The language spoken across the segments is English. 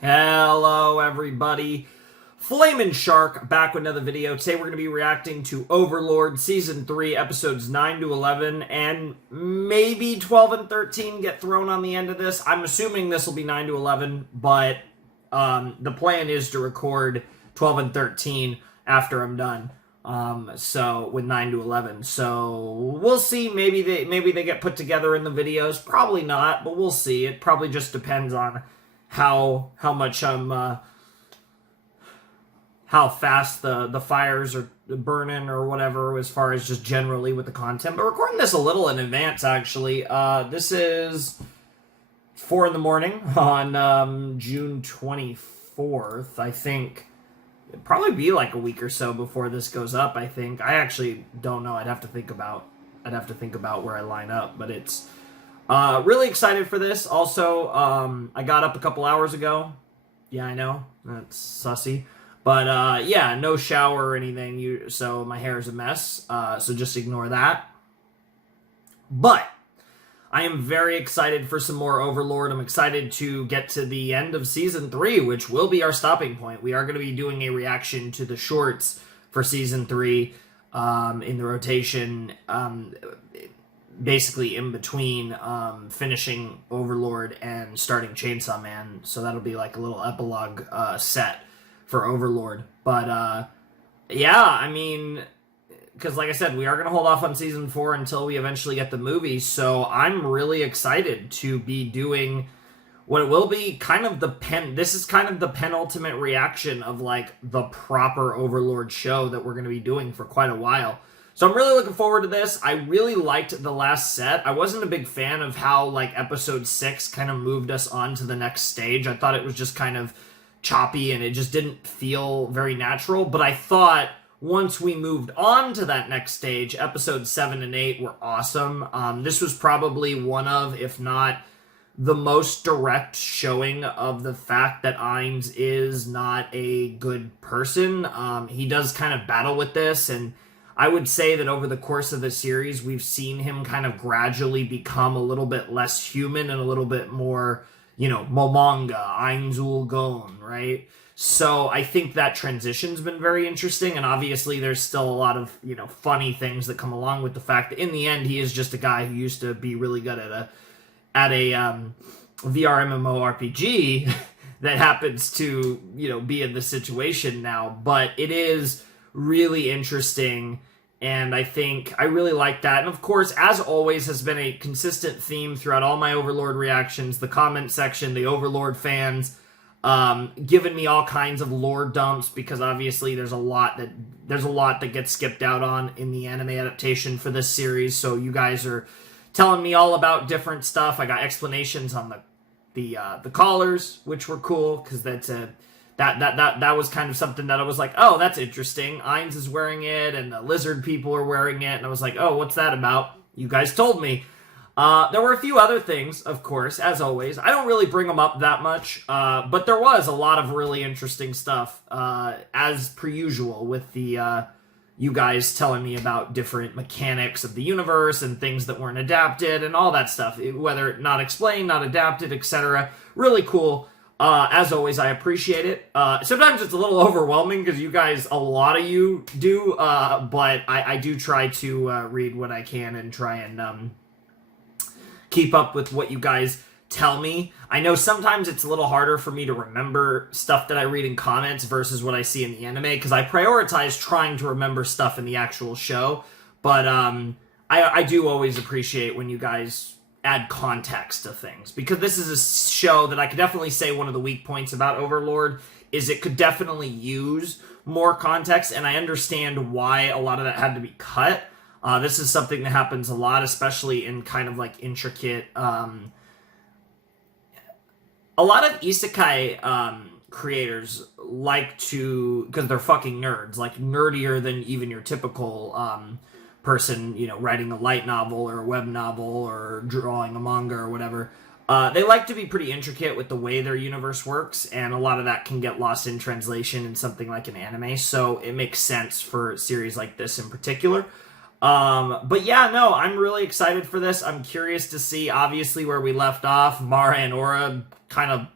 Hello everybody, Flamin' Shark back with another video. Today we're going to be reacting to Overlord Season 3 episodes 9 to 11 and maybe 12 and 13 get thrown on the end of this. I'm assuming this will be 9 to 11, but the plan is to record 12 and 13 after I'm done. So with 9 to 11, so we'll see. Maybe they get put together in the videos. Probably not, but we'll see. It probably just depends on how much how fast the fires are burning or whatever, as far as just generally with the content. But recording this a little in advance, actually. This is 4 in the morning on June 24th. I think it'd probably be like a week or so before this goes up. I think. I actually don't know. I'd have to think about where I line up, but it's really excited for this. Also, I got up a couple hours ago. Yeah, I know. That's sussy. But, yeah, no shower or anything, so my hair is a mess. So just ignore that. But I am very excited for some more Overlord. I'm excited to get to the end of Season 3, which will be our stopping point. We are going to be doing a reaction to the shorts for Season 3 in the rotation, basically in between finishing Overlord and starting Chainsaw Man. So that'll be like a little epilogue set for Overlord. But yeah, I mean, because like I said, we are going to hold off on Season 4 until we eventually get the movie. So I'm really excited to be doing what it will be kind of this is kind of the penultimate reaction of like the proper Overlord show that we're going to be doing for quite a while. So I'm really looking forward to this. I really liked the last set. I wasn't a big fan of how, like, Episode 6 kind of moved us on to the next stage. I thought it was just kind of choppy and it just didn't feel very natural. But I thought once we moved on to that next stage, Episodes 7 and 8 were awesome. This was probably one of, if not the most direct showing of the fact that Ainz is not a good person. He does kind of battle with this, and I would say that over the course of the series, we've seen him kind of gradually become a little bit less human and a little bit more, you know, Momonga, Ainzul Gon, right? So I think that transition's been very interesting, and obviously there's still a lot of, you know, funny things that come along with the fact that in the end he is just a guy who used to be really good at a VR MMORPG that happens to, you know, be in this situation now. But it is really interesting, and I think I really like that. And of course, as always, has been a consistent theme throughout all my Overlord reactions, the comment section, the Overlord fans giving me all kinds of lore dumps, because obviously there's a lot that gets skipped out on in the anime adaptation for this series. So you guys are telling me all about different stuff. I got explanations on the collars, which were cool, because that's that was kind of something that I was like, oh, that's interesting. Ainz is wearing it, and the lizard people are wearing it, and I was like, oh, what's that about? You guys told me. There were a few other things, of course, as always. I don't really bring them up that much, but there was a lot of really interesting stuff, as per usual, with the you guys telling me about different mechanics of the universe and things that weren't adapted and all that stuff, whether not explained, not adapted, etc. Really cool. As always, I appreciate it. Sometimes it's a little overwhelming because you guys, a lot of you do, but I do try to read what I can and try and keep up with what you guys tell me. I know sometimes it's a little harder for me to remember stuff that I read in comments versus what I see in the anime, because I prioritize trying to remember stuff in the actual show. But I do always appreciate when you guys add context to things, because this is a show that I could definitely say one of the weak points about Overlord is it could definitely use more context, and I understand why a lot of that had to be cut. This is something that happens a lot, especially in kind of like intricate, a lot of isekai creators like to, because they're fucking nerds, like nerdier than even your typical person, you know, writing a light novel or a web novel or drawing a manga or whatever. They like to be pretty intricate with the way their universe works, and a lot of that can get lost in translation in something like an anime, so it makes sense for a series like this in particular. But yeah, no, I'm really excited for this. I'm curious to see, obviously, where we left off. Mara and Aura kind of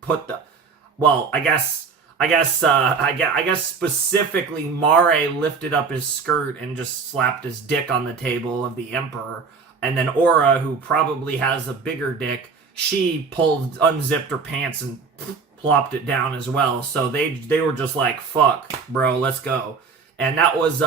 put the well, I guess specifically Mare lifted up his skirt and just slapped his dick on the table of the Emperor, and then Aura, who probably has a bigger dick, she unzipped her pants and plopped it down as well. So they were just like, "Fuck, bro, let's go." And that was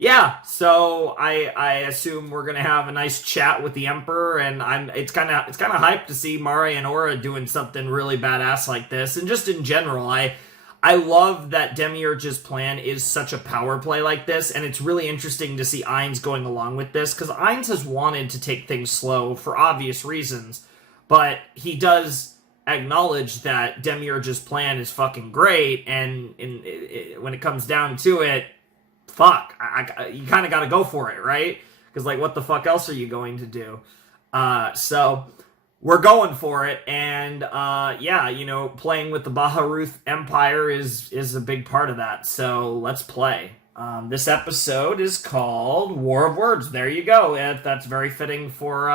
yeah. So I assume we're gonna have a nice chat with the Emperor, and it's kind of hyped to see Mare and Aura doing something really badass like this, and just in general, I love that Demiurge's plan is such a power play like this, and it's really interesting to see Ainz going along with this, because Ainz has wanted to take things slow for obvious reasons, but he does acknowledge that Demiurge's plan is fucking great, and when it comes down to it, fuck, you kind of got to go for it, right? Because, like, what the fuck else are you going to do? So we're going for it, and yeah, you know, playing with the Baharuth Empire is a big part of that, so let's play. This episode is called War of Words. There you go. That's very fitting for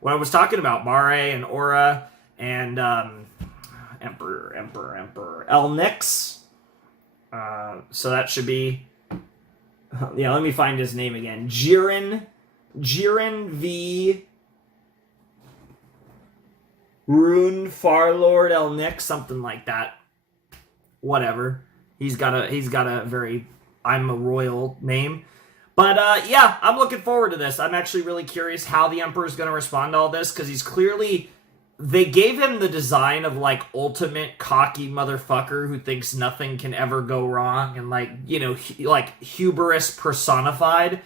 what I was talking about, Mare and Aura and Emperor Elnix. So that should be... Yeah, let me find his name again. Jiren V. Rune Farlord Elnix, something like that. Whatever. He's got a very I'm a royal name. But yeah, I'm looking forward to this. I'm actually really curious how the Emperor's going to respond to all this, because he's clearly... They gave him the design of, like, ultimate cocky motherfucker who thinks nothing can ever go wrong, and, like, you know, like, hubris personified.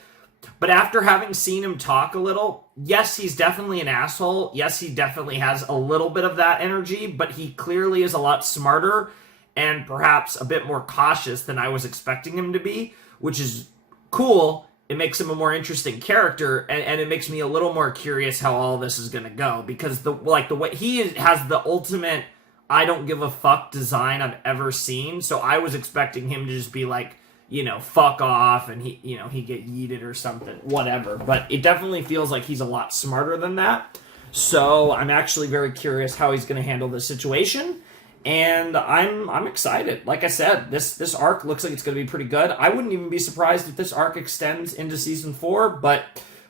But after having seen him talk a little, yes, he's definitely an asshole. Yes, he definitely has a little bit of that energy, but he clearly is a lot smarter and perhaps a bit more cautious than I was expecting him to be, which is cool. It makes him a more interesting character, and it makes me a little more curious how all this is going to go, because the way he has the ultimate I don't give a fuck design I've ever seen, so I was expecting him to just be like, you know, fuck off, and he get yeeted or something, whatever, but it definitely feels like he's a lot smarter than that, so I'm actually very curious how he's going to handle this situation. And I'm excited. Like I said, this arc looks like it's going to be pretty good. I wouldn't even be surprised if this arc extends into Season 4, but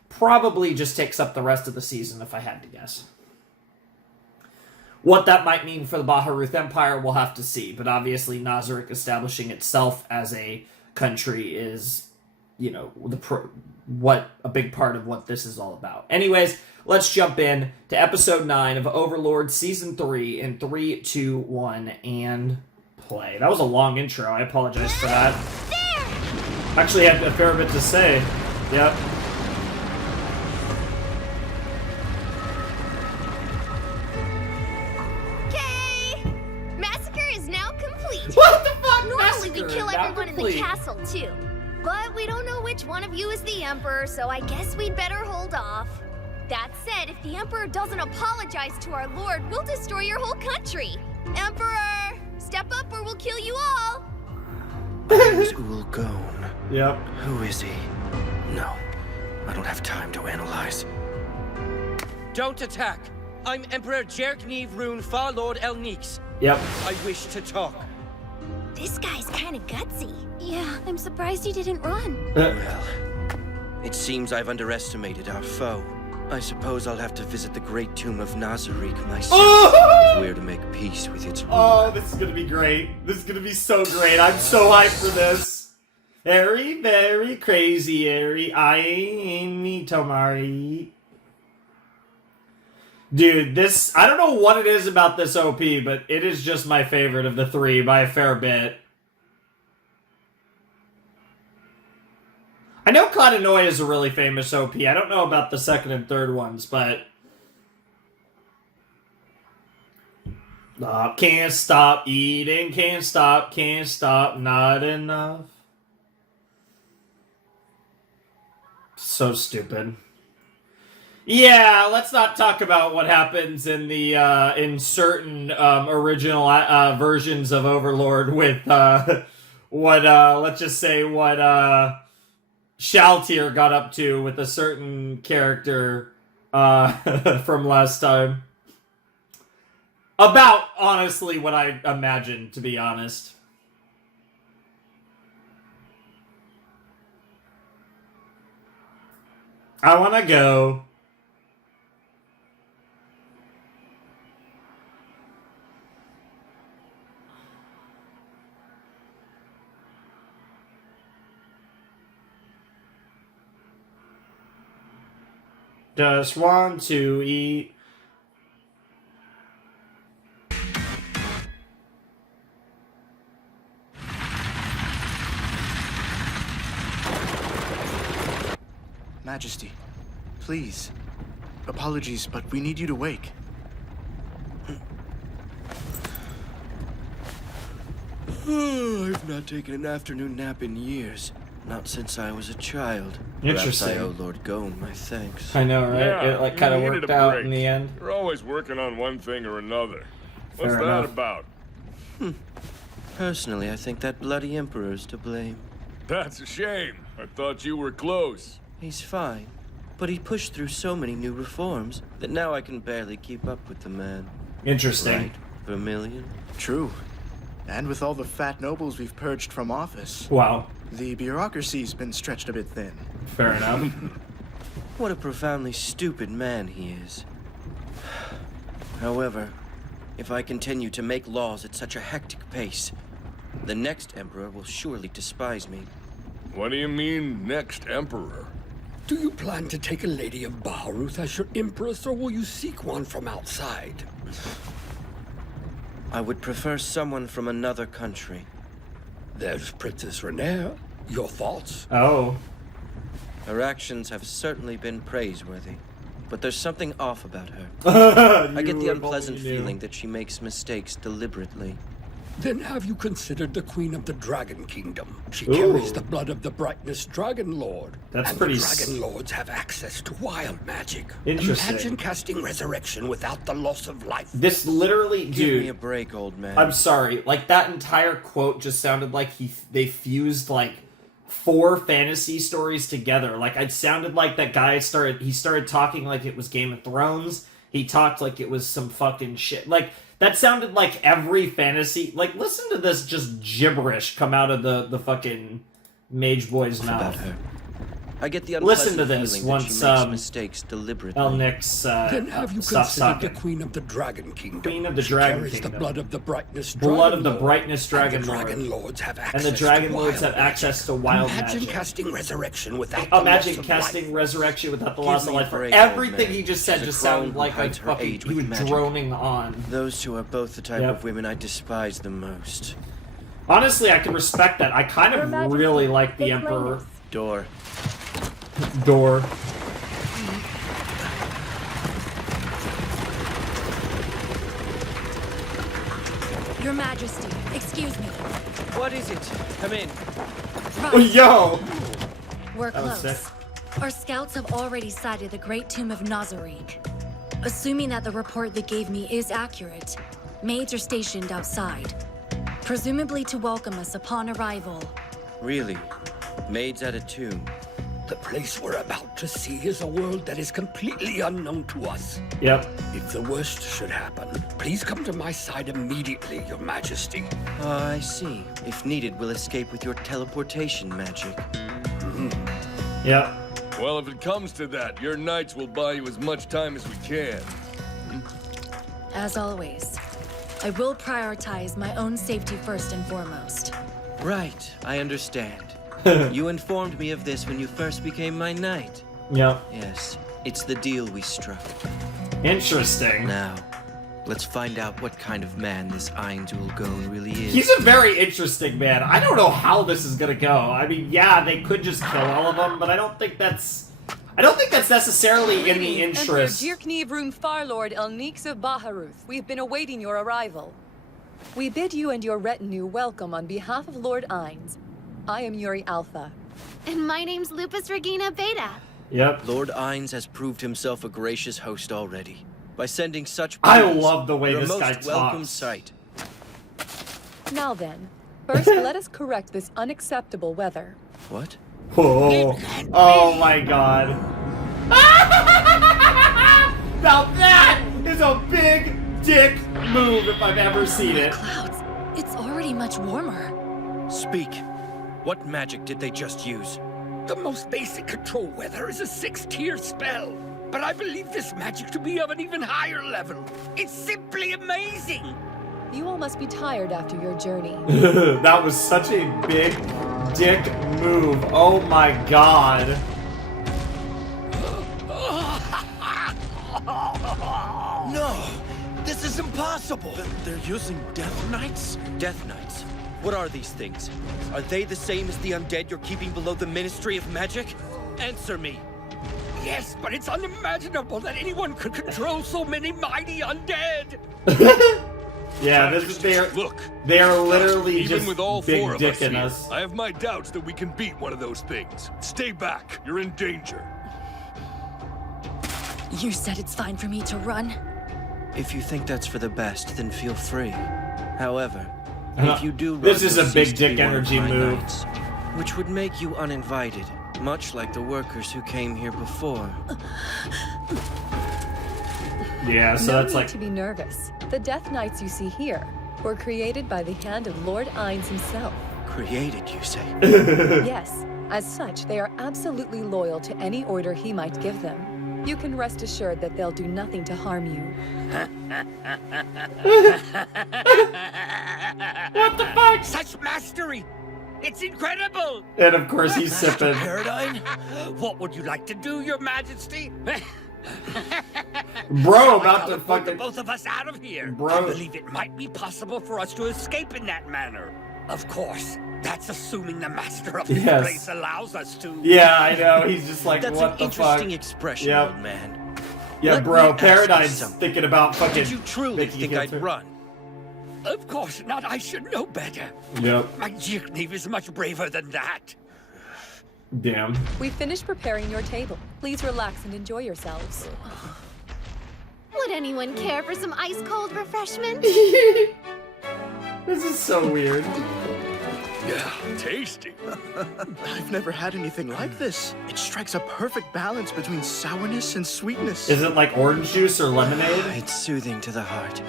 probably just takes up the rest of the season if I had to guess. What that might mean for the Baharuth Empire, we'll have to see. But obviously, Nazarick establishing itself as a country is, you know, what a big part of what this is all about. Anyways, let's jump in to episode 9 of Overlord Season 3 in 3, 2, 1, and play. That was a long intro. I apologize for that. Actually had a fair bit to say. Yep. Okay! Massacre is now complete. What the fuck? Normally we kill everyone in the complete. castle, too. But we don't know which one of you is the Emperor, so I guess we'd better hold off. That said, if the Emperor doesn't apologize to our Lord, we'll destroy your whole country. Emperor, step up or we'll kill you all. Ainz Ghun. Yep. Who is he? No, I don't have time to analyze. Don't attack! I'm Emperor Jerknev Rune Farlord Elnix. Yep. I wish to talk. This guy's kind of gutsy. Yeah, I'm surprised he didn't run. Well, it seems I've underestimated our foe. I suppose I'll have to visit the great tomb of Nazarick myself. If we're to make peace with its ruler. Oh, this is gonna be great. This is gonna be so great. I'm so hyped for this. Very, very crazy, Ari. I ain't Tomari. Dude, this... I don't know what it is about this OP, but it is just my favorite of the three by a fair bit. I know Carne is a really famous OP. I don't know about the second and third ones, but... Can't stop eating, can't stop, not enough. So stupid. Yeah, let's not talk about what happens in the in certain original versions of Overlord with what let's just say what Shaltir got up to with a certain character from last time. About, honestly, what I imagined, to be honest. I want to go. Just want to eat. Majesty, please. Apologies, but we need you to wake. I've not taken an afternoon nap in years. Not since I was a child. Interesting. Perhaps I owe Lord Gone my thanks. I know, right? Yeah, It like you kind of needed worked a out break. in the end. You're always working on one thing or another. What's Fair that enough. about? Personally, I think that bloody Emperor's to blame. That's a shame. I thought you were close. He's fine, but he pushed through so many new reforms that now I can barely keep up with the man. Interesting. Right, Vermilion? True. And with all the fat nobles we've purged from office, Wow. the bureaucracy's been stretched a bit thin. Fair enough. What a profoundly stupid man he is. However, if I continue to make laws at such a hectic pace, the next Emperor will surely despise me. What do you mean, next Emperor? Do you plan to take a lady of Baharuth as your empress, or will you seek one from outside? I would prefer someone from another country. There's Princess Renair. Your thoughts? Oh. Her actions have certainly been praiseworthy, but there's something off about her. I get the unpleasant feeling that she makes mistakes deliberately. Then have you considered the Queen of the Dragon Kingdom? She Ooh. carries the blood of the Brightness Dragon Lord. That's and pretty the Dragon Lords have access to wild magic. Interesting. Imagine casting resurrection without the loss of life. This literally, Give me a dude. break, old man. I'm sorry. Like that entire quote just sounded like they fused like 4 fantasy stories together. Like it sounded like that guy started talking like it was Game of Thrones. He talked like it was some fucking shit. Like that sounded like every fantasy. Like listen to this just gibberish come out of the fucking mage boy's about mouth. her. I get the Listen unpleasant to this feeling once, that she makes mistakes deliberately. Elnix Then have you stops considered the talking. Queen of the Dragon Kingdom? Queen of the She Dragon carries Kingdom. the blood of the Brightness Dragon Blood of the Lord. Brightness Dragon And the Lord. Dragon Lords have access And the Dragon to Lords wild have access magic. to wild Imagine magic. casting resurrection without the loss Imagine of casting life. resurrection without the Give loss of me a life. For break, old everything man. he just said She's a just crone sounded who like a hides her fucking age he with was magic. droning on. Those two are both the type Yep. of women I despise the most. Honestly, I can respect that. I kind of really like the Emperor. Door. Door. Your Majesty, excuse me. What is it? Come in. Oh, yo! We're That was close. sick. Our scouts have already sighted the Great Tomb of Nazarick. Assuming that the report they gave me is accurate, maids are stationed outside, presumably to welcome us upon arrival. Really? Maids at a tomb. The place we're about to see is a world that is completely unknown to us. Yep. If the worst should happen, please come to my side immediately, Your Majesty. Ah, I see. If needed, we'll escape with your teleportation magic. Yep. Well, if it comes to that, your knights will buy you as much time as we can. As always, I will prioritize my own safety first and foremost. Right, I understand. You informed me of this when you first became my knight. Yep. Yes, it's the deal we struck. Interesting. Now, let's find out what kind of man this Ainz really is. He's a very interesting man. I don't know how this is gonna go. I mean, yeah, they could just kill all of them, but I don't think that's necessarily in the interest. Emperor Jirknev Rune Farlord Elnix of Baharuth. We've been awaiting your arrival. We bid you and your retinue welcome on behalf of Lord Ainz. I am Yuri Alpha. And my name's Lupus Regina Beta. Yep. Lord Ainz has proved himself a gracious host already. By sending such I praise, love the way you're a this guy most welcome talks. sight. Now then, first let us correct this unacceptable weather. What? Oh, oh my god. Now that is a big dick move if I've ever seen it. Clouds. It's already much warmer. Speak. What magic did they just use? The most basic control weather is a 6-tier spell. But I believe this magic to be of an even higher level. It's simply amazing. You all must be tired after your journey. That was such a big dick move. Oh my god. No! This is impossible! They're using Death Knights? Death Knights? What are these things? Are they the same as the undead you're keeping below the Ministry of Magic? Answer me! Yes, but it's unimaginable that anyone could control so many mighty undead! Yeah, this is Look, they are literally even just with all big four of us dicking here, us. I have my doubts that we can beat one of those things. Stay back. You're in danger. You said it's fine for me to run. If you think that's for the best, then feel free. However, if you do run, This is you'll a big cease to be dick one of energy my move. knights, which would make you uninvited, much like the workers who came here before. Yeah, so No that's need like to be nervous. The Death Knights you see here were created by the hand of Lord Ainz himself. Created, you say? Yes, as such, they are absolutely loyal to any order he might give them. You can rest assured that they'll do nothing to harm you. what the fuck? Such mastery! It's incredible! And of course he's sipping. Paradigm? What would you like to do, Your Majesty? Bro, about I'll to put the fucking both of us out of here. Bro. I believe it might be possible for us to escape in that manner. Of course, that's assuming the master of this Yes. place allows us to. Yeah, I know. He's just like, That's what an the interesting fuck? expression, Yep. old man. Yeah, Let bro, me ask you Paradigm's something. thinking about fucking. Did you truly making think it I'd through. run? Of course not. I should know better. Yep. My Jirknev is much braver than that. Damn. We finished preparing your table. Please relax and enjoy yourselves. Would anyone care for some ice-cold refreshment? This is so weird. Yeah, tasty. I've never had anything like this. It strikes a perfect balance between sourness and sweetness. Is it like orange juice or lemonade? It's soothing to the heart.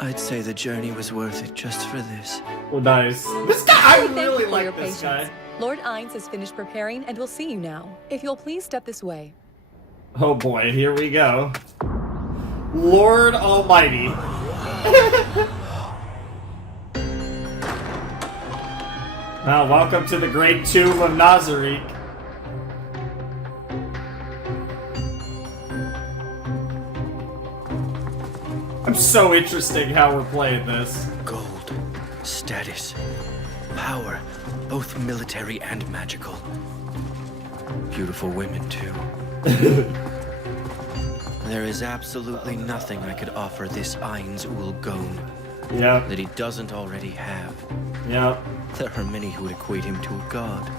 I'd say the journey was worth it just for this. Oh, nice. This guy, I Thank really you for your like this patience. guy. Lord Ainz has finished preparing and will see you now. If you'll please step this way. Oh boy, here we go. Lord Almighty. Now, welcome to the Great Tomb of Nazarick. I'm so interested how we're playing this. Gold, status, power, both military and magical. Beautiful women, too. There is absolutely nothing I could offer this Ainz Ul Gon Yep, that he doesn't already have. yep. There are many who would equate him to a god.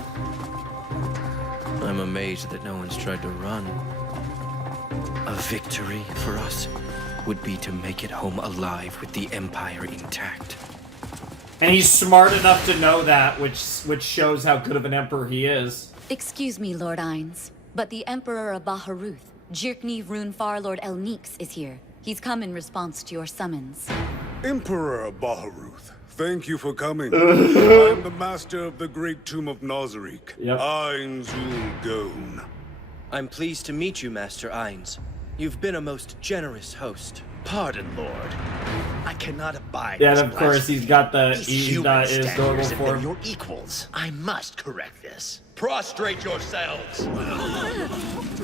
I'm amazed that no one's tried to run. A victory for us would be to make it home alive with the Empire intact. And he's smart enough to know that, which shows how good of an emperor he is. Excuse me, Lord Ainz, but the Emperor of Baharuth, Jirknev Runefar Lord Elnix, is here. He's come in response to your summons. Emperor Baharuth, thank you for coming. I am the master of the Great Tomb of Nazarick, Yep. Ainz Ul Gon. I'm pleased to meet you, Master Ainz. You've been a most generous host. Pardon, Lord. I cannot abide Yeah, this and of course he's got the These he's human not his normal standards have been form. your equals. I must correct this. Prostrate yourselves.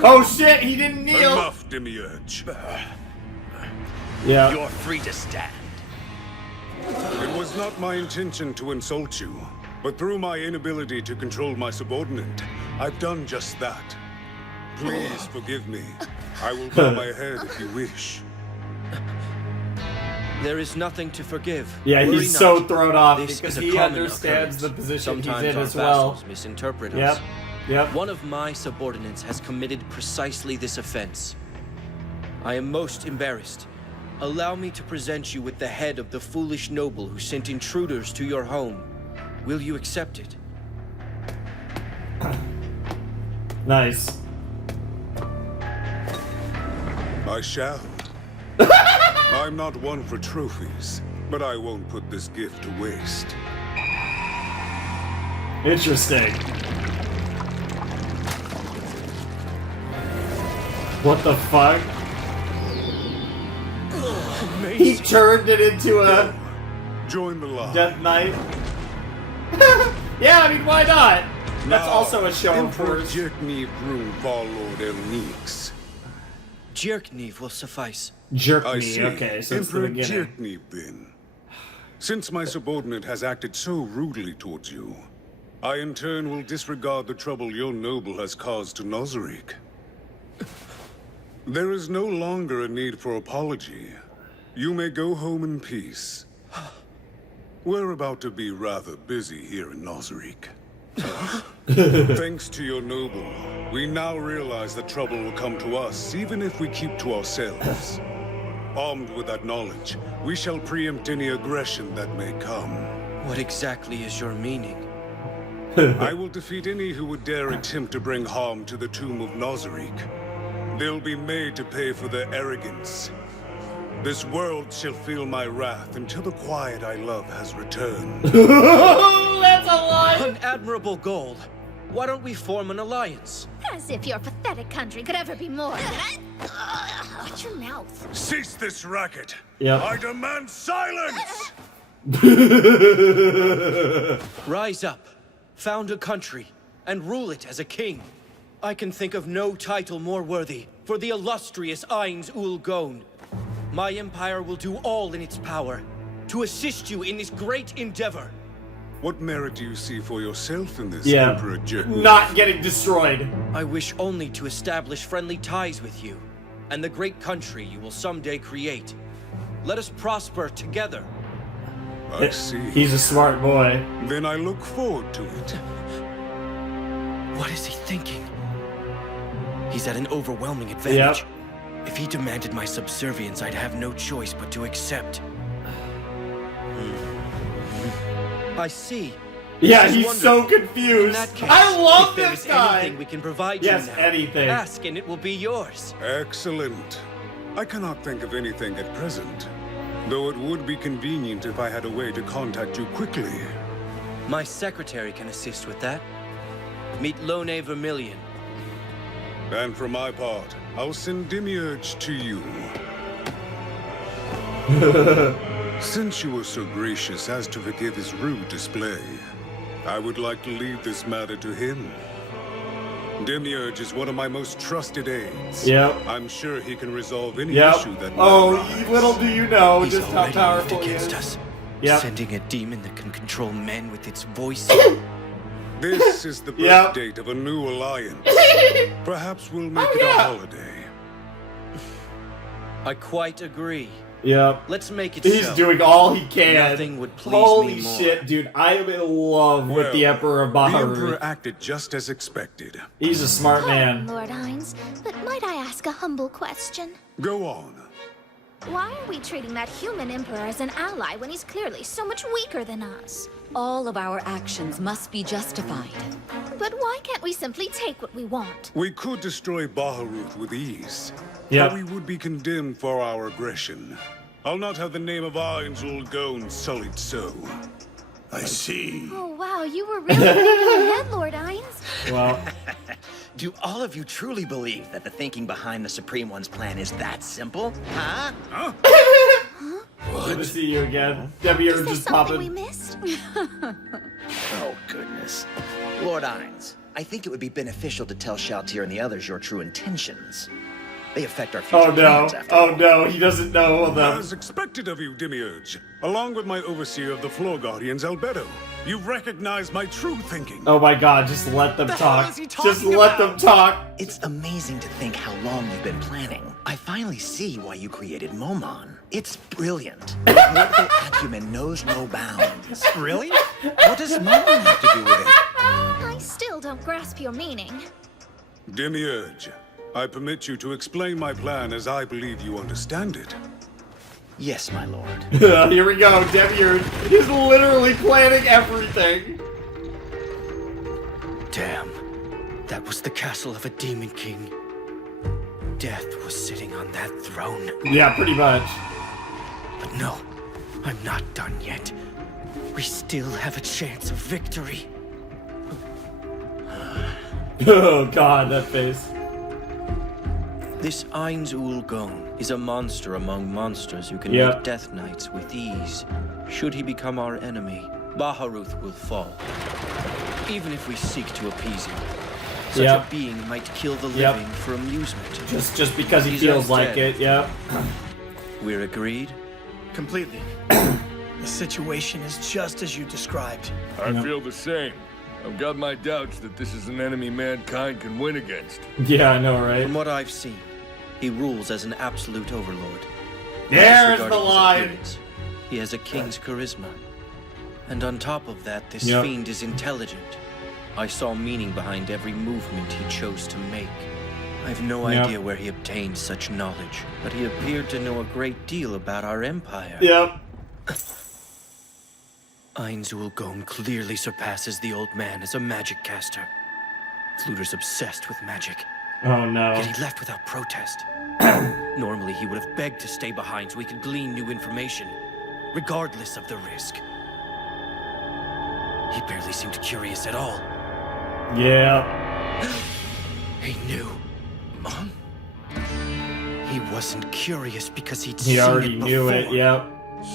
Oh shit, he didn't kneel. Enough, Demiurge. Yeah. You're free to stand. It was not my intention to insult you, but through my inability to control my subordinate, I've done just that. Please forgive me. I will bow my head if you wish. There is nothing to forgive. Yeah, Worry he's so not. thrown off This because is a he common understands occurrence. the position Sometimes he's in our as well. vassals misinterpret Yep. us. Yep. One of my subordinates has committed precisely this offense. I am most embarrassed. Allow me to present you with the head of the foolish noble who sent intruders to your home. Will you accept it? Nice. I shall. I'm not one for trophies, but I won't put this gift to waste. Interesting. What the fuck? He turned it into a Join the line. Death Knight. Yeah, I mean, why not? That's Now, also a show of Emperor force. Jerknev groomed Overlord Elnix. Jerknev will suffice. Jerk I me. see. Okay, so it's the Emperor beginning. Jerknev, then. Since my subordinate has acted so rudely towards you, I in turn will disregard the trouble your noble has caused to Nazarick. There is no longer a need for apology. You may go home in peace. We're about to be rather busy here in Nazarick. Thanks to your noble, we now realize that trouble will come to us even if we keep to ourselves. Armed with that knowledge, we shall preempt any aggression that may come. What exactly is your meaning? I will defeat any who would dare attempt to bring harm to the tomb of Nazarick. They'll be made to pay for their arrogance. This world shall feel my wrath until the quiet I love has returned. That's a lie! An admirable goal. Why don't we form an alliance? As if your pathetic country could ever be more. Watch your mouth. Cease this racket! Yep. I demand silence! Rise up, found a country, and rule it as a king. I can think of no title more worthy for the illustrious Ainz Gon. My empire will do all in its power to assist you in this great endeavor. What merit do you see for yourself in this, Yeah. Emperor Jerknev? Not getting destroyed. I wish only to establish friendly ties with you, and the great country you will someday create. Let us prosper together. I see. He's a smart boy. Then I look forward to it. What is he thinking? He's at an overwhelming advantage. Yep. If he demanded my subservience, I'd have no choice but to accept. I see. Yeah, This is he's so wonderful. In confused. that case, I love if there this is guy. anything we can provide Yes, you now, anything. ask and it will be yours. Excellent. I cannot think of anything at present, though it would be convenient if I had a way to contact you quickly. My secretary can assist with that. Meet Lone Vermilion. And for my part, I'll send Demiurge to you. Since you were so gracious as to forgive his rude display, I would like to leave this matter to him. Demiurge is one of my most trusted aides. Yep. I'm sure he can resolve any Yep. issue that Oh, may arise. little do you know He's just how already moved powerful he against is. us. Yep. Sending a demon that can control men with its voice. This is the birth Yep. date of a new alliance. Perhaps we'll make Oh, it yeah. a holiday. I quite agree. Yep. Let's make it He's so. doing all he can. Nothing would please Holy me more. shit, dude. I am in love with the Emperor of The Emperor Baharut. acted just as expected. He's a smart man. Lord Ainz, but might I ask a humble question? Go on. Why are we treating that human emperor as an ally when he's clearly so much weaker than us? All of our actions must be justified. But why can't we simply take what we want? We could destroy Baharut with ease. Yep. But we would be condemned for our aggression. I'll not have the name of Ainz Gon sullied so. I see. Oh wow, you were really thinking ahead, Lord Ainz. Well, Do all of you truly believe that the thinking behind the Supreme One's plan is that simple? Huh? good to see you again. Debbie, Is you're there just something we popping. missed? Oh, goodness. Lord Ainz, I think it would be beneficial to tell Shaltir and the others your true intentions. They affect our future Oh no. plans, after Oh all. no, he doesn't know of them. As expected of you, Demiurge, along with my overseer of the Floor Guardians, Albedo, you recognize my true thinking. Oh my god, just let them The hell talk. is he Just talking let them about? talk. It's amazing to think how long you've been planning. I finally see why you created Momon. It's brilliant. Political acumen knows no bounds. Really? What does Momon have to do with it? I still don't grasp your meaning. Demiurge, I permit you to explain my plan as I believe you understand it. Yes, my lord. Here we go, Demiurge. He's literally planning everything. Damn. That was the castle of a demon king. death was sitting on that throne. Yeah, pretty much. But no, I'm not done yet. We still have a chance of victory. Oh god, that face. This Ainz is a monster among monsters who can make death knights with ease. Should he become our enemy, Baharuth will fall. Even if we seek to appease him, such a being might kill the living for amusement. Just because he feels like it, We're agreed? Completely. The situation is just as you described. I feel the same. I've got my doubts that this is an enemy mankind can win against. Yeah, I know, right? From what I've seen, he rules as an absolute overlord. There's the line! He has a king's charisma. And on top of that, this fiend is intelligent. I saw meaning behind every movement he chose to make. I have no idea where he obtained such knowledge, but he appeared to know a great deal about our empire. Ainz clearly surpasses the old man as a magic caster. Fluter's obsessed with magic. Oh no. Yet he left without protest. Normally he would have begged to stay behind so we could glean new information, regardless of the risk. He barely seemed curious at all. Yeah. He knew. He wasn't curious because he'd seen it before. He already knew it,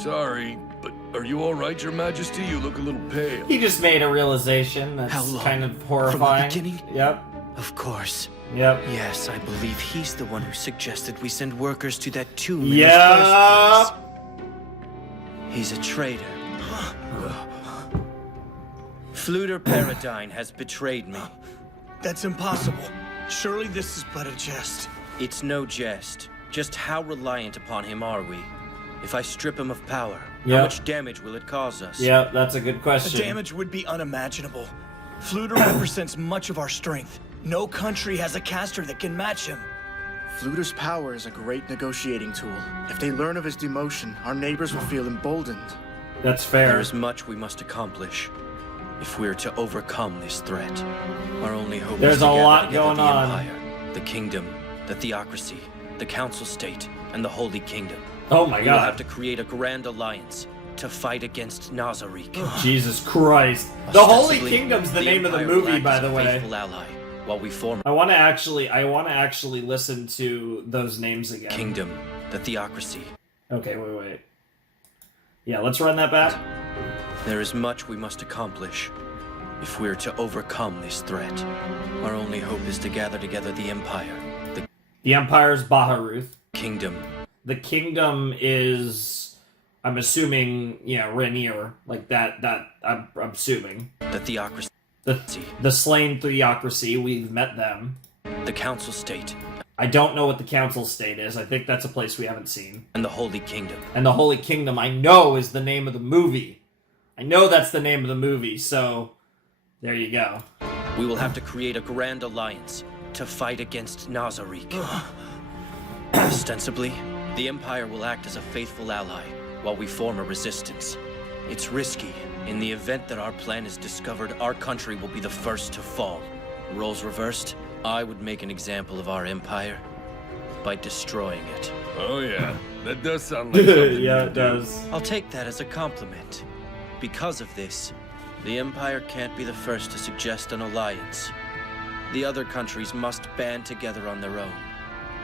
Sorry, but are you all right, Your Majesty? You look a little pale. He just made a realization that's kind of horrifying. From the beginning? Of course. Yes, I believe he's the one who suggested we send workers to that tomb in the first place. He's a traitor. Fluter Paradine has betrayed me. That's impossible. Surely this is but a jest. It's no jest. Just how reliant upon him are we? If I strip him of power, how much damage will it cause us? Yeah, that's a good question. The damage would be unimaginable. Fluter represents much of our strength. No country has a caster that can match him. Fluter's power is a great negotiating tool. If they learn of his demotion, our neighbors will feel emboldened. That's fair. There is much we must accomplish if we're to overcome this threat. Our only hope is to gather together the Empire, the Kingdom, the Theocracy, the Council State, and the Holy Kingdom. Oh my god. We'll have to create a grand alliance to fight against Nazarick. Jesus Christ. The Holy Kingdom's the name of the movie, by the way. Ally, while we form I want to actually listen to those names again. Kingdom, the Theocracy. Okay, wait. Yeah, let's run that back. There is much we must accomplish if we're to overcome this threat. Our only hope is to gather together the Empire. The Empire's Baharuth. Kingdom. The Kingdom is, I'm assuming, Rainier. Like that I'm assuming. The Theocracy. The slain Theocracy, we've met them. The Council State. I don't know what the Council State is. I think that's a place we haven't seen. And the Holy Kingdom. And the Holy Kingdom, I know, is the name of the movie. I know that's the name of the movie, so there you go. We will have to create a grand alliance to fight against Nazarick. Ostensibly, the Empire will act as a faithful ally while we form a resistance. It's risky. In the event that our plan is discovered, our country will be the first to fall. Roles reversed, I would make an example of our Empire by destroying it. Oh yeah, that does sound like something yeah, it does. I'll take that as a compliment. Because of this, the Empire can't be the first to suggest an alliance. The other countries must band together on their own.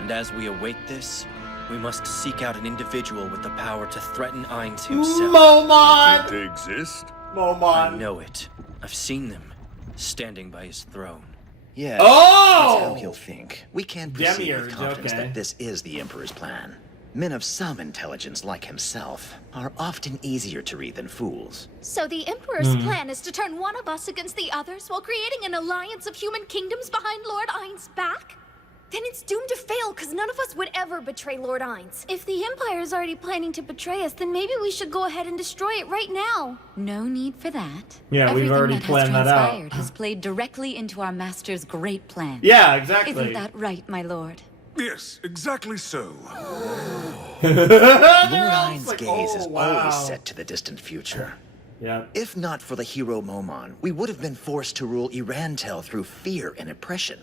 And as we await this, we must seek out an individual with the power to threaten Ainz himself. Momon! They exist? Momon. I know it. I've seen them, standing by his throne. Yes, Oh! that's how he'll think. We can proceed with confidence that this is the Emperor's plan. Men of some intelligence like himself are often easier to read than fools. So the Emperor's plan is to turn one of us against the others while creating an alliance of human kingdoms behind Lord Ainz's back? Then it's doomed to fail, because none of us would ever betray Lord Ainz. If the Empire is already planning to betray us, then maybe we should go ahead and destroy it right now. No need for that. Yeah, we've already planned that out. Everything that has played directly into our master's great plan. Yeah, exactly. Isn't that right, my lord? Yes, exactly so. Lord Ainz's gaze is always set to the distant future. Yeah. If not for the hero Momon, we would have been forced to rule Irantel through fear and oppression.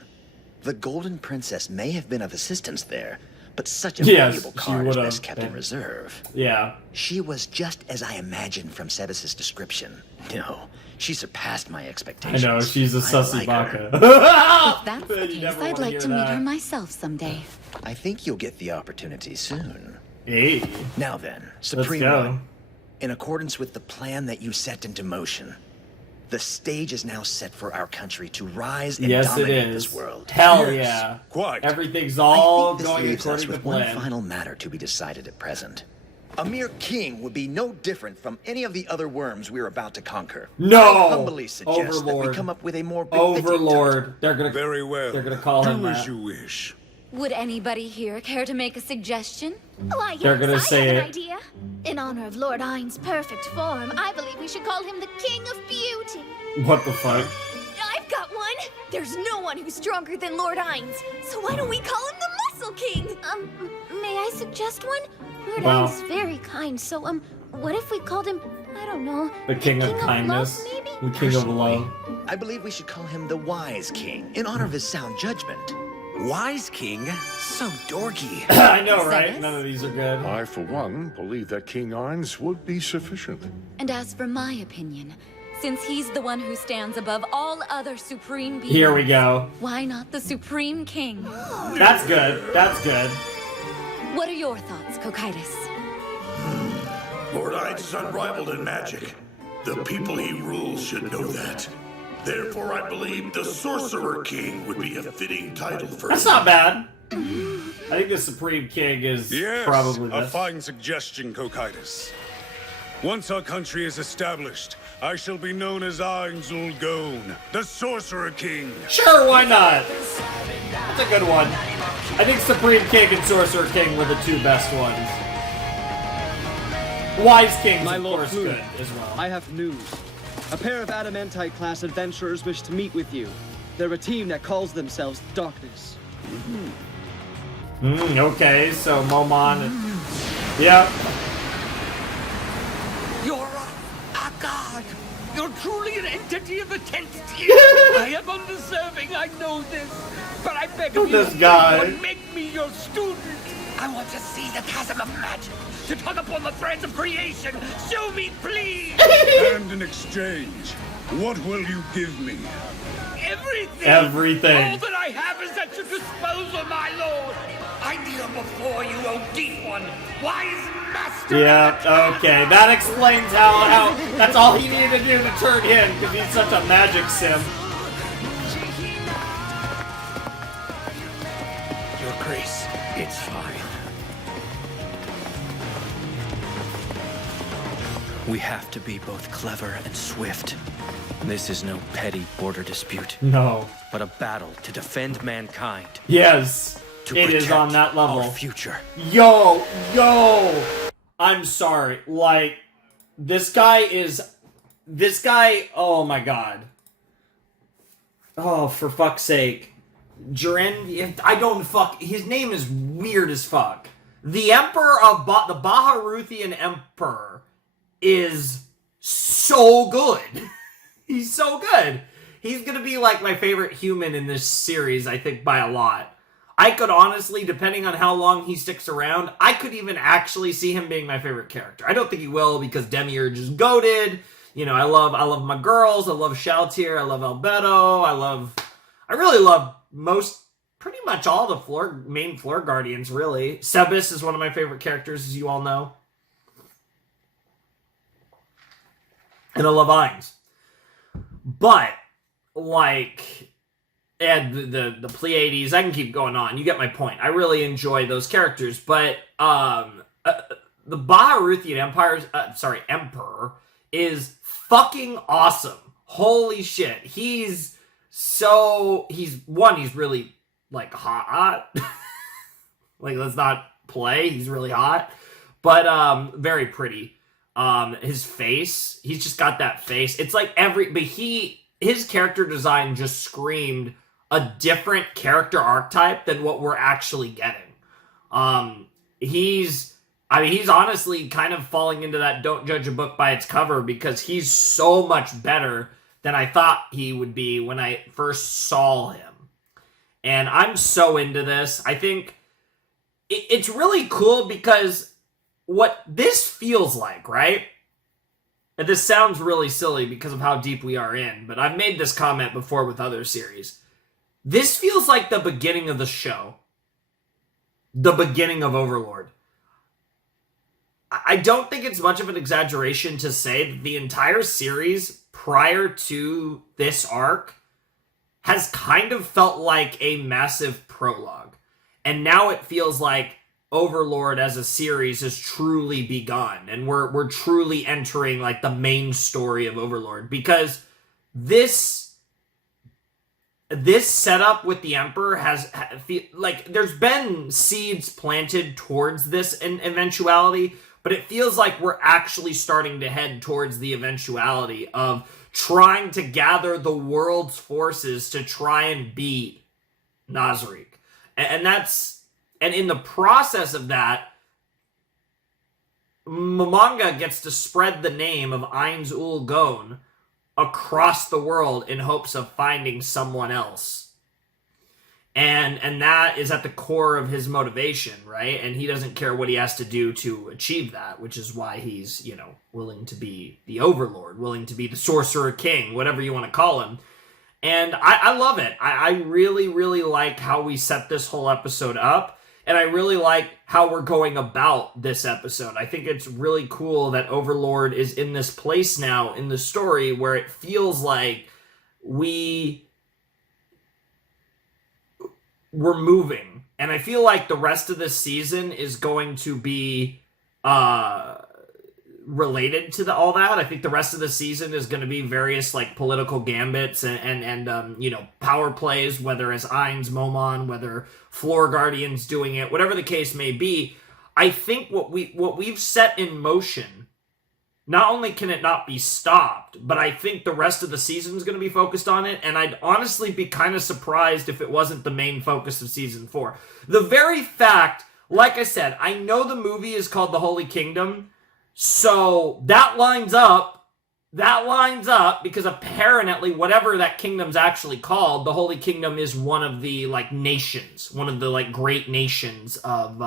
The Golden Princess may have been of assistance there, but such a Yes, valuable she card is would've best kept in been. reserve. Yeah. She was just as I imagined from Sebas's description. No, she surpassed my I expectations. know, she's a I sussy like baka. her. If that's You the case, never I'd wanna like hear to meet that. her myself someday. I think you'll get the opportunity soon. Hey. Now then, Let's Supreme go. One, in accordance with the plan that you set into motion, the stage is now set for our country to rise and Yes, it dominate is. this world. Hell Yes, yeah. quite. Everything's all I think this going leaves us according to with one plan. final matter to be decided at present. A mere king would be no different from any of the other worms we're about to conquer. No! I humbly suggest that Overlord. we come up with a more befitting title. Overlord. They're gonna Very well. They're gonna call him Do as that. you wish. Would anybody here care to make a suggestion? Why, yes, They're gonna I say have an it. idea. In honor of Lord Ainz' perfect form, I believe we should call him the King of Beauty. What the fuck? I've got one. There's no one who's stronger than Lord Ainz. So why don't we call him the Muscle King? May I suggest one? Lord Wow. Ainz is very kind, so, what if we called him, I don't know, The king of kindness. Love, maybe? The king of love. I believe we should call him the Wise King, in honor of his sound judgment. Wise King? So dorky. I know, right? Sebas? None of these are good. I, for one, believe that King Ainz would be sufficient. And as for my opinion, since he's the one who stands above all other supreme beings, Here we go. why not the Supreme King? That's good. That's good. What are your thoughts, Cocytus? Lord Ainz is unrivaled in magic. The people he rules should know that. Therefore, I believe the Sorcerer King would be a fitting title for That's him. not bad. I think the Supreme King is Yes, probably a this. fine suggestion, Cocytus. Once our country is established, I shall be known as Ainz ul Gown, the Sorcerer King. Sure, why not? That's a good one. I think Supreme King and Sorcerer King were the two best ones. Wise King's, My of Lord course, Pluto, good as well. I have news. A pair of Adamantite-class adventurers wish to meet with you. They're a team that calls themselves Darkness. Okay, so Momon. Yep. You're a god. You're truly an entity of the 10th tier. I am undeserving, I know this. But I beg of you, This guy. Lord, make me your student. I want to see the chasm of magic, to tug upon the threads of creation. Show me, please. And in exchange, what will you give me? Everything. Everything. All that I have is at your disposal, my lord. I kneel before you, O deep one, wise master. Yeah, okay. That explains how that's all he needed to do to turn in, because he's such a magic sim. Your Grace, it's fine. We have to be both clever and swift. This is no petty border dispute, No. but a battle to defend mankind. Yes. To It is on that level. Our future. Yo. I'm sorry. Like, this guy, oh my god. Oh, for fuck's sake. His name is weird as fuck. The Emperor of the Baharuthian Emperor is so good. He's so good. He's gonna be like my favorite human in this series, I think, by a lot. I could honestly, depending on how long he sticks around, I could even actually see him being my favorite character. I don't think he will, because Demiurge is goated. You know, I love my girls. I love Shaltier. I love Albedo. I really love pretty much all the main floor guardians, really. Sebas is one of my favorite characters, as you all know. And I love Ainz. But, like, and the Pleiades, I can keep going on. You get my point. I really enjoy those characters. But the Baharuthian Emperor is fucking awesome. Holy shit. He's really, like, hot. Like, let's not play. He's really hot. But very pretty. His face, he's just got that face. It's like his character design just screamed a different character archetype than what we're actually getting. He's honestly kind of falling into that don't judge a book by its cover, because he's so much better than I thought he would be when I first saw him. And I'm so into this. I think it's really cool because what this feels like, right? And this sounds really silly because of how deep we are in, but I've made this comment before with other series. This feels like the beginning of the show. The beginning of Overlord. I don't think it's much of an exaggeration to say that the entire series prior to this arc has kind of felt like a massive prologue. And now it feels like Overlord as a series has truly begun, and we're truly entering like the main story of Overlord, because this setup with the Emperor has like there's been seeds planted towards this eventuality, but it feels like we're actually starting to head towards the eventuality of trying to gather the world's forces to try and beat Nazarick. And in the process of that, Momonga gets to spread the name of Ainz Gon across the world in hopes of finding someone else. And that is at the core of his motivation, right? And he doesn't care what he has to do to achieve that, which is why he's, willing to be the Overlord, willing to be the Sorcerer King, whatever you want to call him. And I love it. I really, really like how we set this whole episode up. And I really like how we're going about this episode. I think it's really cool that Overlord is in this place now in the story where it feels like we're moving. And I feel like the rest of this season is going to be related to all that. I think the rest of the season is going to be various like political gambits and power plays, whether as Ainz, Momon, whether Floor Guardian's doing it, whatever the case may be. I think what we've set in motion, not only can it not be stopped, but I think the rest of the season is going to be focused on it, and I'd honestly be kind of surprised if it wasn't the main focus of season 4. The very fact, like I said, I know the movie is called The Holy Kingdom, so that lines up because apparently whatever that kingdom's actually called, the Holy Kingdom is one of the like nations, one of the like great nations of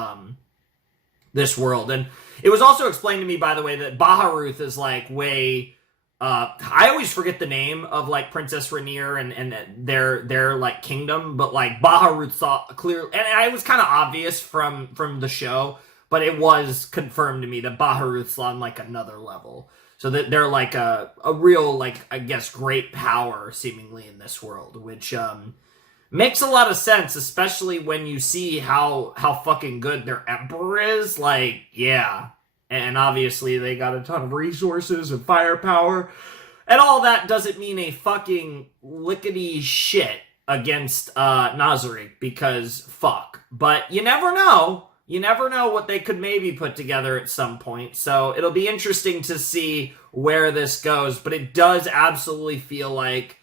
this world. And it was also explained to me, by the way, that Baharuth is like way I always forget the name of like Princess Rainier and their like kingdom, but like Baharuth saw clearly, and it was kind of obvious from the show, but it was confirmed to me that Baharuth's on like another level. So that they're like a real, like, I guess, great power, seemingly, in this world, which makes a lot of sense, especially when you see how fucking good their emperor is. Like, yeah. And obviously they got a ton of resources and firepower. And all that doesn't mean a fucking lickety shit against Nazarick, because fuck. But you never know. You never know what they could maybe put together at some point. So it'll be interesting to see where this goes. But it does absolutely feel like,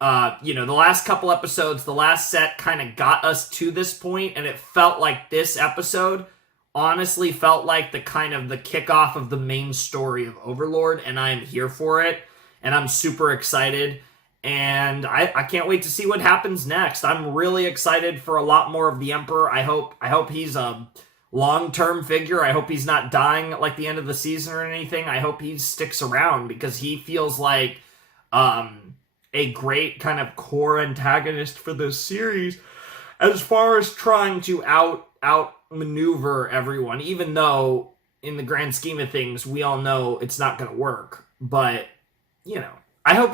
the last couple episodes, the last set kind of got us to this point. And it felt like this episode honestly felt like the kickoff of the main story of Overlord. And I'm here for it. And I'm super excited. And I can't wait to see what happens next. I'm really excited for a lot more of the Emperor. I hope he's a long-term figure. I hope he's not dying at like the end of the season or anything. I hope he sticks around because he feels like a great kind of core antagonist for this series as far as trying to outmaneuver everyone, even though in the grand scheme of things, we all know it's not going to work. But, I hope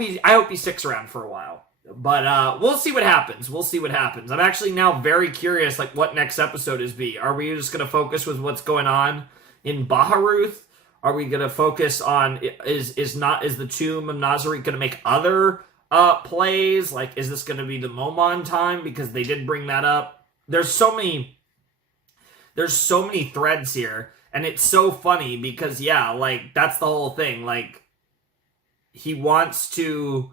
he sticks around for a while. But we'll see what happens. I'm actually now very curious, like, what next episode is be. Are we just going to focus with what's going on in Baharuth? Are we going to focus on is the Tomb of Nazarick going to make other plays? Like, is this going to be the Momon time? Because they did bring that up. There's so many threads here, and it's so funny because like that's the whole thing. Like, he wants to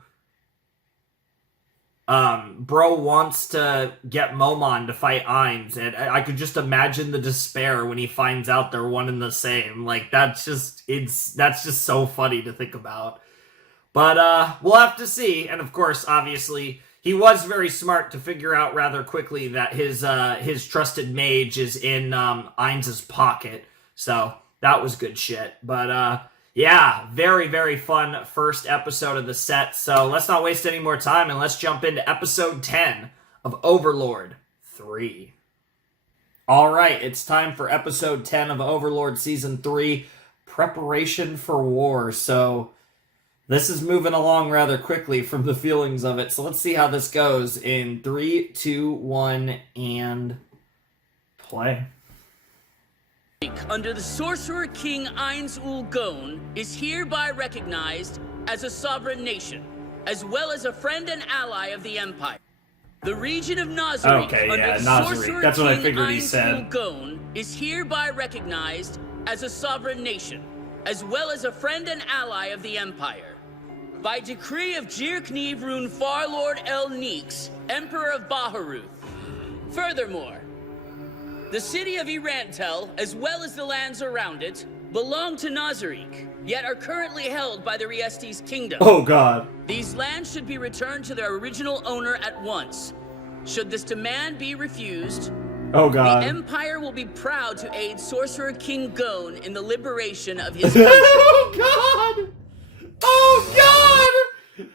Bro wants to get Momon to fight Ainz, and I could just imagine the despair when he finds out they're one and the same. Like, that's just so funny to think about. But we'll have to see. And of course, obviously, he was very smart to figure out rather quickly that his trusted mage is in Ainz's pocket. So that was good shit. But yeah, very, very fun first episode of the set. So let's not waste any more time and let's jump into episode 10 of Overlord 3. All right, it's time for episode 10 of Overlord Season 3, Preparation for War. So this is moving along rather quickly from the feelings of it. So let's see how this goes in 3, 2, 1, and play. Under the Sorcerer King Ainz Gon is hereby recognized as a sovereign nation, as well as a friend and ally of the Empire. The region of Nazarick under the Sorcerer That's what I King figured he Ainz said. Gon is hereby recognized as a sovereign nation, as well as a friend and ally of the Empire. By decree of Jirknev Rune Farlord Elnix, Emperor of Baharuth. Furthermore, the city of Irantel, as well as the lands around it, belong to Nazarick, yet are currently held by the Riestes Kingdom. Oh god. These lands should be returned to their original owner at once. Should this demand be refused, oh god, the Empire will be proud to aid Sorcerer King Gon in the liberation of his country. Oh god! Oh god!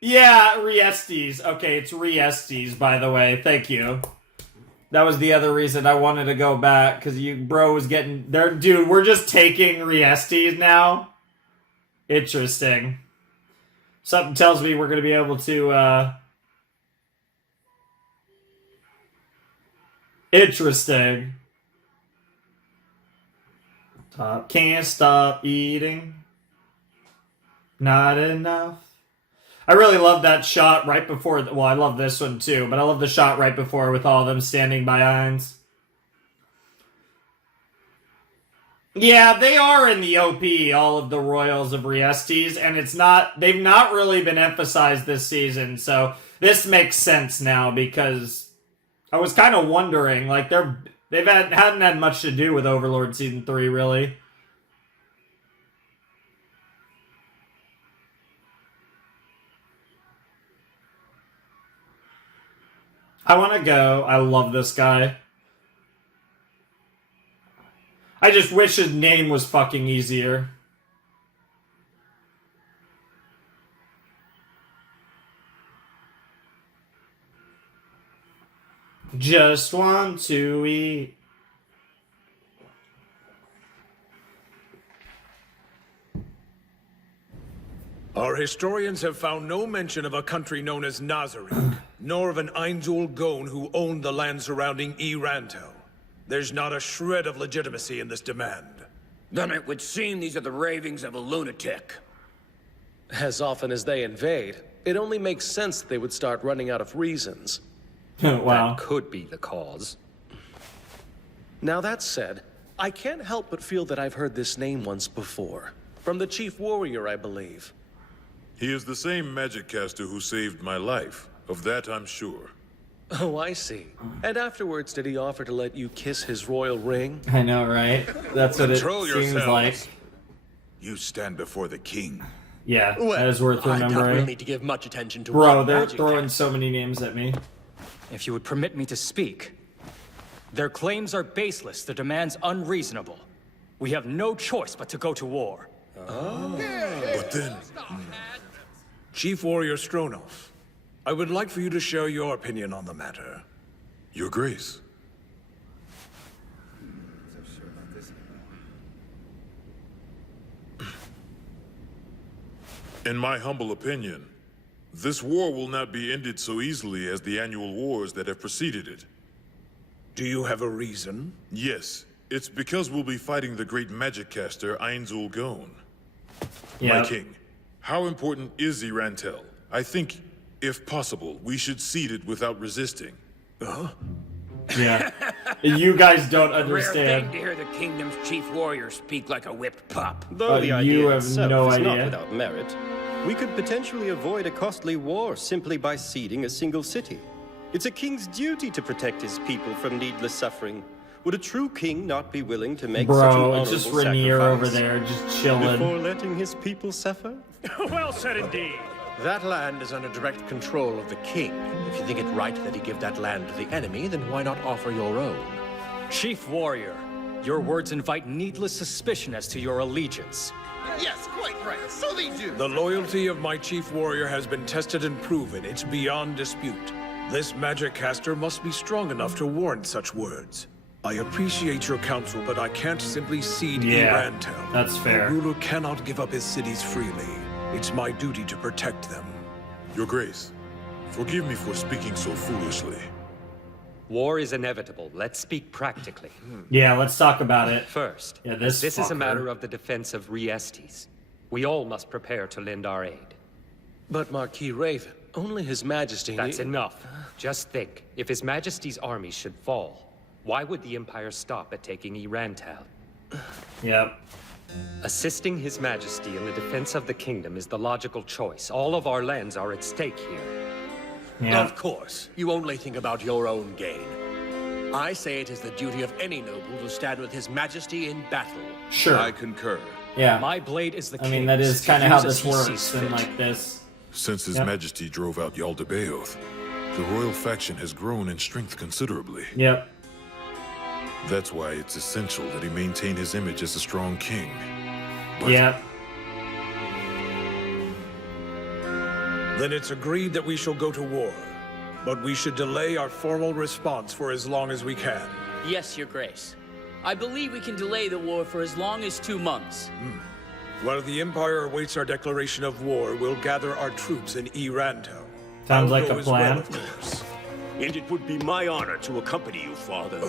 Yeah, Riestes. Okay, it's Riestes, by the way. Thank you. That was the other reason I wanted to go back, because bro was getting there. Dude, we're just taking Riestes now. Interesting. Something tells me we're going to be able to, Interesting. Can't stop eating. Not enough. I really love that shot right before... Well, I love this one too, but I love the shot right before with all of them standing by Ainz. Yeah, they are in the OP, all of the Royals of Riestes, and it's not... They've not really been emphasized this season, so this makes sense now, because I was kind of wondering, like, hadn't had much to do with Overlord Season 3, really. I want to go. I love this guy. I just wish his name was fucking easier. Just want to eat. Our historians have found no mention of a country known as Nazarick, nor of an Ainz Gon who owned the land surrounding Irantel. There's not a shred of legitimacy in this demand. Then it would seem these are the ravings of a lunatic. As often as they invade, it only makes sense that they would start running out of reasons. Wow. That could be the cause. Now that said, I can't help but feel that I've heard this name once before. From the Chief Warrior, I believe. He is the same magic caster who saved my life. Of that I'm sure. Oh, I see. And afterwards, did he offer to let you kiss his royal ring? I know, right? That's what Control it seems yourselves. like. You stand before the king. Yeah, that is worth I don't remembering. really need to give much attention to Bro, one they're magic throwing caster. so many names at me. If you would permit me to speak. Their claims are baseless, their demands unreasonable. We have no choice but to go to war. But then... Chief Warrior Stronov, I would like for you to share your opinion on the matter. Your Grace. In my humble opinion, this war will not be ended so easily as the annual wars that have preceded it. Do you have a reason? Yes, it's because we'll be fighting the great magic caster Ainz Gon. Yeah. My king, how important is Irantel? I think, if possible, we should cede it without resisting. Yeah. You guys don't Rare understand. thing to hear the kingdom's chief warrior speak like a whipped pup. Though the you idea have itself no is not idea. without merit, we could potentially avoid a costly war simply by ceding a single city. It's a king's duty to protect his people from needless suffering. Would a true king not be willing to make such an Bro, honorable it's just Rainier over sacrifice there, just chilling. before letting his people suffer? Well said indeed. That land is under direct control of the king. If you think it right that he give that land to the enemy, then why not offer your own? Chief Warrior, your words invite needless suspicion as to your allegiance. Yes, quite right. So they do. The loyalty of my chief warrior has been tested and proven. It's beyond dispute. This magic caster must be strong enough to warrant such words. I appreciate your counsel, but I can't simply cede Irantel. That's fair. A ruler cannot give up his cities freely. It's my duty to protect them. Your Grace, forgive me for speaking so foolishly. War is inevitable. Let's speak practically. Yeah, let's talk about it. First, Yeah, this is a fucker. matter of the defense of Riestes. We all must prepare to lend our aid. But Marquis Raven, only His Majesty... That's enough. Just think, if His Majesty's army should fall, why would the Empire stop at taking Irantal? Yep. Assisting His Majesty in the defense of the kingdom is the logical choice. All of our lands are at stake here. Yeah. Of course. You only think about your own gain. I say it is the duty of any noble to stand with His Majesty in battle. Sure. I concur. Yeah. My blade is the I mean, that is kind of how this use as he works, sees and fit. like this. Since His Majesty drove out Yaldabaoth, the royal faction has grown in strength considerably. Yep. That's why it's essential that he maintain his image as a strong king. But Yep. Then it's agreed that we shall go to war. But we should delay our formal response for as long as we can. Yes, Your Grace. I believe we can delay the war for as long as 2 months. While the Empire awaits our declaration of war, we'll gather our troops in Irantel. Sounds I'll like go a as plan. well, of course. And it would be my honor to accompany you, Father.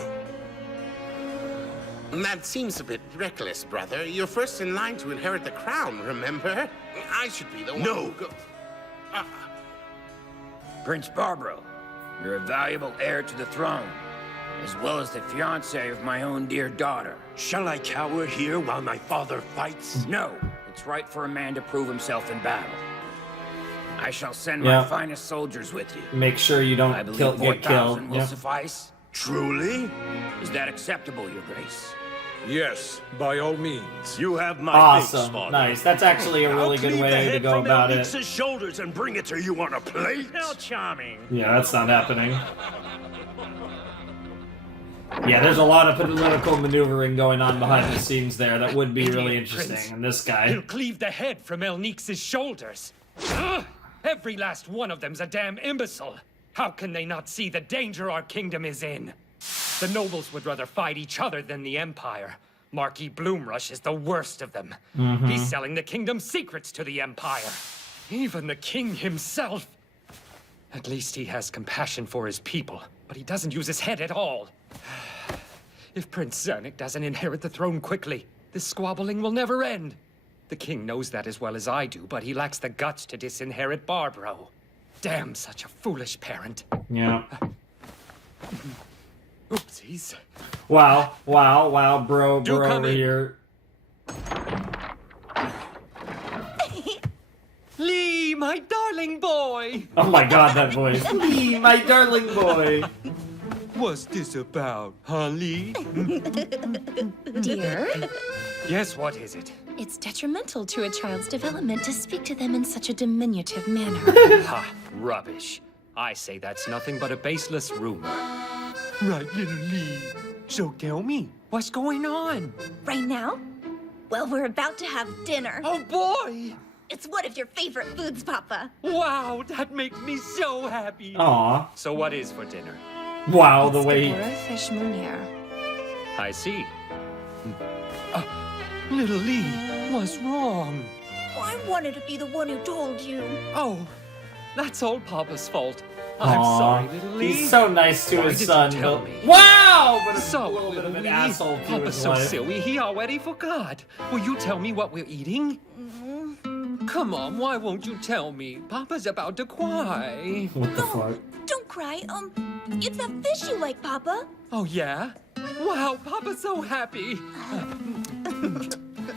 That seems a bit reckless, brother. You're first in line to inherit the crown, remember? I should be the one No. who go... Prince Barbaro, you're a valuable heir to the throne, as well as the fiancé of my own dear daughter. Shall I cower here while my father fights? No, it's right for a man to prove himself in battle. I shall send Yeah. my finest soldiers with you. Make sure you don't I believe get 4,000 killed. will Yep. suffice. Truly? Is that acceptable, Your Grace? Yes, by all means. You have my Awesome. thanks, Father. Nice. That's actually a really good way to go about it. His shoulders and bring it to you on a plate. How charming. Yeah, that's not happening. Yeah, there's a lot of political maneuvering going on behind the scenes there that would be really interesting. And this guy. He'll cleave the head from Elnix's shoulders. Ugh! Every last one of them's a damn imbecile. How can they not see the danger our kingdom is in? The nobles would rather fight each other than the Empire. Marquis Bloomrush is the worst of them. Mhm. He's selling the kingdom's secrets to the Empire. Even the king himself. At least he has compassion for his people, but he doesn't use his head at all. If Prince Zernik doesn't inherit the throne quickly, this squabbling will never end. The king knows that as well as I do, but he lacks the guts to disinherit Barbaro. Damn such a foolish parent. Yeah. Oopsies. Wow, wow, wow, bro Do come over in. here. Lee, my darling boy! Oh my god, that voice. Lee, my darling boy. What's this about, huh, Lee? Dear, Yes, what is it? it's detrimental to a child's development to speak to them in such a diminutive manner. Ha, rubbish. I say that's nothing but a baseless rumor. Right, little Lee. So tell me, what's going on? Right now? Well, we're about to have dinner. Oh, boy! It's one of your favorite foods, Papa. Wow, that makes me so happy. Aw. So what is for dinner? Wow, the way. Fish Munir. I see. Little Lee, what's wrong? I wanted to be the one who told you. Oh, that's all Papa's fault. I'm Aw. sorry, little Lee. He's so nice to Why his did son. you tell but- me? Wow! But it's So, a little bit of an Lee, asshole to Papa's his so wife. silly, he already forgot. Will you tell me what we're eating? Come on, why won't you tell me? Papa's about to cry. What the fuck? Don't cry. It's that fish you like, Papa. Oh, yeah? Wow, Papa's so happy.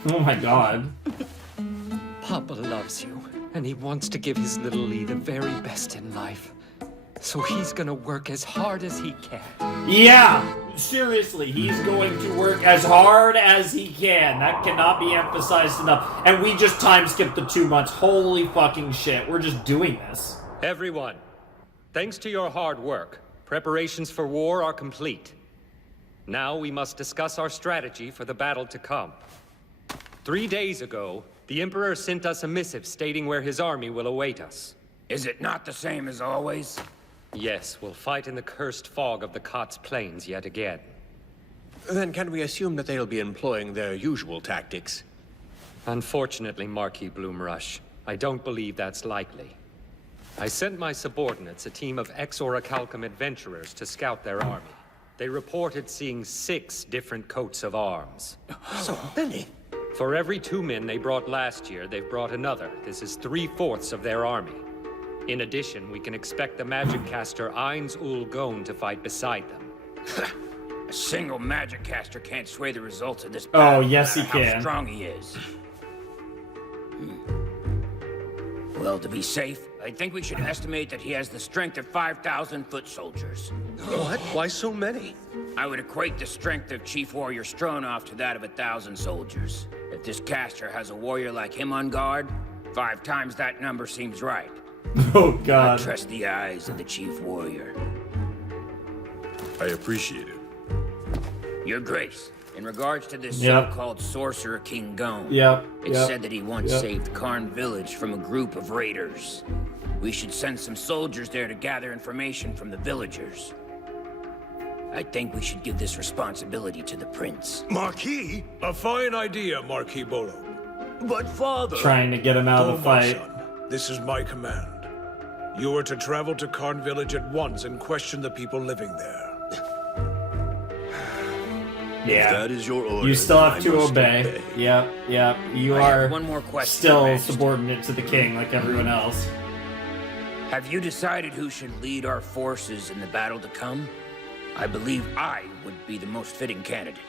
Oh my god. Papa loves you, and he wants to give his little Lee the very best in life. So he's gonna work as hard as he can. Yeah, seriously, he's going to work as hard as he can. That cannot be emphasized enough. And we just time skipped the 2 months. Holy fucking shit, we're just doing this. Everyone, thanks to your hard work, preparations for war are complete. Now we must discuss our strategy for the battle to come. 3 days ago, the Emperor sent us a missive stating where his army will await us. Is it not the same as always? Yes, we'll fight in the cursed fog of the Kotz Plains yet again. Then can we assume that they'll be employing their usual tactics? Unfortunately, Marquis Bloomrush, I don't believe that's likely. I sent my subordinates a team of ex-Orichalcum adventurers to scout their army. They reported seeing 6 different coats of arms. So many? For every 2 men they brought last year, they've brought another. This is 3/4 of their army. In addition, we can expect the magic caster Ainz to fight beside them. A single magic caster can't sway the results of this Oh, battle, yes, no he matter can. how strong he is. Well, to be safe, I think we should estimate that he has the strength of 5,000 foot soldiers. What? Why so many? I would equate the strength of Chief Warrior Stronov to that of 1,000 soldiers. If this caster has a warrior like him on guard, 5 times that number seems right. Oh, God. I trust the eyes of the Chief Warrior. I appreciate it. Your Grace, in regards to this Yep. so-called sorcerer King Gone, Yep, it's yep, said that he once yep. saved Carne village from a group of raiders. We should send some soldiers there to gather information from the villagers. I think we should give this responsibility to the prince. Marquis? A fine idea, Marquis Bolo. But father... Trying to get him out of the Go, my fight. son. This is my command. You are to travel to Carne village at once and question the people living there. Yeah. If that is your order, You still have then to I must obey. Yep, yep. You I have are one more question, still Your Majesty. subordinate to the king like everyone else. Have you decided who should lead our forces in the battle to come? I believe I would be the most fitting candidate.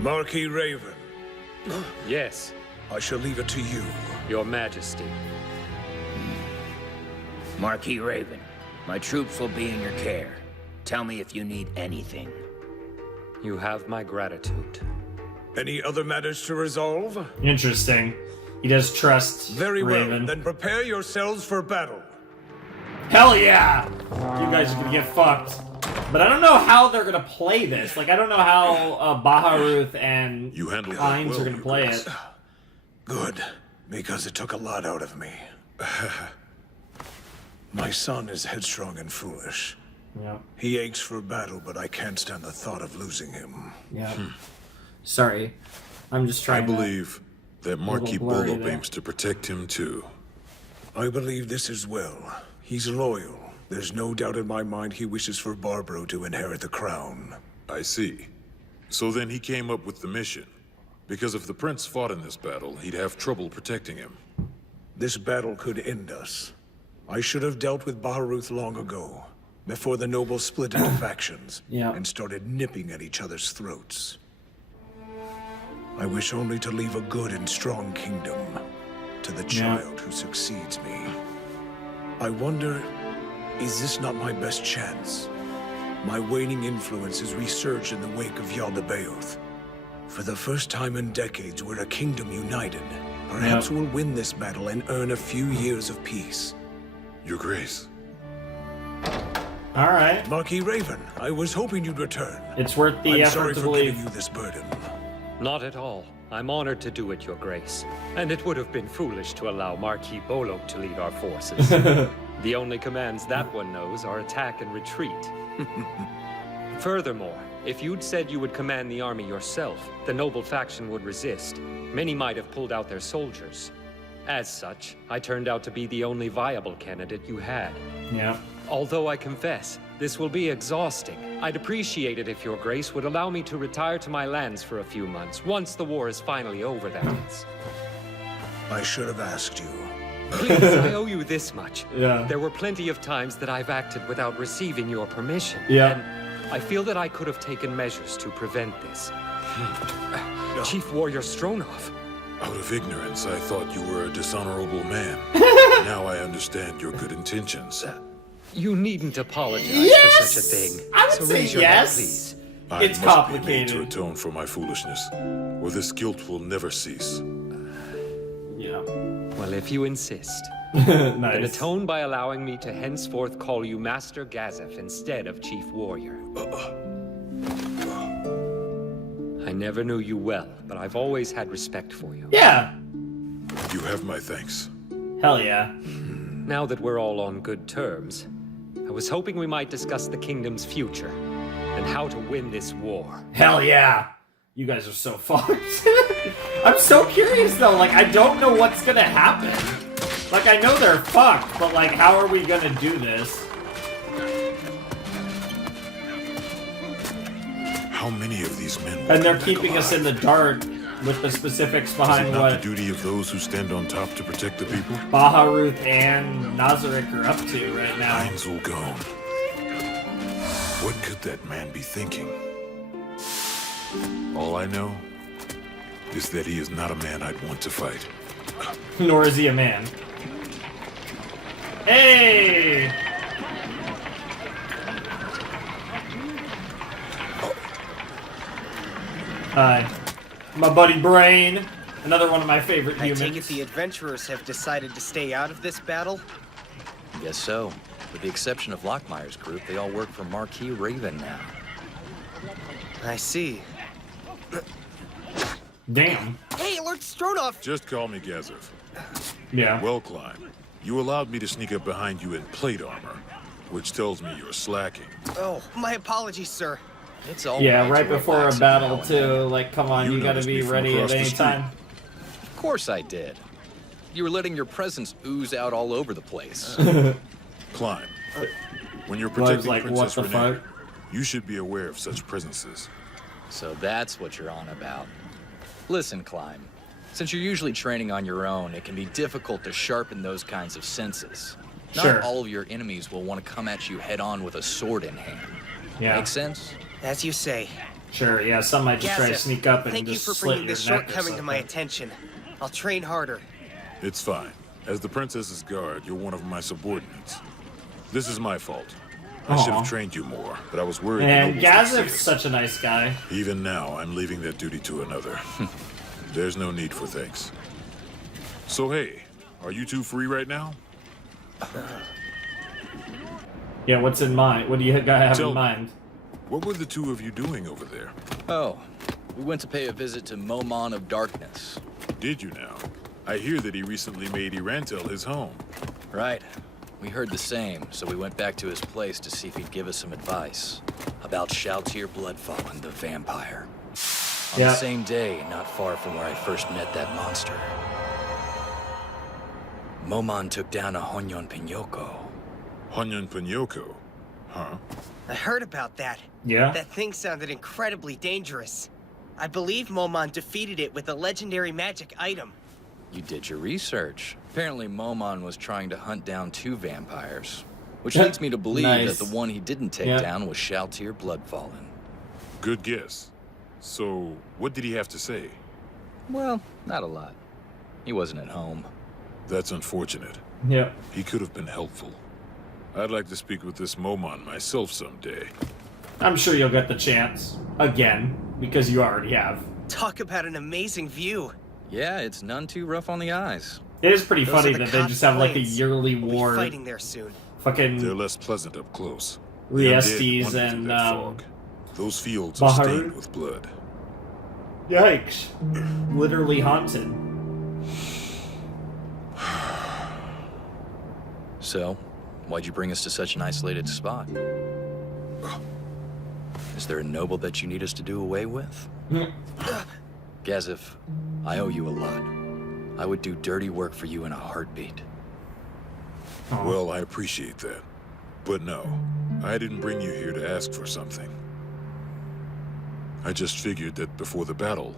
Marquis Raven, Yes, I shall leave it to you. Your Majesty. Marquis Raven, my troops will be in your care. Tell me if you need anything. You have my gratitude. Any other matters to resolve? Interesting. He does trust Very Raven. well, then prepare yourselves for battle. Hell yeah! You guys are gonna get fucked. But I don't know how they're gonna play this. Like, I don't know how Baharuth and Ainz are gonna play it. Good, because it took a lot out of me. My son is headstrong and foolish. Yeah. He aches for battle, but I can't stand the thought of losing him. Yeah. Sorry. I'm just trying I believe that Marquis blurry Bolo there. aims to protect him too. I believe this as well. He's loyal. There's no doubt in my mind he wishes for Barbaro to inherit the crown. I see. So then he came up with the mission. Because if the prince fought in this battle, he'd have trouble protecting him. This battle could end us. I should have dealt with Baharuth long ago, before the nobles split into factions and started nipping at each other's throats. I wish only to leave a good and strong kingdom to the child who succeeds me. I wonder, is this not my best chance? My waning influence has resurged in the wake of Yaldabaoth. For the first time in decades, we're a kingdom united. Perhaps we'll win this battle and earn a few years of peace. Your Grace. Alright. Marquis Raven, I was hoping you'd return. It's worth the I'm effort sorry to for believe. giving you this burden. Not at all. I'm honored to do it, Your Grace. And it would have been foolish to allow Marquis Bolo to lead our forces. The only commands that one knows are attack and retreat. Furthermore, if you'd said you would command the army yourself, the noble faction would resist. Many might have pulled out their soldiers. As such, I turned out to be the only viable candidate you had. Yeah. Although I confess, this will be exhausting. I'd appreciate it if Your Grace would allow me to retire to my lands for a few months, once the war is finally over, that is. I should have asked you. Please, I owe you this much. Yeah. There were plenty of times that I've acted without receiving your permission. Yeah. And I feel that I could have taken measures to prevent this. Chief Warrior Stronov. Out of ignorance, I thought you were a dishonorable man. Now I understand your good intentions. You needn't apologize Yes! for such a thing. I would so say raise your yes. head, please. I It's must be made complicated. to atone for my foolishness, or this guilt will never cease. Yeah. Well, if you insist. Then Nice. atone by allowing me to henceforth call you Master Gazef instead of Chief Warrior. I never knew you well, but I've always had respect for you. Yeah. You have my thanks. Hell yeah. Now that we're all on good terms, I was hoping we might discuss the kingdom's future and how to win this war. Hell yeah. You guys are so fucked. I'm so curious though, like I don't know what's gonna happen. Like I know they're fucked, but like how are we gonna do this? How many of these men? And they're keeping us in the dark with the specifics Is it behind not what the duty of those who stand on top to protect the people? Baharuth and Nazarick are up to right now. Ainz will go. What could that man be thinking? All I know is that he is not a man I'd want to fight. Nor is he a man. Hey! Hi. My buddy Brain. Another one of my favorite I humans. take it the adventurers have decided to stay out of this battle? Guess so. With the exception of Lockmeyer's group, they all work for Marquis Raven now. I see. Damn. Hey, Lord Stronov! Just call me Gazef. Yeah. Well, Klein, you allowed me to sneak up behind you in plate armor, which tells me you're slacking. Oh, my apologies, sir. It's all Yeah, right right to before a relax battle now and too. then. Like, come on, You you gotta noticed be me from ready across at the any street. time. Of course I did. You were letting your presence ooze out all over the place. Klein, when you're Well, I was protecting like, Princess what the Renee, fuck? you should be aware of such presences. So that's what you're on about. Listen, Klein. Since you're usually training on your own, it can be difficult to sharpen those kinds of senses. Not Sure. all of your enemies will want to come at you head-on with a sword in hand. Yeah. Make sense? As you say. Sure, yeah, some might just try to Gazef, sneak up and thank you just for slit bringing your this neck or shortcoming to my something. attention. I'll train harder. It's fine. As the princess's guard, you're one of my subordinates. This is my fault. I should Aw. have trained you more, but I was worried. Man, the nobles would see Gazef's us. such a nice guy. Even now, I'm leaving that duty to another. There's no need for thanks. So hey, are you two free right now? Yeah, what's in mind? What do you guys have Tell in me. mind? What were the two of you doing over there? Oh, we went to pay a visit to Momon of Darkness. Did you now? I hear that he recently made Irantel his home. Right. We heard the same, so we went back to his place to see if he'd give us some advice about Shaltir Bloodfallen, the vampire. On Yeah. the same day, not far from where I first met that monster, Momon took down a Honyon Pinyoko. Honyon Pinyoko? Huh? I heard about that. Yeah? That thing sounded incredibly dangerous. I believe Momon defeated it with a legendary magic item. You did your research. Apparently Momon was trying to hunt down 2 vampires, which leads me to believe Nice. that the one he didn't take Yeah. down was Shaltir Bloodfallen. Good guess. So, what did he have to say? Well, not a lot. He wasn't at home. That's unfortunate. Yep. He could have been helpful. I'd like to speak with this Momon myself someday. I'm sure you'll get the chance. Again. Because you already have. Talk about an amazing view. Yeah, it's none too rough on the eyes. It is pretty Those funny are the that they Cops just have like a Plains. yearly We'll be war. fighting there soon. Fucking They're less pleasant up close. The undead Riestes wander through and that fog. Those fields are Baharu? stained with blood. Yikes. Literally haunted. So, why'd you bring us to such an isolated spot? Is there a noble that you need us to do away with? Gazef, I owe you a lot. I would do dirty work for you in a heartbeat. Well, I appreciate that. But no, I didn't bring you here to ask for something. I just figured that before the battle,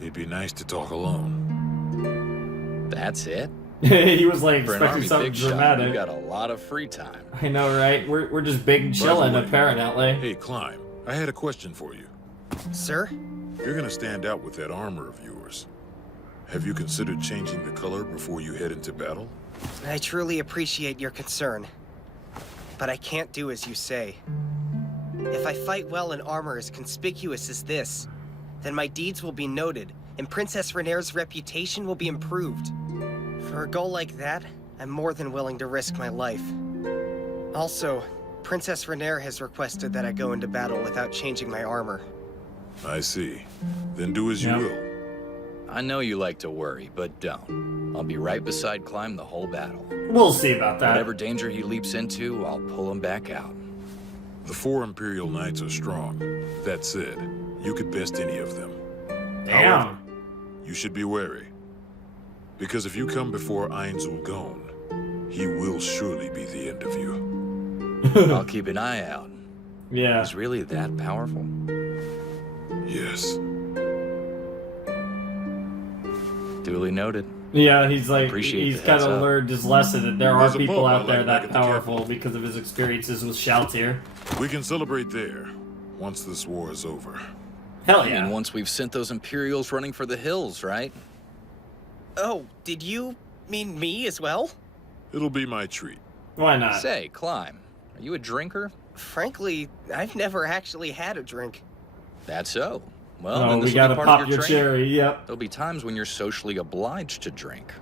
it'd be nice to talk alone. That's it? He was like For an expecting army something big shot, dramatic. you got a lot of free time. I know, right? We're just big and By the chilling, way, apparently. Hey, Klein, I had a question for you. Sir? You're gonna stand out with that armor of yours. Have you considered changing the color before you head into battle? I truly appreciate your concern. But I can't do as you say. If I fight well in armor as conspicuous as this, then my deeds will be noted, and Princess Renaer's reputation will be improved. For a goal like that, I'm more than willing to risk my life. Also, Princess Renaer has requested that I go into battle without changing my armor. I see. Then do as you will. I know you like to worry, but don't. I'll be right beside Climb the whole battle. We'll see about that. Whatever danger he leaps into, I'll pull him back out. The 4 Imperial Knights are strong. That said, you could best any of them. Damn. However, you should be wary. Because if you come before Ainz he will surely be the end of you. I'll keep an eye out. Yeah. He's really that powerful? Yes. Duly noted. Yeah, he's like, Appreciate he's the kind heads of up. learned his lesson that there are There's a people pub I out there like back that at the powerful because of his experiences with Shaltir. We can celebrate there, once this war is over. Hell I yeah. mean, once we've sent those Imperials running for the hills, right? Oh, did you mean me as well? It'll be my treat. Why not? Say, Climb, are you a drinker? Frankly, I've never actually had a drink. That's so. Well, Oh, then we this will gotta be part pop of your your training. cherry, yep. There'll be times when you're socially obliged to drink.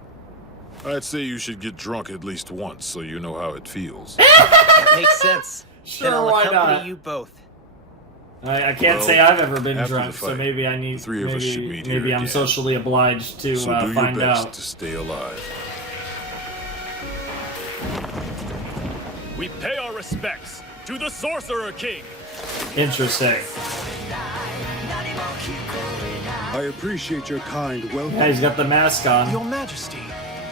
I'd say you should get drunk at least once so you know how it feels. That makes sense. Sure, then I'll why accompany not? you both. I can't Well, say I've ever been after drunk, the so fight, maybe I need. the 3 of us should meet maybe here I'm again. socially obliged to So do your find best out. to stay alive. We pay our respects to the Sorcerer King. Interesting. I appreciate your kind welcome. Yeah, he's got the mask on. Your Majesty,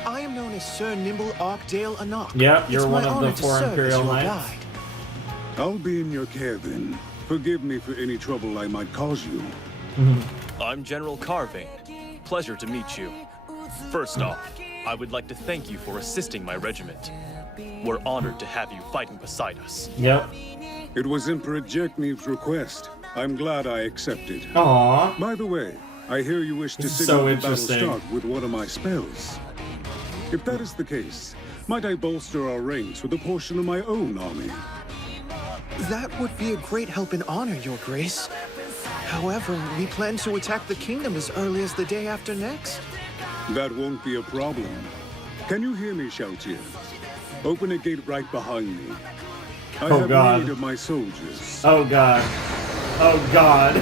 I am known as Sir Nimble Arkdale Anok. Yep, you're It's one my of honor the to 4 serve as Imperial your Knights. guide. I'll be in your care then. Forgive me for any trouble I might cause you. I'm General Carvane. Pleasure to meet you. First off, I would like to thank you for assisting my regiment. We're honored to have you fighting beside us. Yep. It was Emperor Jerkneev's request. I'm glad I accepted. Aww. By the way, I hear you wish to This is signal so the battle interesting. start with one of my spells. If that is the case, might I bolster our ranks with a portion of my own army? That would be a great help and honor, Your Grace. However, we plan to attack the kingdom as early as the day after next. That won't be a problem. Can you hear me, Shaltir? Open a gate right behind me. I Oh, have God. need of my soldiers. Oh god. Oh god.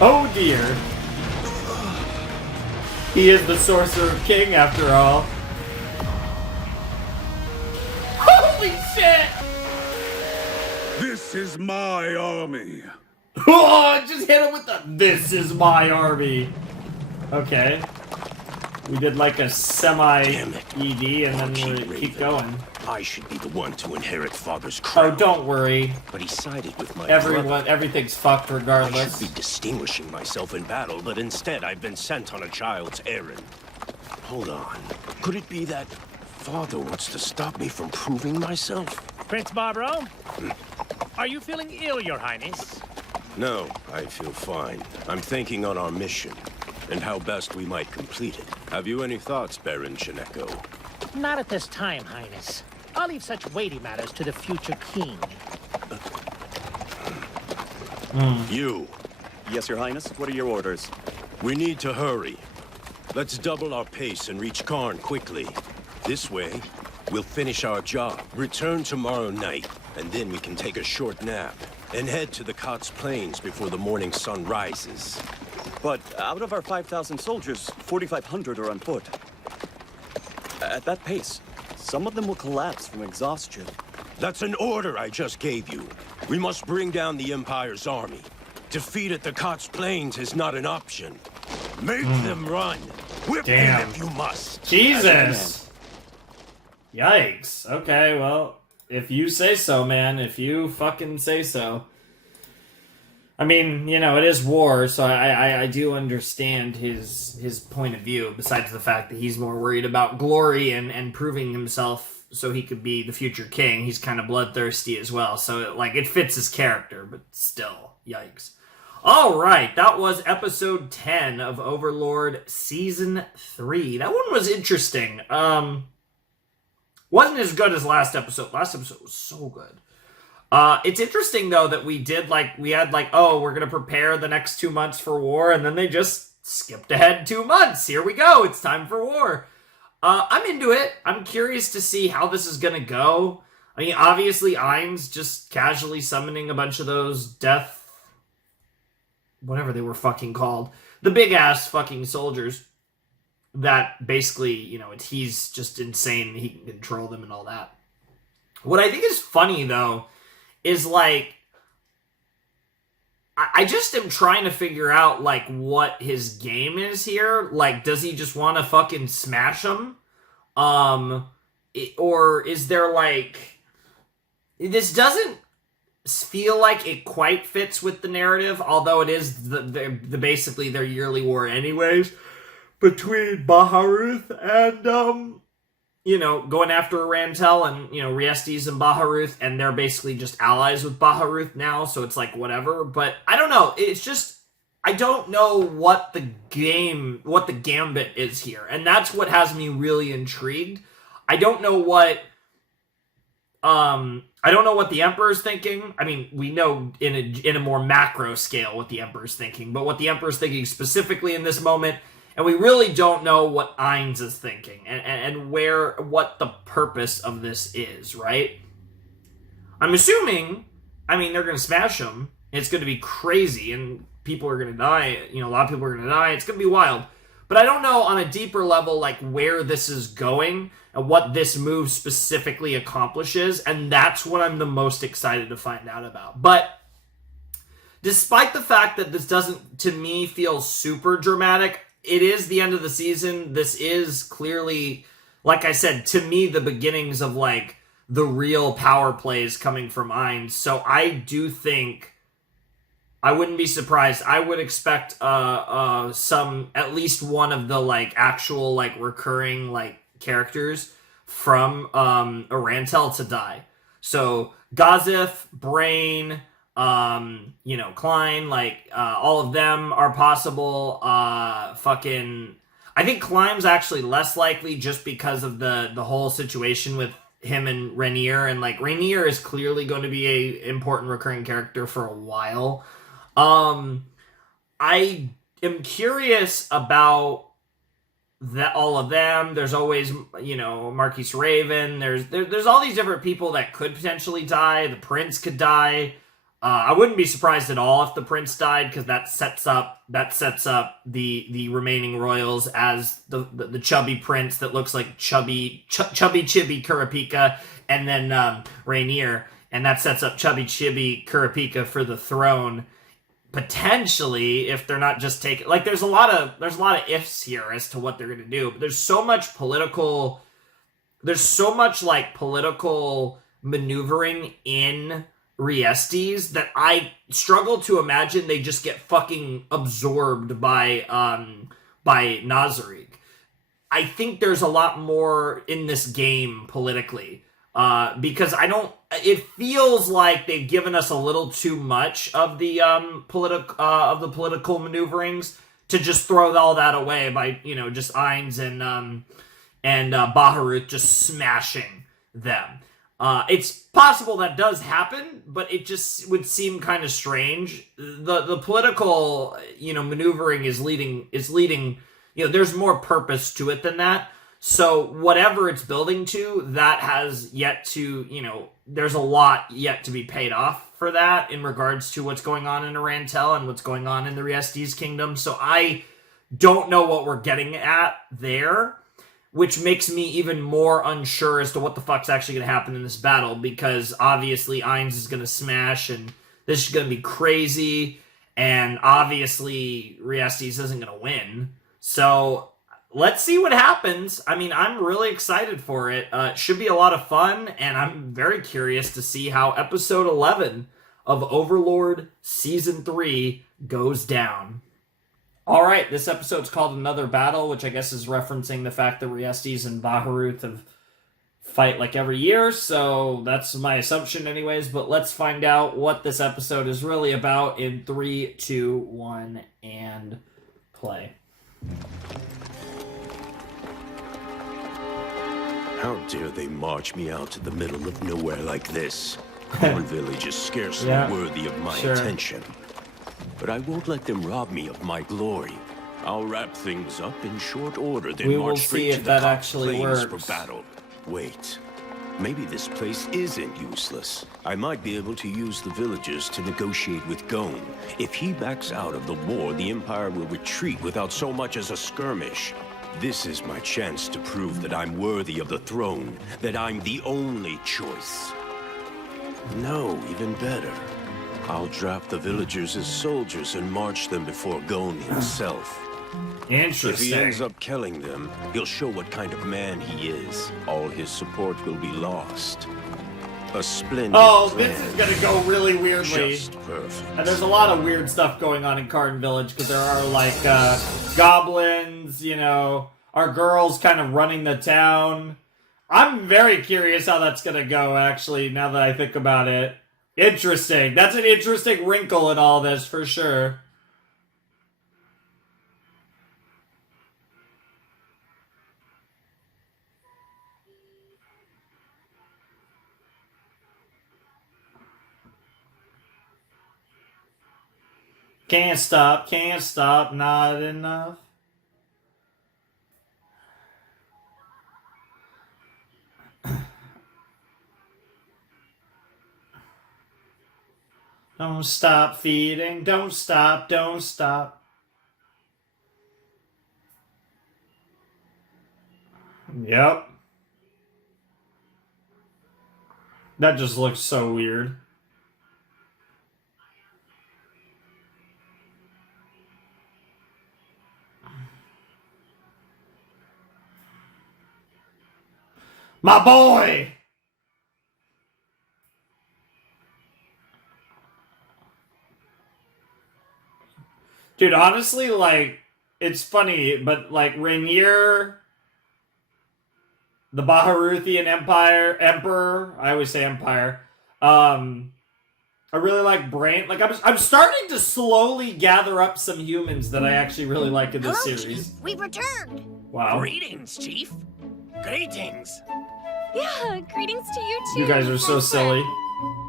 Oh dear. He is the Sorcerer King after all. Holy shit! This is my army. Oh, just hit him with the "This is my army." Okay. We did like a semi-ED and then we keep going. I should be the one to inherit Father's crown. Oh, don't worry. But he sided with my Everyone, everything's fucked I regardless. should be distinguishing myself in battle, but instead I've been sent on a child's errand. Hold on. Could it be that Father wants to stop me from proving myself? Prince Barbaro? Are you feeling ill, Your Highness? No, I feel fine. I'm thinking on our mission and how best we might complete it. Have you any thoughts, Baron Shineko? Not at this time, Highness. I'll leave such weighty matters to the future king. You. Yes, Your Highness. What are your orders? We need to hurry. Let's double our pace and reach Carne quickly. This way, we'll finish our job, return tomorrow night, and then we can take a short nap and head to the Kotz Plains before the morning sun rises. But out of our 5,000 soldiers, 4,500 are on foot. At that pace, some of them will collapse from exhaustion. That's an order I just gave you. We must bring down the Empire's army. Defeat at the Kotz Plains is not an option. Make them run. Whip them Damn. if you must. Jesus. Yikes. Okay, well, if you say so, man. If you fucking say so. I mean, you know, it is war, so I do understand his point of view, besides the fact that he's more worried about glory and proving himself so he could be the future king. He's kind of bloodthirsty as well, so it fits his character, but still, yikes. All right, that was episode 10 of Overlord Season 3. That one was interesting. Wasn't as good as last episode. Last episode was so good. It's interesting, though, that we had we're going to prepare the next 2 months for war, and then they just skipped ahead 2 months. Here we go. It's time for war. I'm into it. I'm curious to see how this is going to go. I mean, obviously, Ainz just casually summoning a bunch of those death... whatever they were fucking called. The big-ass fucking soldiers that basically, he's just insane. He can control them and all that. What I think is funny, though, is, I just am trying to figure out, what his game is here. Does he just want to fucking smash them? Or is there, this doesn't feel like it quite fits with the narrative, although it is basically their yearly war anyways, between Baharuth and, going after Rantel and, Riestes and Baharuth, and they're basically just allies with Baharuth now, so it's whatever. But I don't know, it's just, I don't know what the gambit is here, and that's what has me really intrigued. I don't know what the Emperor's thinking. I mean, we know in a more macro scale what the Emperor's thinking, but what the Emperor's thinking specifically in this moment, and we really don't know what Ainz is thinking, and what the purpose of this is, right? I'm assuming, they're going to smash him, it's going to be crazy, and people are going to die, a lot of people are going to die, it's going to be wild. But I don't know on a deeper level, where this is going, and what this move specifically accomplishes, and that's what I'm the most excited to find out about. But despite the fact that this doesn't, to me, feel super dramatic, it is the end of the season. This is clearly, like I said, to me, the beginnings of, the real power plays coming from Ainz. So I do think, I wouldn't be surprised. I would expect at least one of the, actual, recurring, characters from Rantel to die. So Gazef, Brain, Klein, all of them are possible. I think Klein's actually less likely just because of the whole situation with him and Rainier, and Rainier is clearly going to be a important recurring character for a while. I am curious about all of them. There's always, Marquise Raven. There's all these different people that could potentially die. The Prince could die. I wouldn't be surprised at all if the Prince died, because that sets up the remaining royals as the chubby Prince that looks like chubby Chibi Kurapika, and then Rainier, and that sets up chubby Chibi Kurapika for the throne. Potentially, if they're not just taking, there's a lot of ifs here as to what they're going to do, but there's so much political maneuvering in Riestes that I struggle to imagine they just get fucking absorbed by Nazarick. I think there's a lot more in this game politically, because it feels like they've given us a little too much of the political maneuverings to just throw all that away by, just Ainz and Baharuth just smashing them. It's possible that does happen, but it just would seem kind of strange. The political, maneuvering is leading, there's more purpose to it than that. So whatever it's building to, that has yet to, there's a lot yet to be paid off for that in regards to what's going on in Rantel and what's going on in the Riestes Kingdom. So I don't know what we're getting at there, which makes me even more unsure as to what the fuck's actually going to happen in this battle, because obviously Ainz is going to smash, and this is going to be crazy, and obviously Riestes isn't going to win. So let's see what happens. I'm really excited for it. It should be a lot of fun, and I'm very curious to see how episode 11 of Overlord Season 3 goes down. Alright, this episode's called Another Battle, which I guess is referencing the fact that Riestes and Baharuth have fight like every year, so that's my assumption anyways, but let's find out what this episode is really about in 3, 2, 1, and play. How dare they march me out to the middle of nowhere like this? Carne Village is scarcely worthy of my attention. But I won't let them rob me of my glory. I'll wrap things up in short order, then march straight to the top plains for battle. Wait, maybe this place isn't useless. I might be able to use the villagers to negotiate with Gon. If he backs out of the war, the Empire will retreat without so much as a skirmish. This is my chance to prove that I'm worthy of the throne, that I'm the only choice. No, even better. I'll draft the villagers as soldiers and march them before Gon himself. Interesting. If he ends up killing them, he'll show what kind of man he is. All his support will be lost. A splendid plan. This is gonna go really weirdly. Just perfect. And there's a lot of weird stuff going on in Carne Village, because there are, like, goblins, you know, our girls kind of running the town. I'm very curious how that's gonna go, actually, now that I think about it. Interesting. That's an interesting wrinkle in all this, for sure. Can't stop, not enough. Don't stop feeding, don't stop. Yep. That just looks so weird. My boy! Dude, honestly, like, it's funny, but, like, Rainier, the Baharuthian Emperor, I always say Empire, I really like Brain. Like, I'm starting to slowly gather up some humans that I actually really like in this series. Chief, we returned. Wow. Greetings, Chief. Greetings. Yeah, greetings to you too. You guys are so silly.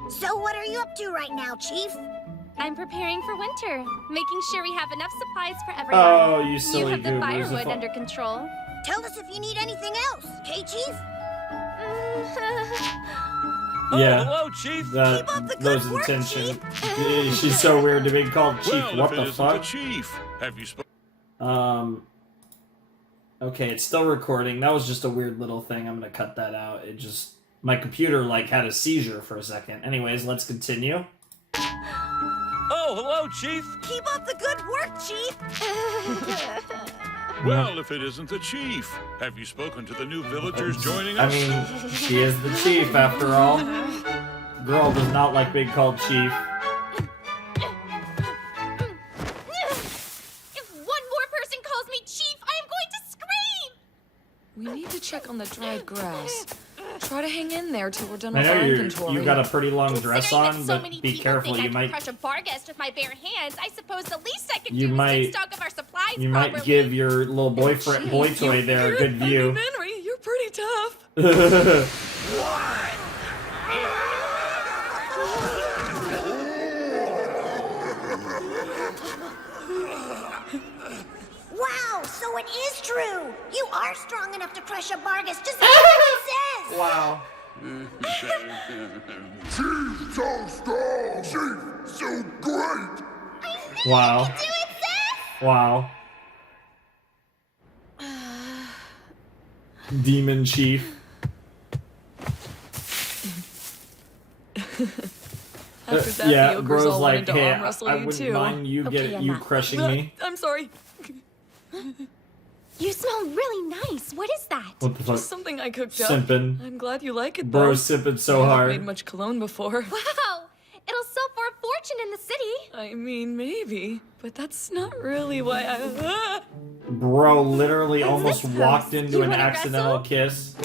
So what are you up to right now, Chief? I'm preparing for winter, making sure we have enough supplies for everyone. Oh, you silly You have the goobers. firewood under control. Tell us if you need anything else, okay, Chief? Yeah. Hello, Chief. Keep up the good work, attention. She's so weird to be called Chief. Well, What if the it isn't fuck? the Chief, have you spoken? Okay, it's still recording. That was just a weird little thing. I'm gonna cut that out. It just... My computer, like, had a seizure for a second. Anyways, let's continue. Oh, hello, Chief. Keep up the good work, Chief. Well, if it isn't the Chief, have you spoken to the new villagers joining us? I mean, she is the Chief, after all. Girl does not like being called Chief. If one more person calls me Chief, I am going to scream! We need to check on the dried grass. Try to hang in there till we're done I with know our inventory. you got a pretty long dress on, so but many be people careful. think You I might can crush a barghest with my bare hands. I suppose the least I can You do is might- take stock of our supplies you properly. might give your little boy toy there a good view. Henry, you're pretty tough. Wow, so it is true. You are strong enough to crush a barghest, just like everyone says. Wow. Chief, so strong! Chief, so great! Wow. Do it, sis! Wow. Demon Chief. After that, yeah, the ogres bro's all like, wanted to hey, arm wrestle I you wouldn't too. mind you you crushing me. I'm sorry. You smell really nice. What is that? What the fuck? Just something I cooked up. Simpin'. I'm glad you like it, though. Bro's sipping so I haven't hard. made much cologne before. Wow, it'll sell for a fortune in the city. I mean, maybe, but that's not really why I... Bro literally almost this walked house? into You an wanna accidental wrestle? kiss.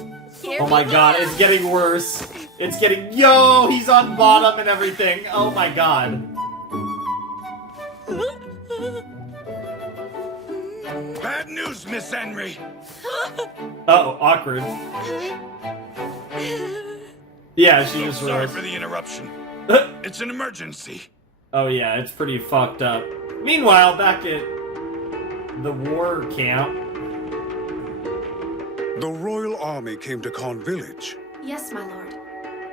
Here Oh my god, it's getting worse. It's getting... Yo, he's on bottom and everything. Oh my god. Bad news, Miss Henry. Uh-oh, awkward. Yeah, she just Sorry realized. for the interruption. It's an emergency. Oh yeah, it's pretty fucked up. Meanwhile, back at the war camp. The royal army came to Carne village. Yes, my lord.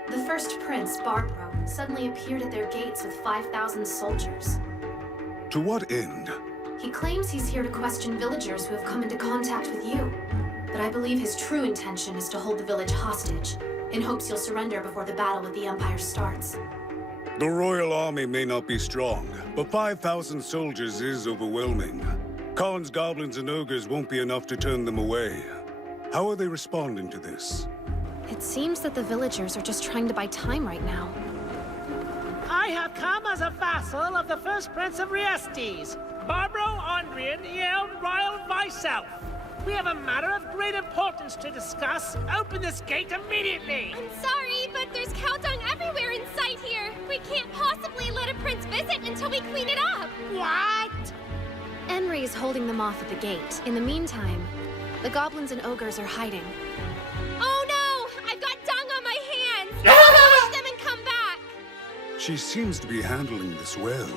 The first prince, Barbaro, suddenly appeared at their gates with 5,000 soldiers. To what end? He claims he's here to question villagers who have come into contact with you. But I believe his true intention is to hold the village hostage, in hopes you'll surrender before the battle with the Empire starts. The royal army may not be strong, but 5,000 soldiers is overwhelming. Carne's goblins and ogres won't be enough to turn them away. How are they responding to this? It seems that the villagers are just trying to buy time right now. I have come as a vassal of the first prince of Riestes, Barbaro Andrian Earl Ryle myself. We have a matter of great importance to discuss. Open this gate immediately! I'm sorry, but there's countdown everywhere in sight here. We can't possibly let a prince visit until we clean it up. What? Enri is holding them off at the gate. In the meantime, the goblins and ogres are hiding. Oh no! I've got dung on my hands! I'll wash them and come back! She seems to be handling this well.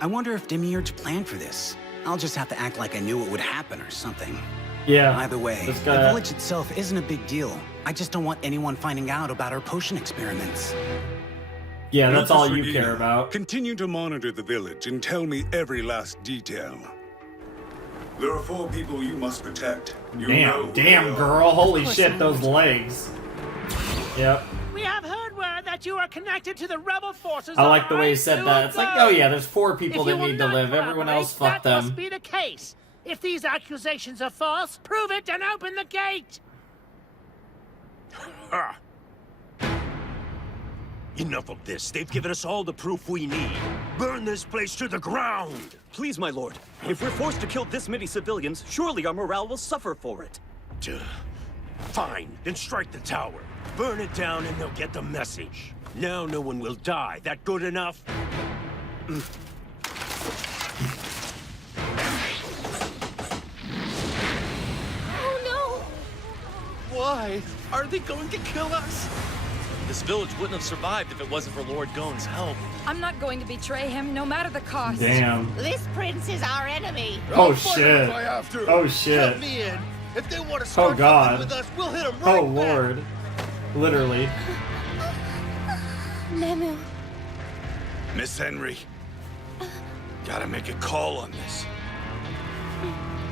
I wonder if Demiurge planned for this. I'll just have to act like I knew it would happen or something. Yeah. Either way, the village itself isn't a big deal. I just don't want anyone finding out about our potion experiments. Yeah, that's all you Regina, care about. Continue to monitor the village and tell me every last detail. There are 4 people you must protect. You know Damn, girl. Holy shit, those legs. Yep. We have heard word that you are connected to the rebel forces. I like the way he said that. It's like, oh yeah, there's 4 people that need to live. Everyone else, fuck that must them. be the case. If these accusations are false, prove it and open the gate. Enough of this. They've given us all the proof we need. Burn this place to the ground! Please, my lord. If we're forced to kill this many civilians, surely our morale will suffer for it. Fine, then strike the tower. Burn it down and they'll get the message. Now no one will die. That good enough? Oh no! Why? Are they going to kill us? This village wouldn't have survived if it wasn't for Lord Gone's help. I'm not going to betray him, no matter the cost. Damn. This prince is our enemy. Oh shit. Oh shit. Let me in. If they want to Oh start god. with us, we'll hit them right Oh lord. Literally. Nemu. Miss Henry, gotta make a call on this.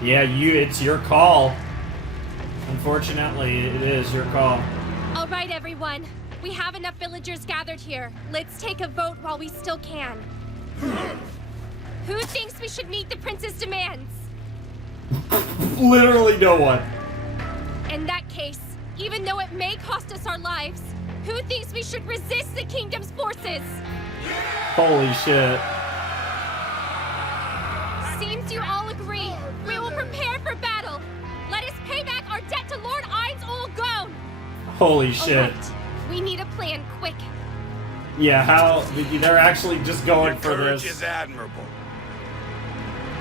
Yeah, it's your call. Unfortunately, it is your call. All right, everyone. We have enough villagers gathered here. Let's take a vote while we still can. Who thinks we should meet the prince's demands? Literally no one. In that case, even though it may cost us our lives, who thinks we should resist the kingdom's forces? Holy shit. Seems you all agree. We will prepare for battle. Let us pay back our debt to Lord Ainz Gone. Holy shit. Right. We need a plan quick. Yeah, how they're actually just going Your for courage this. is admirable.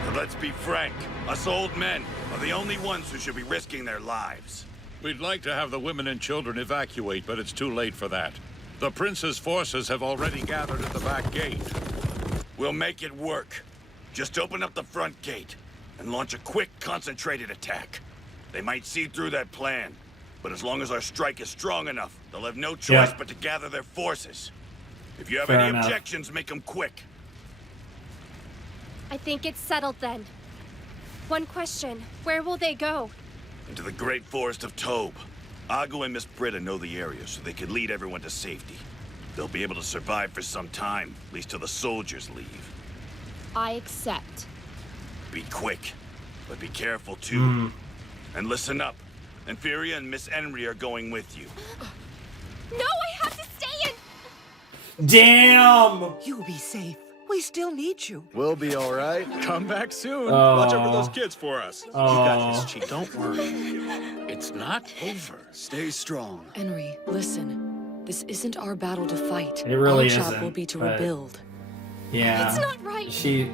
But let's be frank, us old men are the only ones who should be risking their lives. We'd like to have the women and children evacuate, but it's too late for that. The prince's forces have already gathered at the back gate. We'll make it work. Just open up the front gate and launch a quick, concentrated attack. They might see through that plan, but as long as our strike is strong enough, they'll have no choice but to gather their forces. If you have Fair any enough. objections, make them quick. I think it's settled then. One question, where will they go? Into the great forest of Tobe. Agu and Miss Britta know the area, so they can lead everyone to safety. They'll be able to survive for some time, at least till the soldiers leave. I accept. Be quick, but be careful too. And listen up. Inferior and Miss Henry are going with you. No, I have to stay in. Damn! You be safe. We still need you. We'll be all right. Come back soon. Watch out for those kids for us. You got this, Chief. Don't worry. It's not over. Stay strong. Henry, listen. This isn't our battle to fight. It really our job isn't, will be to but- rebuild. Yeah. It's not right. She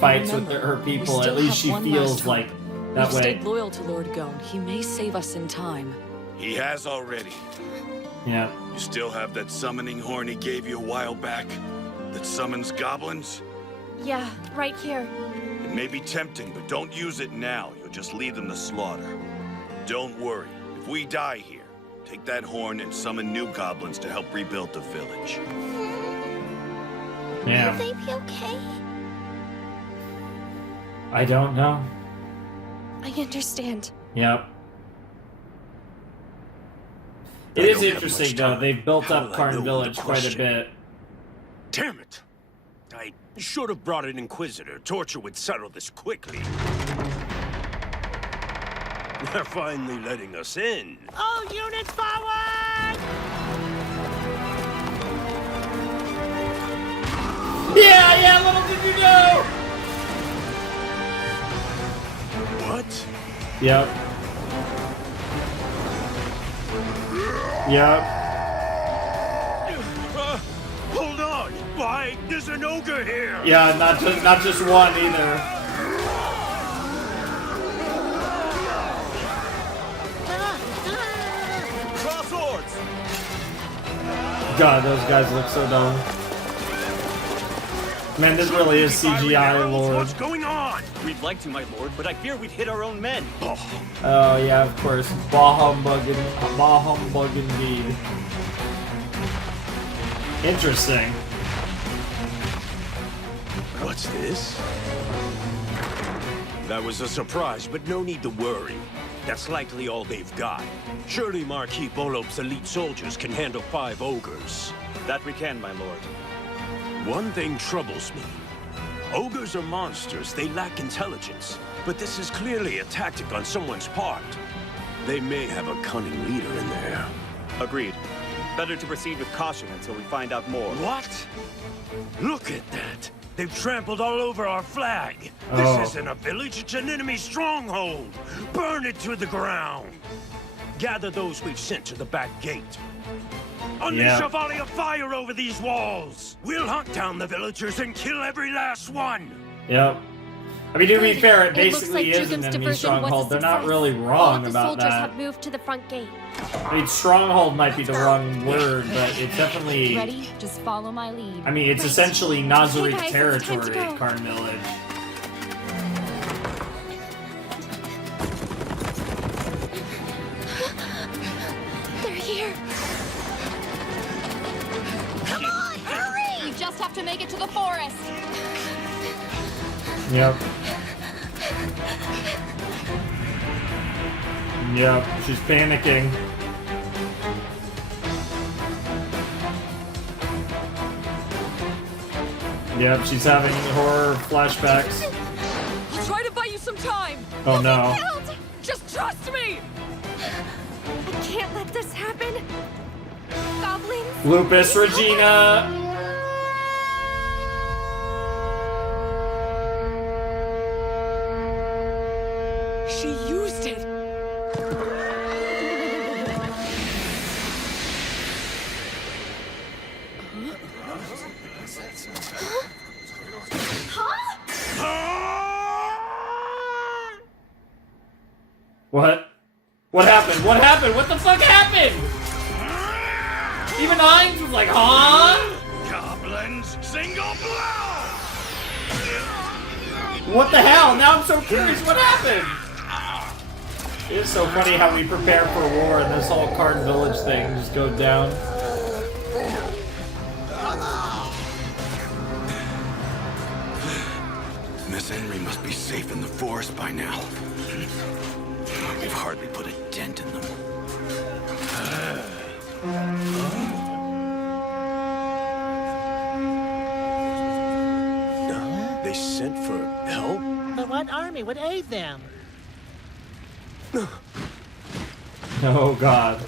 fights with her We people. still At least have she one feels last hope. like that We've way. stayed loyal to Lord Gone. He may save us in time. He has already. Yeah. You still have that summoning horn he gave you a while back? That summons goblins? Yeah, right here. It may be tempting, but don't use it now. You'll just lead them to slaughter. Don't worry. If we die here, take that horn and summon new goblins to help rebuild the village. Yeah. Will they be okay? I don't know. I understand. Yep. It is interesting though. They've built up Carne Village quite a bit. Damn it! I should have brought an Inquisitor. Torture would settle this quickly. They're finally letting us in. All units forward! Yeah, little did you know! What? Yep. Yep. Hold on! Why? There's an ogre here! Yeah, not just one either. Cross swords! God, those guys look so dumb. Man, this really is CGI, Lord. What's going on? We'd like to, my lord, but I fear we'd hit our own men. Oh yeah, of course. Bah humbug indeed. Interesting. What's this? That was a surprise, but no need to worry. That's likely all they've got. Surely Marquis Bolop's elite soldiers can handle 5 ogres. That we can, my lord. One thing troubles me. Ogres are monsters, they lack intelligence. But this is clearly a tactic on someone's part. They may have a cunning leader in there. Agreed. Better to proceed with caution until we find out more. What? Look at that! They've trampled all over our flag! Oh. This isn't a village, it's an enemy stronghold! Burn it to the ground! Gather those we've sent to the back gate. Unleash a volley of fire over these walls! We'll hunt down the villagers and kill every last one! Yep. I mean, to be fair, it looks basically like is an Jugum's enemy diversion was a stronghold. They're not success. really All wrong of the about soldiers that. have moved to the front gate. I mean, stronghold might be the wrong word, but it's definitely... Ready? Just follow my lead. I mean, it's essentially Nazarick Okay, guys, it's time to territory, go. Carne Village. They're here. Come on, hurry! We just have to make it to the forest. Yep. Yep, she's panicking. Yep, she's having horror flashbacks. I'll try to buy you some time. Oh no. Just trust me. I can't let this happen. Goblins. Lupus Regina! She used it. What? What happened? What happened? What the fuck happened? Even Ainz was like, huh? Goblins, single blow! What the hell? Now I'm so curious what happened. It is so funny how we prepare for war and this whole Carne Village thing just goes down. Miss Henry must be safe in the forest by now. We've hardly put a dent in them. They sent for help? But what army would aid them? Oh god.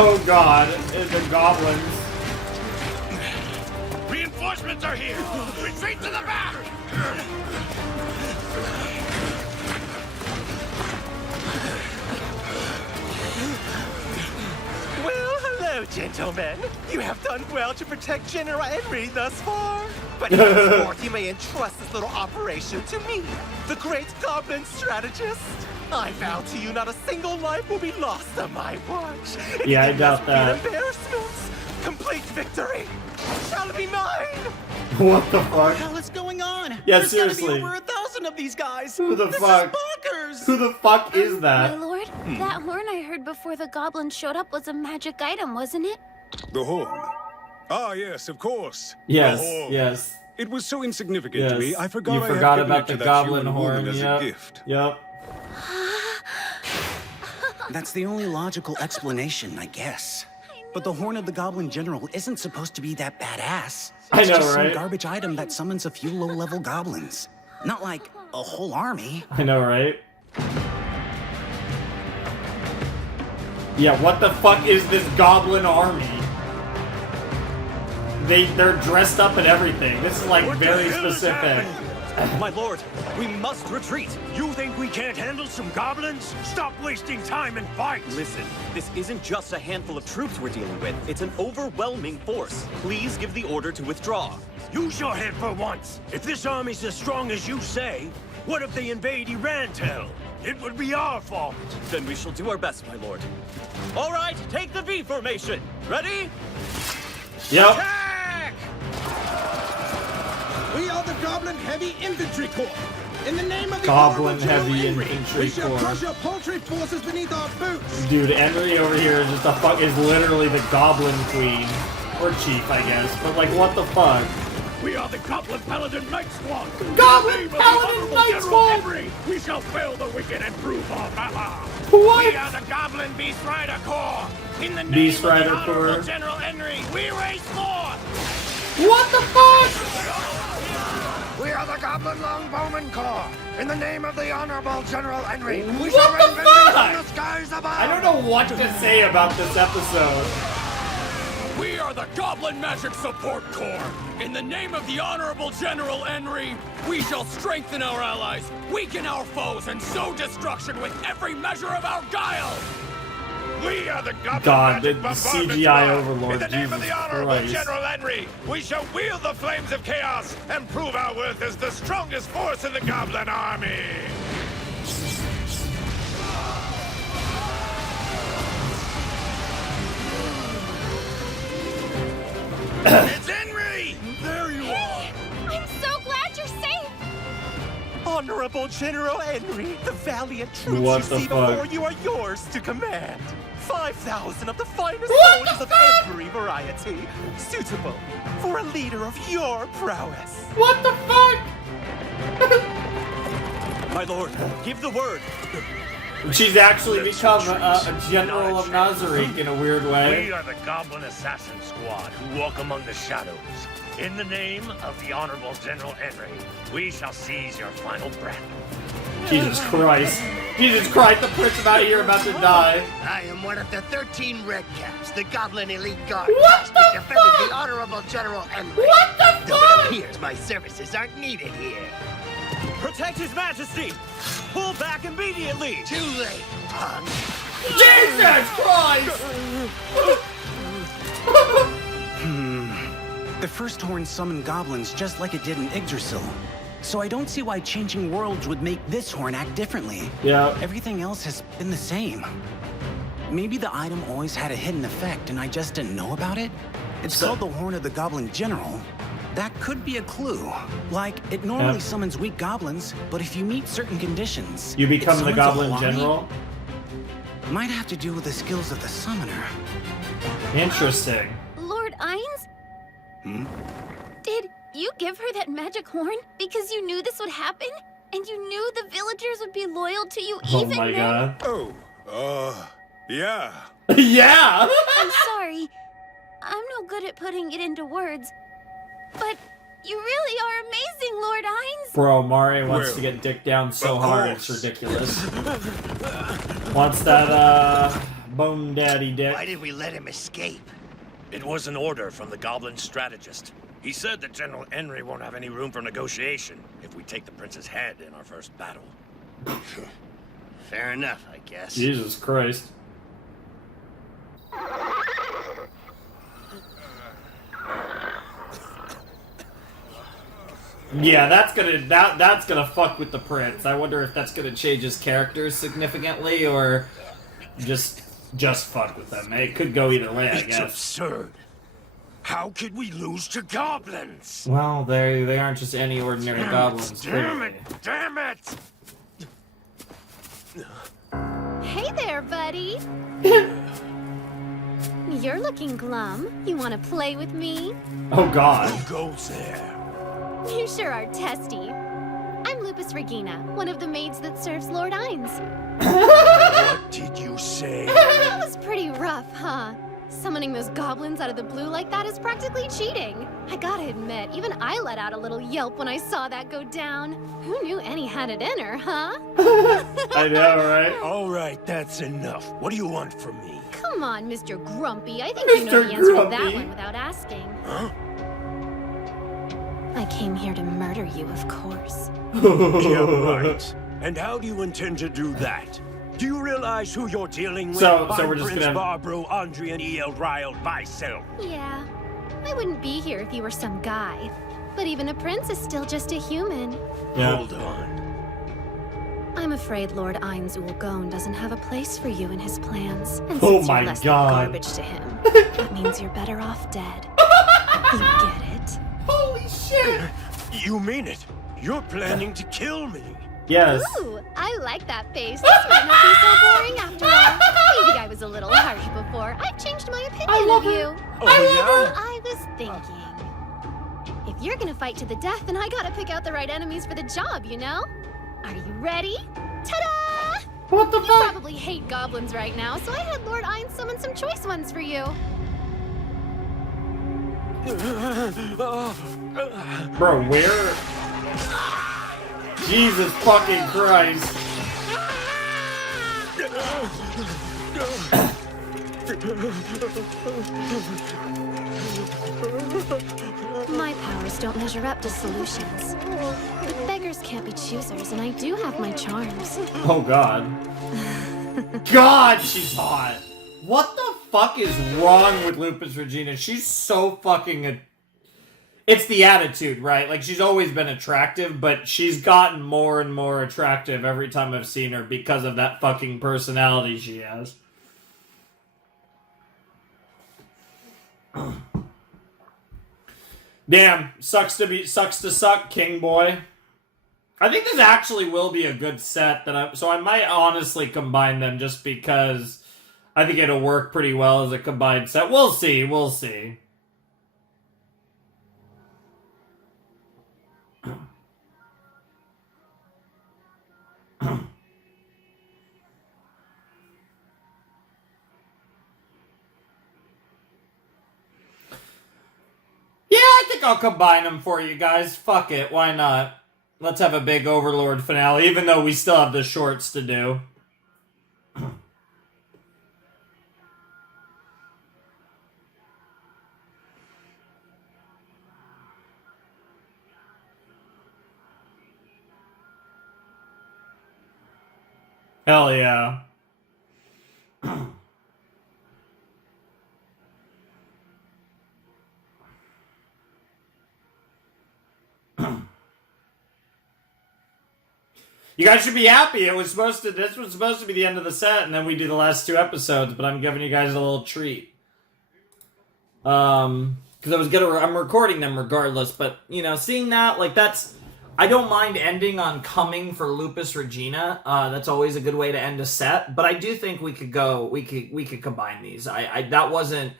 Oh god, it's the goblins. Reinforcements are here! Retreat to the back! Well, hello, gentlemen. You have done well to protect General Henry thus far. But henceforth, you may entrust this little operation to me, the great Goblin strategist. I vow to you not a single life will be lost on my watch. Yeah, I doubt that. Embarrassment. Complete victory shall be mine. What the fuck? What the hell is going on? Yeah, There's seriously. gotta be over 1,000 of these guys. Who the This fuck? is bonkers. Who the fuck is My that? lord, that horn I heard before the goblins showed up was a magic item, wasn't it? The horn. Ah, yes, of course. Yes, The horn. yes. It was so insignificant to me, I forgot You I forgot had given about it to the that goblin human woman horn. as a Yep. gift. Yep. That's the only logical explanation, I guess. But the Horn of the Goblin General isn't supposed to be that badass. I It's know, just right? some garbage item that summons a few low-level goblins. Not like a whole army. I know, right? Yeah, what the fuck is this goblin army? They're dressed up and everything. This is like very specific. My lord, we must retreat. You think we can't handle some goblins? Stop wasting time and fight! Listen, this isn't just a handful of troops we're dealing with. It's an overwhelming force. Please give the order to withdraw. Use your head for once. If this army's as strong as you say, what if they invade Irantel? It would be our fault. Then we shall do our best, my lord. All right, take the V formation. Ready? Yep. Attack! We are the Goblin Heavy Infantry Corps. In the name of the Goblin Honorable General Heavy Henry, Infantry we shall Corps. crush your paltry forces beneath our boots. Dude, Henry over here is just a fuck is literally the Goblin Queen. Or Chief, I guess. But like, what the fuck? We are the Goblin Paladin Knight Squad. Goblin Paladin Knight Squad! Henry, we shall fail the wicked and prove our valor. What? We are the Goblin Beast Rider Corps. In the name Beast of Rider the Honorable Corps. General Henry, we raise forth. What the fuck? We are the Goblin Longbowman Corps. In the name of the Honorable General Henry, we What shall the rain vengeance fuck? from the skies above. I don't know what to say about this episode. We are the Goblin Magic Support Corps. In the name of the Honorable General Henry, we shall strengthen our allies, weaken our foes, and sow destruction with every measure of our guile. We are the Goblin God, the Magic Bombardment CGI Squad. Overlord, In the name of Jesus the Honorable Christ. General Henry, we shall wield the flames of chaos and prove our worth as the strongest force in the Goblin Army. It's Henry! There you are! I'm so glad you're safe! Honorable General Henry, the valiant troops What you the see fuck? before you are yours to command. 5,000 of the finest What the soldiers of every variety, suitable for a leader of your prowess. What the fuck? My lord, give the word. She's actually become a general of Nazarick in a weird way. We are the Goblin Assassin Squad who walk among the shadows. In the name of the Honorable General Henry, we shall seize your final breath. Jesus Christ. Jesus Christ, the Prince about here about to die. I am one of the 13 Redcaps, the Goblin Elite Guard, What tasked with the defending fuck? the Honorable General Henry. What the Though fuck? it appears my services aren't needed here. Protect His Majesty! Pull back immediately! Too late, punk. Jesus Christ! The first horn summoned goblins just like it did in Yggdrasil. So I don't see why changing worlds would make this horn act differently. Yeah. Everything else has been the same. Maybe the item always had a hidden effect and I just didn't know about it? It's called the Horn of the Goblin General. That could be a clue. Like, it normally summons weak goblins, but if you meet certain conditions... You it become the summons a Goblin whole army? General? Might have to do with the skills of the summoner. Interesting. Lord Ainz? Did you give her that magic horn because you knew this would happen? And you knew the villagers would be loyal to you Oh even my then? god. Yeah. Yeah! I'm sorry. I'm no good at putting it into words. But you really are amazing, Lord Ainz. Bro, Mari wants to get dick down so hard, it's ridiculous. Wants that, Bone Daddy Dick. Why did we let him escape? It was an order from the Goblin strategist. He said that General Henry won't have any room for negotiation if we take the prince's head in our first battle. Fair enough, I guess. Jesus Christ. Yeah, that's gonna fuck with the prince. I wonder if that's gonna change his character significantly or just fuck with them. It could go either way, I guess. It's absurd. How could we lose to goblins? Well, they aren't just any ordinary goblins. Damn it! Damn it! Hey there, buddy. You're looking glum. You want to play with me? Oh, God. Who goes there? You sure are testy. I'm Lupus Regina, one of the maids that serves Lord Ainz. What did you say? That was pretty rough, huh? Summoning those goblins out of the blue like that is practically cheating. I gotta admit, even I let out a little yelp when I saw that go down. Who knew Annie had it in her, huh? I know, right? All right, that's enough. What do you want from me? Come on, Mr. Grumpy. I think you know the answer to that one without asking. Huh? I came here to murder you, of course. Yeah, right. And how do you intend to do that? Do you realize who you're dealing with? So we're just Prince gonna... Barbaro Andrian Rild myself. Yeah, I wouldn't be here if you were some guy. But even a prince is still just a human. Yeah. Hold on. I'm afraid Lord Ainz doesn't have a place for you in his plans. And Oh since my you're less God. than garbage to him, that means you're better off dead. You get it? Holy shit! You mean it? You're planning to kill me. Yes. Ooh, I like that face. This might not be so boring after all. Maybe I was a little harsh before. I've changed my opinion of you. I was thinking, if you're gonna fight to the death, then I gotta pick out the right enemies for the job, you know? Are you ready? Ta-da! What the fuck? You probably hate goblins right now, so I had Lord Ainz summon some choice ones for you. Bro, where? Jesus fucking Christ. My powers don't measure up to solutions. But beggars can't be choosers, and I do have my charms. Oh, God. God, she's hot. What the fuck is wrong with Lupus Regina? She's so fucking... It's the attitude, right? Like, she's always been attractive, but she's gotten more and more attractive every time I've seen her because of that fucking personality she has. Damn, sucks to suck, King Boy. I think this actually will be a good set so I might honestly combine them just because I think it'll work pretty well as a combined set. We'll see, we'll see. Yeah, I think I'll combine them for you guys. Fuck it, why not? Let's have a big Overlord finale, even though we still have the shorts to do. Hell yeah. You guys should be happy. This was supposed to be the end of the set, and then we do the last 2 episodes, but I'm giving you guys a little treat. Because I'm recording them regardless, but, you know, seeing that, like, I don't mind ending on coming for Lupus Regina. That's always a good way to end a set, but I do think we could combine these. That wasn't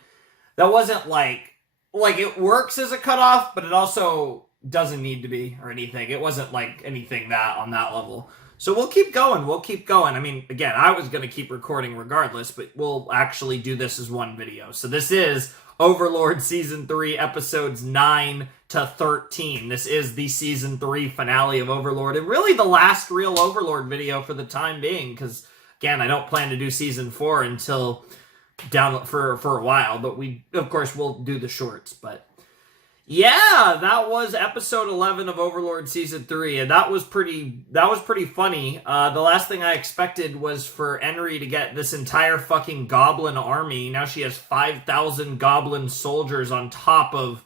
like it works as a cutoff, but it also doesn't need to be or anything. It wasn't like anything on that level. So we'll keep going. I mean, again, I was going to keep recording regardless, but we'll actually do this as one video. So this is Overlord Season 3, Episodes 9 to 13. This is the Season 3 finale of Overlord, and really the last real Overlord video for the time being, because again, I don't plan to do season 4 until down for a while, but we, of course, will do the shorts. But yeah, that was episode 11 of Overlord season 3, and that was pretty funny. The last thing I expected was for Henry to get this entire fucking goblin army. Now she has 5,000 goblin soldiers on top of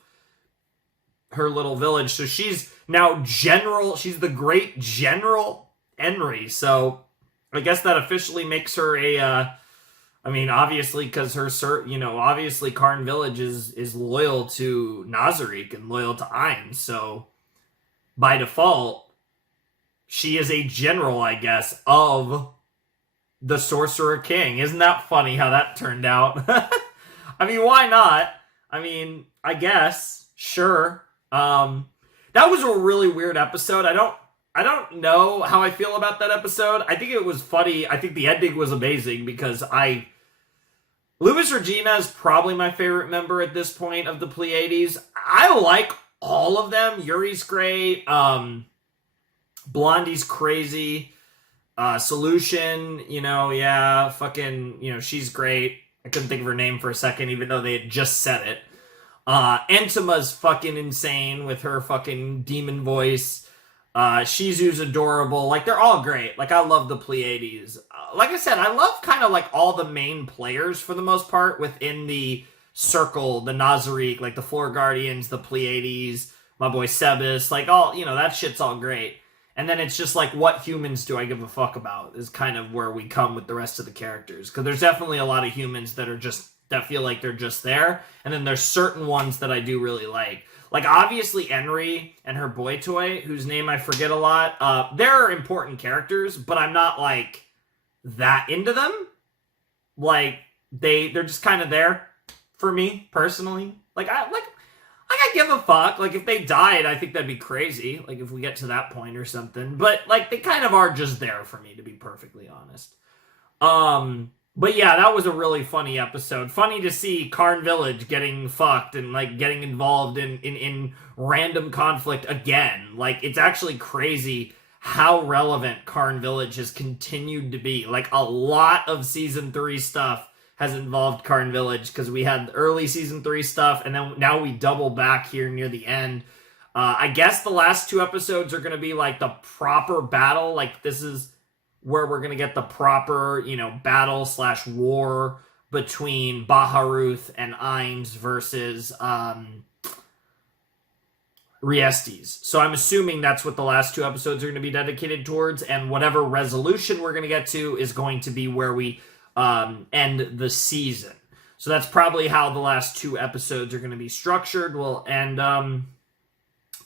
her little village. So she's now she's the great General Henry. So I guess that officially makes her a, I mean, obviously, because obviously Carne Village is loyal to Nazarick and loyal to Ainz, so by default, she is a general, I guess, of the Sorcerer King. Isn't that funny how that turned out? I mean, why not? I mean, I guess, sure. That was a really weird episode. I don't know how I feel about that episode. I think it was funny. I think the ending was amazing because Luis Regina is probably my favorite member at this point of the Pleiades. I like all of them. Yuri's great. Blondie's crazy. Solution, she's great. I couldn't think of her name for a second, even though they had just said it. Entima's fucking insane with her fucking demon voice. Shizu's adorable. Like, they're all great. Like, I love the Pleiades. Like I said, I love kind of like all the main players for the most part within the circle, the Nazarick, like the Floor Guardians, the Pleiades, my boy Sebas, like all, that shit's all great. And then it's just like, what humans do I give a fuck about is kind of where we come with the rest of the characters. Because there's definitely a lot of humans that feel like they're just there. And then there's certain ones that I do really like. Like, obviously, Henry and her boy toy, whose name I forget a lot, they're important characters, but I'm not, like, that into them. Like, they're just kind of there for me, personally. Like, I give a fuck. Like, if they died, I think that'd be crazy. Like, if we get to that point or something. But, like, they kind of are just there for me, to be perfectly honest. But yeah, that was a really funny episode. Funny to see Carne Village getting fucked and, like, getting involved in random conflict again. Like, it's actually crazy how relevant Carne Village has continued to be. Like, a lot of Season 3 stuff has involved Carne Village, because we had early Season 3 stuff, and then now we double back here near the end. I guess the last 2 episodes are going to be, like, the proper battle. Like, this is where we're going to get the proper, battle/war between Baharuth and Ainz versus Riestes. So I'm assuming that's what the last 2 episodes are going to be dedicated towards, and whatever resolution we're going to get to is going to be where we end the season. So that's probably how the last 2 episodes are going to be structured. And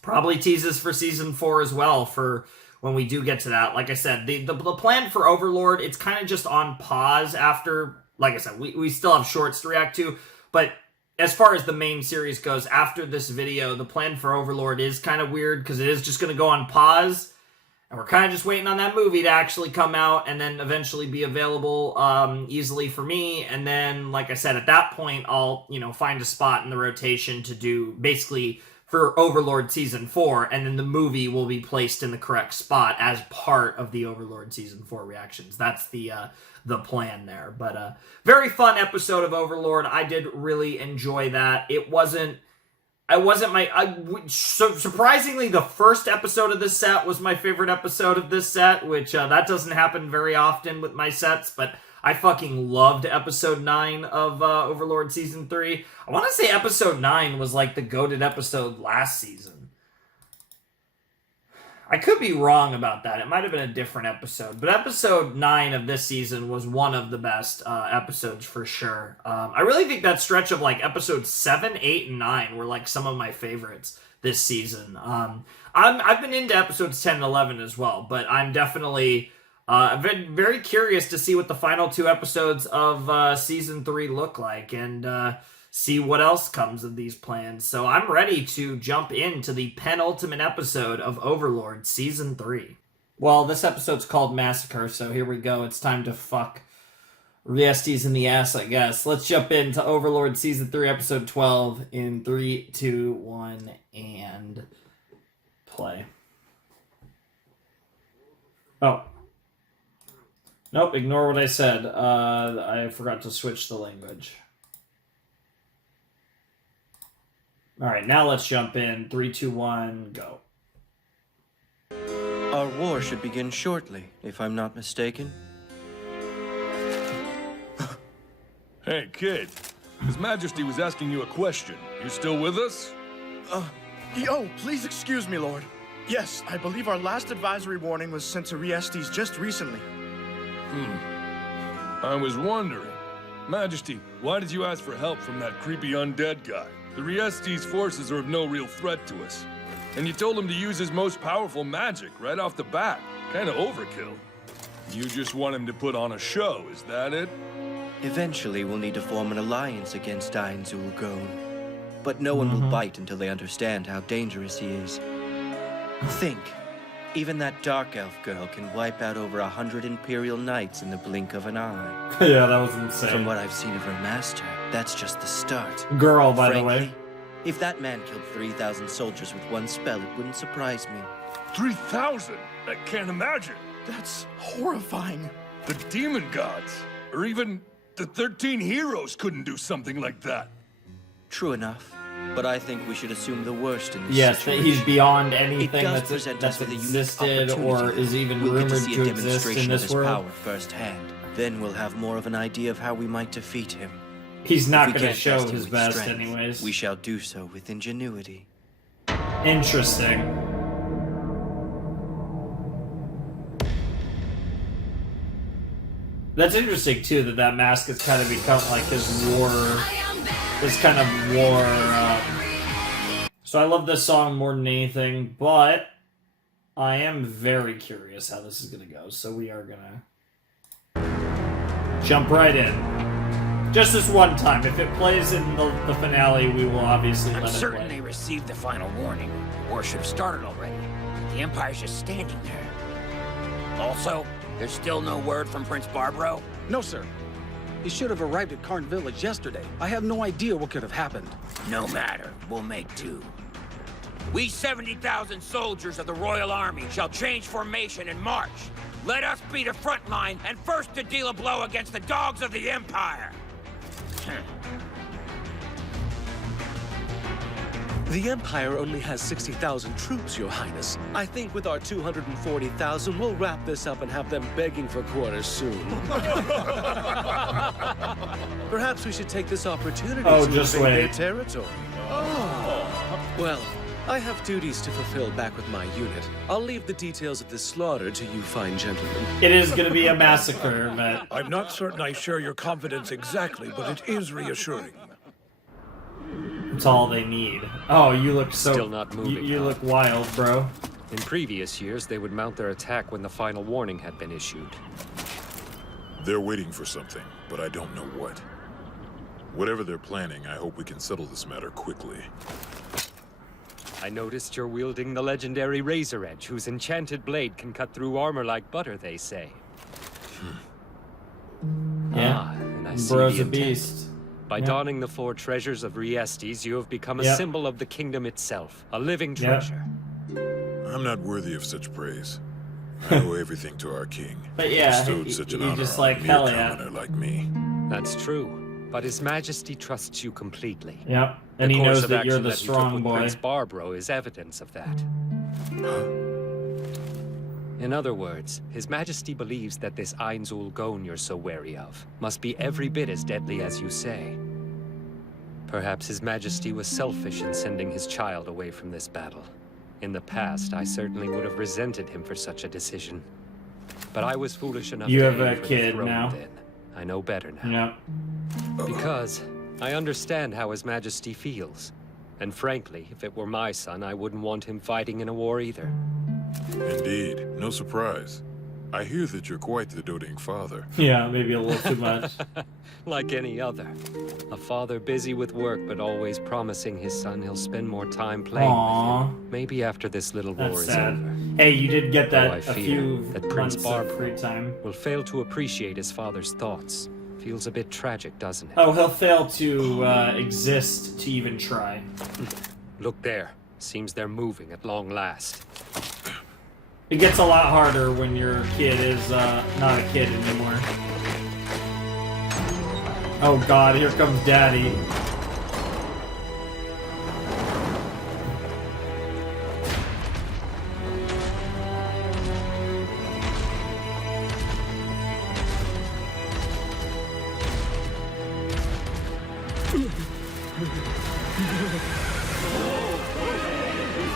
probably teases for season 4 as well for when we do get to that. Like I said, the plan for Overlord, it's kind of just on pause after, like I said, we still have shorts to react to, but as far as the main series goes, after this video, the plan for Overlord is kind of weird, because it is just going to go on pause, and we're kind of just waiting on that movie to actually come out, and then eventually be available easily for me, and then, like I said, at that point, I'll, find a spot in the rotation to do, basically, for Overlord Season 4, and then the movie will be placed in the correct spot as part of the Overlord Season 4 reactions. That's the plan there. But very fun episode of Overlord. I did really enjoy that. Surprisingly, the first episode of this set was my favorite episode of this set, which that doesn't happen very often with my sets, but I fucking loved episode 9 of Overlord Season 3. I want to say episode 9 was like the goated episode last season. I could be wrong about that. It might have been a different episode. But episode 9 of this season was one of the best episodes for sure. I really think that stretch of like episodes 7, 8, and 9 were like some of my favorites this season. I've been into episodes 10 and 11 as well. But I'm definitely... I've been very curious to see what the final 2 episodes of Season 3 look like, and see what else comes of these plans. So I'm ready to jump into the penultimate episode of Overlord Season 3. Well, this episode's called Massacre, so here we go. It's time to fuck Riestes in the ass, I guess. Let's jump into Overlord Season 3, Episode 12 in 3, 2, 1, and play. Oh. Nope, ignore what I said. I forgot to switch the language. Alright, now let's jump in. 3, 2, 1, go. Our war should begin shortly, if I'm not mistaken. Hey, kid. His Majesty was asking you a question. You still with us? Oh, please excuse me, Lord. Yes, I believe our last advisory warning was sent to Riestes just recently. I was wondering. Majesty, why did you ask for help from that creepy undead guy? The Riestes forces are of no real threat to us. And you told him to use his most powerful magic right off the bat. Kinda overkill. You just want him to put on a show, is that it? Eventually, we'll need to form an alliance against Ainz. But no one will bite until they understand how dangerous he is. Think. Even that dark elf girl can wipe out over 100 Imperial Knights in the blink of an eye. Yeah, that was insane. From what I've seen of her master, that's just the start. Girl, by Frankly, the way. If that man killed 3,000 soldiers with one spell, it wouldn't surprise me. 3,000? I can't imagine. That's horrifying. The demon gods, or even the 13 heroes couldn't do something like that. True enough. But I think we should assume the worst in this Yes, situation. that he's beyond anything that's with a unique existed or opportunity. is even We'll get rumored see to a exist in demonstration of this his world. power firsthand. Then we'll have more of an idea of how we might defeat him. He's not If we going to can't show test him his with best strength, anyways. We shall do so with ingenuity. Interesting. That's interesting too, that mask has kind of become like his war, this kind of war. So I love this song more than anything, but I am very curious how this is gonna go. So we are gonna jump right in. Just this one time. If it plays in the finale, we will obviously I'm let it certain play. they received the final warning. The war should have started already. The Empire's just standing there. Also, there's still no word from Prince Barbaro? No, sir. He should have arrived at Carne Village yesterday. I have no idea what could have happened. No matter. We'll make do. We 70,000 soldiers of the Royal Army shall change formation and march. Let us be the front line and first to deal a blow against the dogs of the Empire. The Empire only has 60,000 troops, Your Highness. I think with our 240,000, we'll wrap this up and have them begging for quarters soon. Perhaps we should take this opportunity to just invade their wait. territory. Well, I have duties to fulfill back with my unit. I'll leave the details of this slaughter to you fine gentlemen. It is going to be a massacre, but I'm not certain I share your confidence exactly, but it is reassuring. it's all they need. Oh, you look so... Still not moving, You huh? look wild, bro. In previous years, they would mount their attack when the final warning had been issued. They're waiting for something, but I don't know what. Whatever they're planning, I hope we can settle this matter quickly. I noticed you're wielding the legendary Razor Edge, whose enchanted blade can cut through armor like butter, they say. Yeah, and I see bro's the a intent. beast. By Yep. donning the 4 treasures of Riestes, you have become a Yep. symbol of the kingdom itself, a living Yep. treasure. I'm not worthy of such praise. I owe everything to our king. But yeah, bestowed he- such an he honor just on like, a mere hell yeah. commoner like me. That's true. But His Majesty trusts you completely. Yep, and The he course knows of that you're action the that you took strong with boy. Prince Barbaro is evidence of that. In other words, His Majesty believes that this Ainz you're so wary of must be every bit as deadly as you say. Perhaps His Majesty was selfish in sending his child away from this battle. In the past, I certainly would have resented him for such a decision. But I was foolish enough You to have aim a for the kid throne now. then. I know better now. Yep. Because I understand how His Majesty feels. And frankly, if it were my son, I wouldn't want him fighting in a war either. Indeed, no surprise. I hear that you're quite the doting father. Yeah, maybe a little too much. Like any other. A father busy with work, but always promising his son he'll spend more time playing Aww. with him. Maybe after this little war That's is sad. over. Hey, you did get Though that I a fear few that Prince months of Barbaro free time. will fail to appreciate his father's thoughts. Feels a bit tragic, doesn't it? Oh, he'll fail to exist to even try. Look there. Seems they're moving at long last. It gets a lot harder when your kid is not a kid anymore. Oh god, here comes Daddy.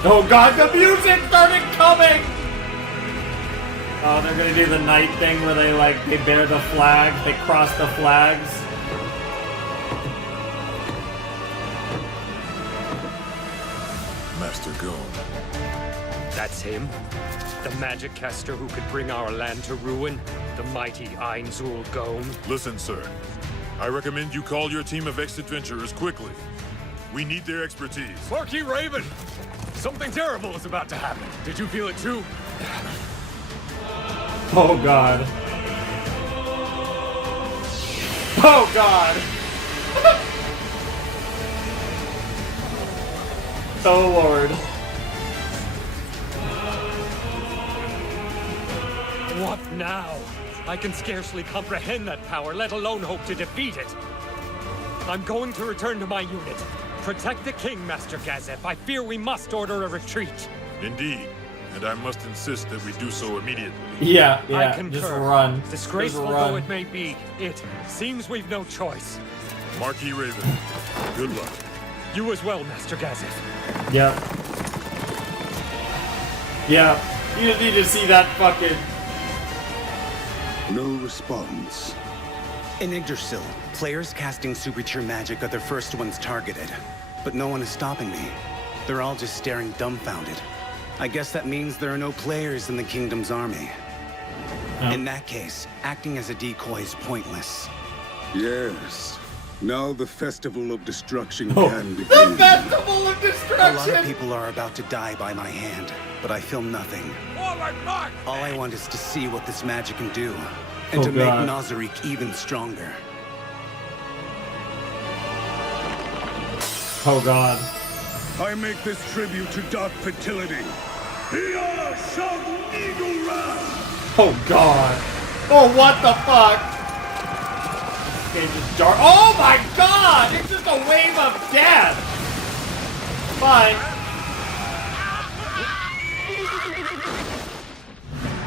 Oh god, the music started coming! Oh, they're gonna do the night thing where they bear the flag, they cross the flags. Master Gone. That's him? The magic caster who could bring our land to ruin? The mighty Ainz Gone? Listen, sir. I recommend you call your team of ex-adventurers quickly. We need their expertise. Marquis Raven! Something terrible is about to happen. Did you feel it too? Oh god. Oh god! Oh lord. What now? I can scarcely comprehend that power, let alone hope to defeat it. I'm going to return to my unit. Protect the king, Master Gazef. I fear we must order a retreat. Indeed. And I must insist that we do so immediately. Yeah, I concur. just run. Disgraceful Just run. though it may be, it seems we've no choice. Marquis Raven, good luck. You as well, Master Gazef. Yep. Yeah. You just need to see that fucking... No response. In Yggdrasil, players casting super-tier magic are the first ones targeted. But no one is stopping me. They're all just staring dumbfounded. I guess that means there are no players in the Kingdom's army. In that case, acting as a decoy is pointless. Yes. Now the Festival of Destruction Oh, can begin. the Festival of Destruction! A lot of people are about to die by my hand, but I feel nothing. Forward march! All I want is to see what this magic can do, and Oh, to God. make Nazarick even stronger. Oh god. I make this tribute to dark fertility. Here shall eagle wrath! Oh god. Oh, what the fuck? Okay, just dark. Oh my god! It's just a wave of death! Fine.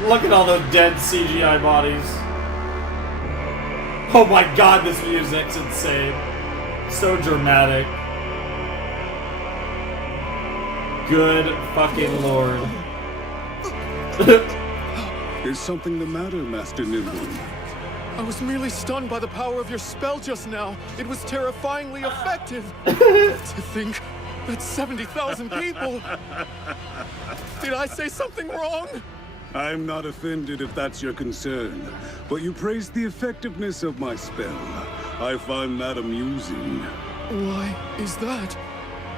Look at all those dead CGI bodies. Oh my god, this music's insane. So dramatic. Good fucking lord. Is something the matter, Master Nimble? I was merely stunned by the power of your spell just now. It was terrifyingly effective. To think that 70,000 people... Did I say something wrong? I'm not offended if that's your concern, but you praised the effectiveness of my spell. I find that amusing. Why is that?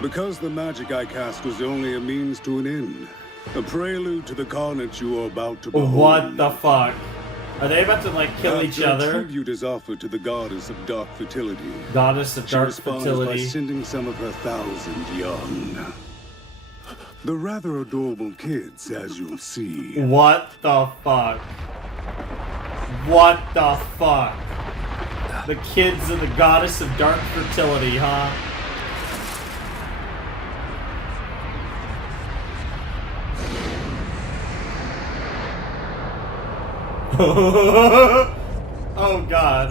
Because the magic I cast was only a means to an end. A prelude to the carnage you are about to behold. What the fuck? Are they about to kill each After other? a tribute is offered to the goddess of dark fertility. Goddess of She dark responds fertility. by sending some of her 1,000 young. The rather adorable kids, as you'll see. What the fuck? What the fuck? The kids of the goddess of dark fertility, huh? Oh god.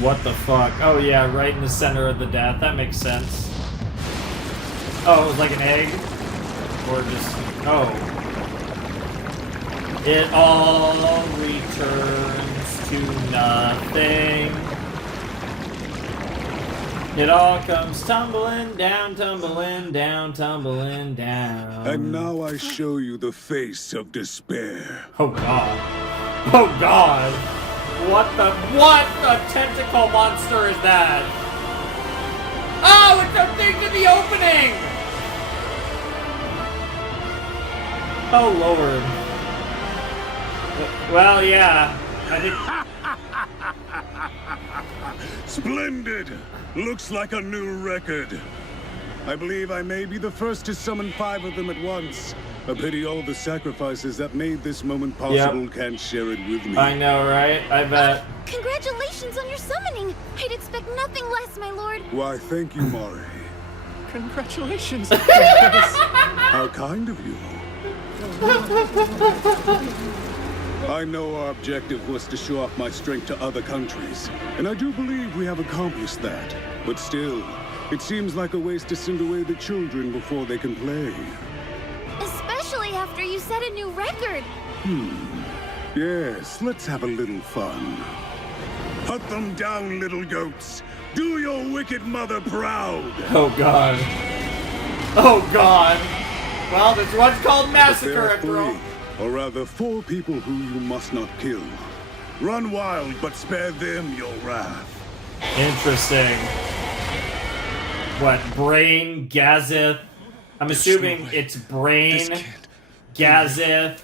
What the fuck? Oh yeah, right in the center of the death. That makes sense. Oh, it was like an egg? Or just... Oh. It all returns to nothing. It all comes tumbling down, tumbling down, tumbling down. And now I show you the face of despair. Oh god. Oh god. What the tentacle monster is that? Oh, it's a thing to the opening! Oh lord. Well, yeah. I think... Splendid! Looks like a new record. I believe I may be the first to summon 5 of them at once. A pity all the sacrifices that made this moment possible can't share it with me. I know, right? I bet. Congratulations on your summoning. I'd expect nothing less, my lord. Why, thank you, Mari. Congratulations. How kind of you. I know our objective was to show off my strength to other countries, and I do believe we have accomplished that. But still, it seems like a waste to send away the children before they can play. Especially after you set a new record. Yes, let's have a little fun. Hunt them down, little goats. Do your wicked mother proud. Oh god. Oh god. Well, this one's called Massacre after all. 3, or rather 4 people who you must not kill. Run wild, but spare them your wrath. Interesting. What, Brain, Gazef? I'm assuming it's Brain, Gazef,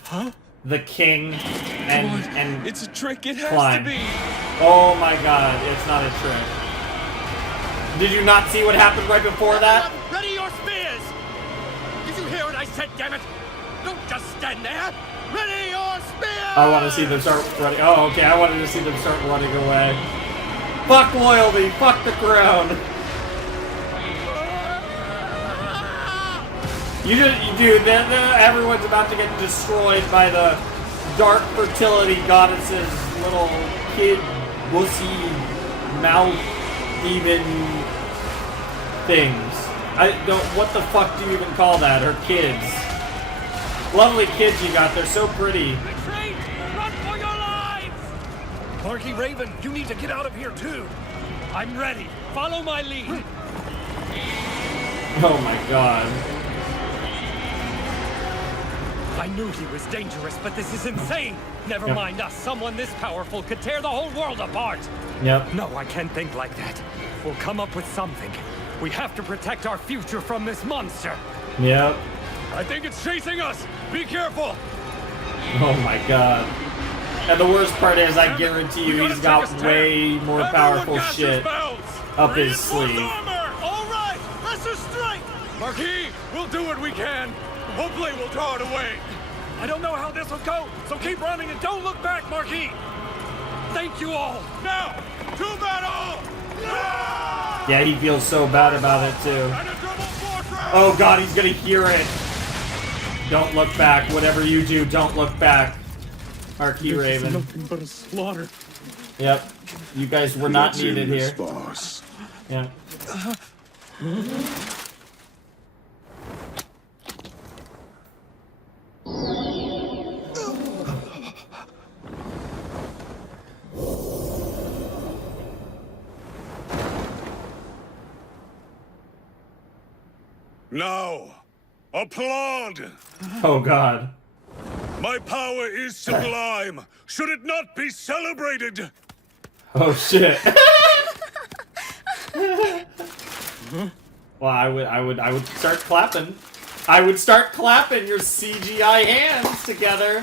the King, and it's a trick, it has Klein. to be. Oh my god, it's not a trick. Did you not see what happened right before that? Ready your spears! Did you hear what I said, damn it? Don't just stand there! Ready your spears! I want to see them start running. Oh, okay, I wanted to see them start running away. Fuck loyalty, fuck the crown. Everyone's about to get destroyed by the dark fertility goddess's little kid, wussy, mouth demon things. I don't. What the fuck do you even call that? Her kids. Lovely kids you got. They're so pretty. Retreat! Run for your lives! Marky Raven, you need to get out of here too. I'm ready. Follow my lead. Oh my god. I knew he was dangerous, but this is insane. Never Yep. mind us. Someone this powerful could tear the whole world apart. Yep. No, I can't think like that. We'll come up with something. We have to protect our future from this monster. Yep. I think it's chasing us. Be careful. Oh my god. And the worst part is, I guarantee you, he's got way more powerful shit up his sleeve. All right, let's just strike. Marquis, we'll do what we can. Hopefully we'll draw it away. I don't know how this will go, so keep running and don't look back, Marquis. Thank you all. Now, to battle! Yeah, he feels so bad about it too. Oh god, he's gonna hear it. Don't look back. Whatever you do, don't look back. Marquis Raven. Nothing but a slaughter. Yep. You guys were not needed here. Boss. Yeah. Now, applaud! Oh god. My power is sublime. Should it not be celebrated? Oh shit. Well, I would start clapping. I would start clapping your CGI hands together.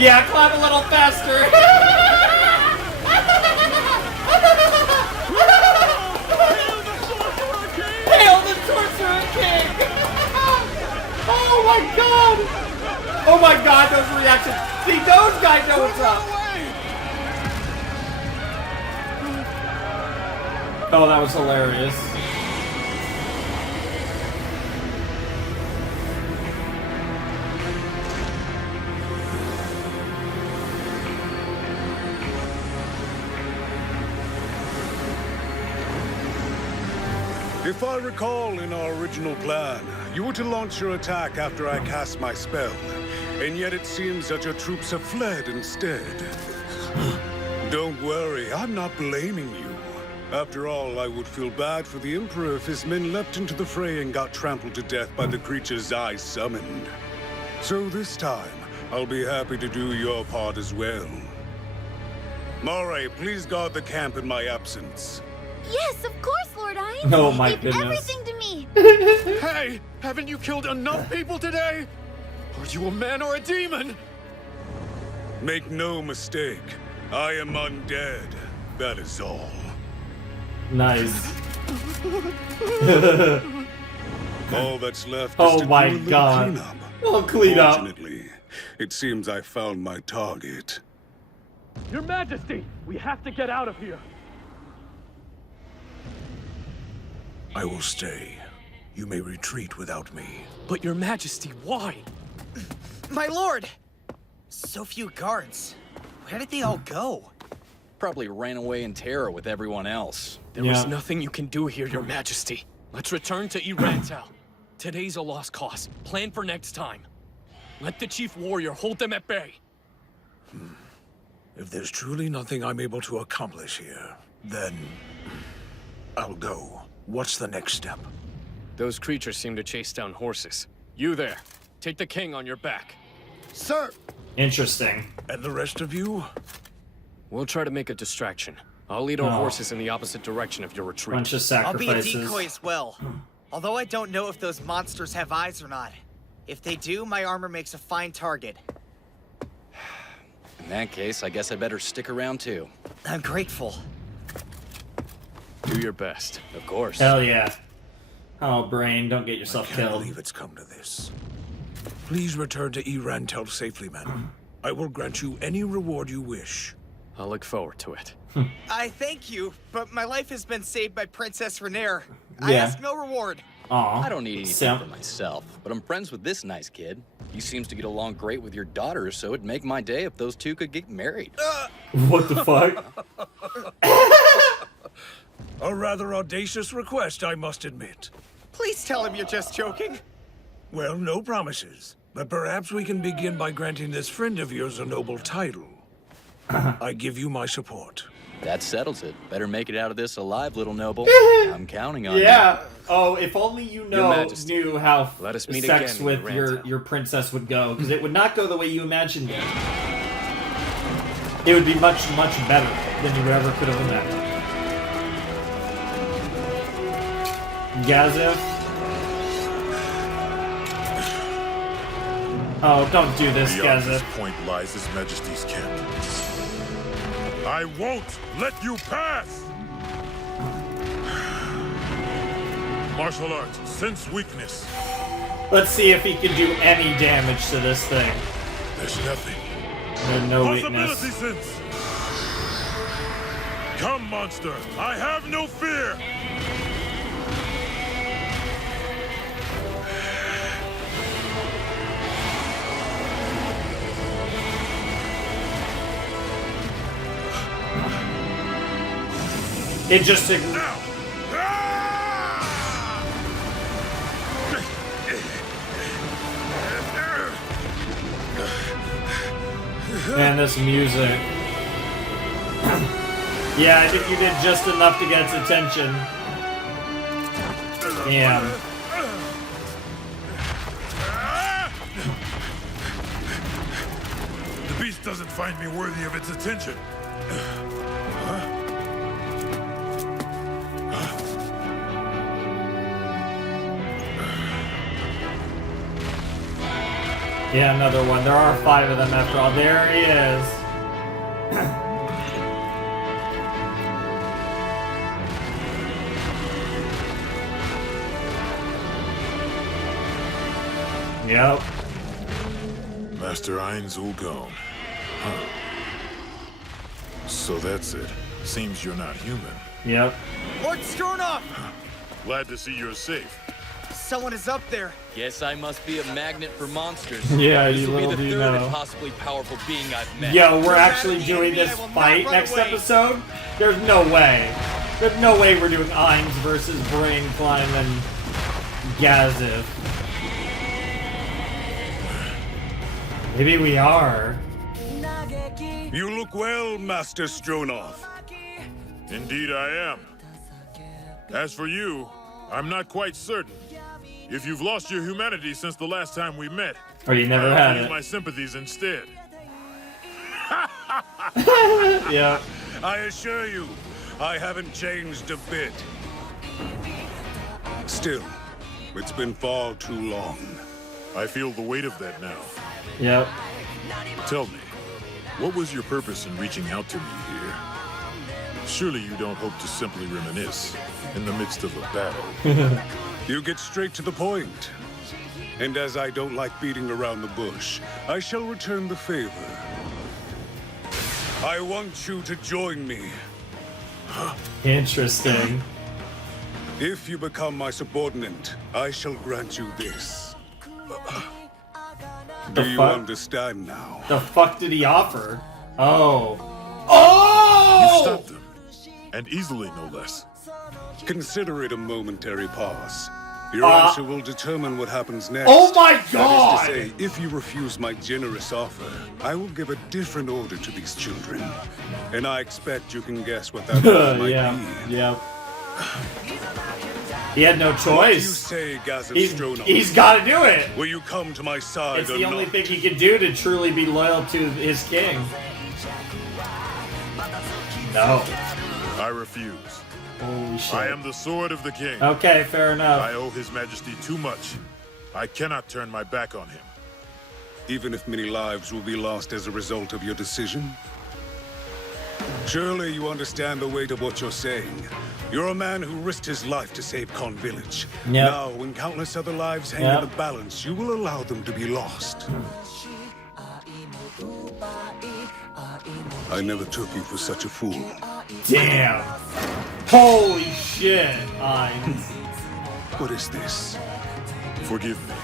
Yeah, clap a little faster. Hail the Sorcerer King! Oh my god! Oh my god, those reactions! See, those guys know what's up! Oh, that was hilarious. If I recall in our original plan, you were to launch your attack after I cast my spell, and yet it seems that your troops have fled instead. Don't worry, I'm not blaming you. After all, I would feel bad for the Emperor if his men leapt into the fray and got trampled to death by the creatures I summoned. So this time, I'll be happy to do your part as well. Moray, please guard the camp in my absence. Yes, of course, Lord Ainz. Oh my Leave goodness. everything to me. Hey, haven't you killed enough people today? Are you a man or a demon? Make no mistake, I am undead. That is all. Nice. All that's left is Oh to my do a little God. cleanup. Oh, clean up. Fortunately, it seems I found my target. Your Majesty, we have to get out of here. I will stay. You may retreat without me. But Your Majesty, why? My lord! So few guards. Where did they all go? Probably ran away in terror with everyone else. There is nothing you can do here, Your Majesty. Let's return to Irantel. Today's a lost cause. Plan for next time. Let the chief warrior hold them at bay. If there's truly nothing I'm able to accomplish here, then I'll go. What's the next step? Those creatures seem to chase down horses. You there. Take the king on your back. Sir! Interesting. And the rest of you? We'll try to make a distraction. I'll lead our horses in the opposite direction of your retreat. Bunch of I'll be a sacrifices. decoy as well. Although I don't know if those monsters have eyes or not. If they do, my armor makes a fine target. In that case, I guess I better stick around too. I'm grateful. Do your best. Of course. Hell yeah. Oh, Brain, don't get yourself I can't killed. believe it's come to this. Please return to Irantel safely, man. I will grant you any reward you wish. I'll look forward to it. I thank you, but my life has been saved by Princess Renair. I Yeah. ask no reward. Aw. I don't need anything for myself, but I'm friends with this nice kid. He seems to get along great with your daughter, so it'd make my day if those two could get married. What the fuck? A rather audacious request, I must admit. Please tell him you're just joking. Well, no promises. But perhaps we can begin by granting this friend of yours a noble title. I give you my support. That settles it. Better make it out of this alive, little noble. I'm counting on Yeah. Oh, if only you Your Majesty, knew how let us meet sex again with in your princess would go, because it would not go the way you imagined it. It would be much, much better than you ever could have imagined. Gazef. Oh, don't do this, Beyond Gazef. this point lies His Majesty's camp. I won't let you pass! Martial arts, sense weakness. Let's see if he can do any damage to this thing. There's nothing. There's no Possibility weakness. sense. Come, monster. I have no fear. It just... Man, this music. Yeah, I think you did just enough to get its attention. Damn. The beast doesn't find me worthy of its attention. Yeah, another one. There are 5 of them after all. There he is. Yep. Master Ainz Huh. So that's it. Seems you're not human. Yep. Lord Stronov! Glad to see you're safe. Someone is up there. Guess I must be a magnet for monsters. Yeah, this you will be little the do you third know. and possibly powerful being I've met. Yo, we're actually doing this fight next episode? There's no way. There's no way we're doing Ainz versus Brain Climb and Gazef. Maybe we are. You look well, Master Stronov. Indeed I am. As for you, I'm not quite certain. If you've lost your humanity since the last time we met, Or you never I'll had use it. my sympathies instead. Yeah. I assure you, I haven't changed a bit. Still, It's been far too long. I feel the weight of that now. Yep. Tell me, what was your purpose in reaching out to me here? Surely you don't hope to simply reminisce in the midst of a battle. You get straight to the point. And as I don't like beating around the bush, I shall return the favor. I want you to join me. Interesting. If you become my subordinate, I shall grant you this. Do you understand now? The fuck did he offer? Oh. You stopped them. And easily, no less. Consider it a momentary pause. Your answer will determine what happens next. Oh my God! That is to say, if you refuse my generous offer, I will give a different order to these children. And I expect you can guess what that order might be. Yeah. He had no What do you choice. say, Gazef? He's got to do it. Will you come to my side It's or the only not? thing he can do to truly be loyal to his king. No. I refuse. Holy shit. I am the sword of the king. Okay, fair enough. I owe his majesty too much. I cannot turn my back on him. Even if many lives will be lost as a result of your decision? Surely you understand the weight of what you're saying. You're a man who risked his life to save Carne Village. Yep. Now, when countless other lives hang in the balance, you will allow them to be lost. I never took you for such a fool. Damn. Holy shit, Ainz. What is this? Forgive me.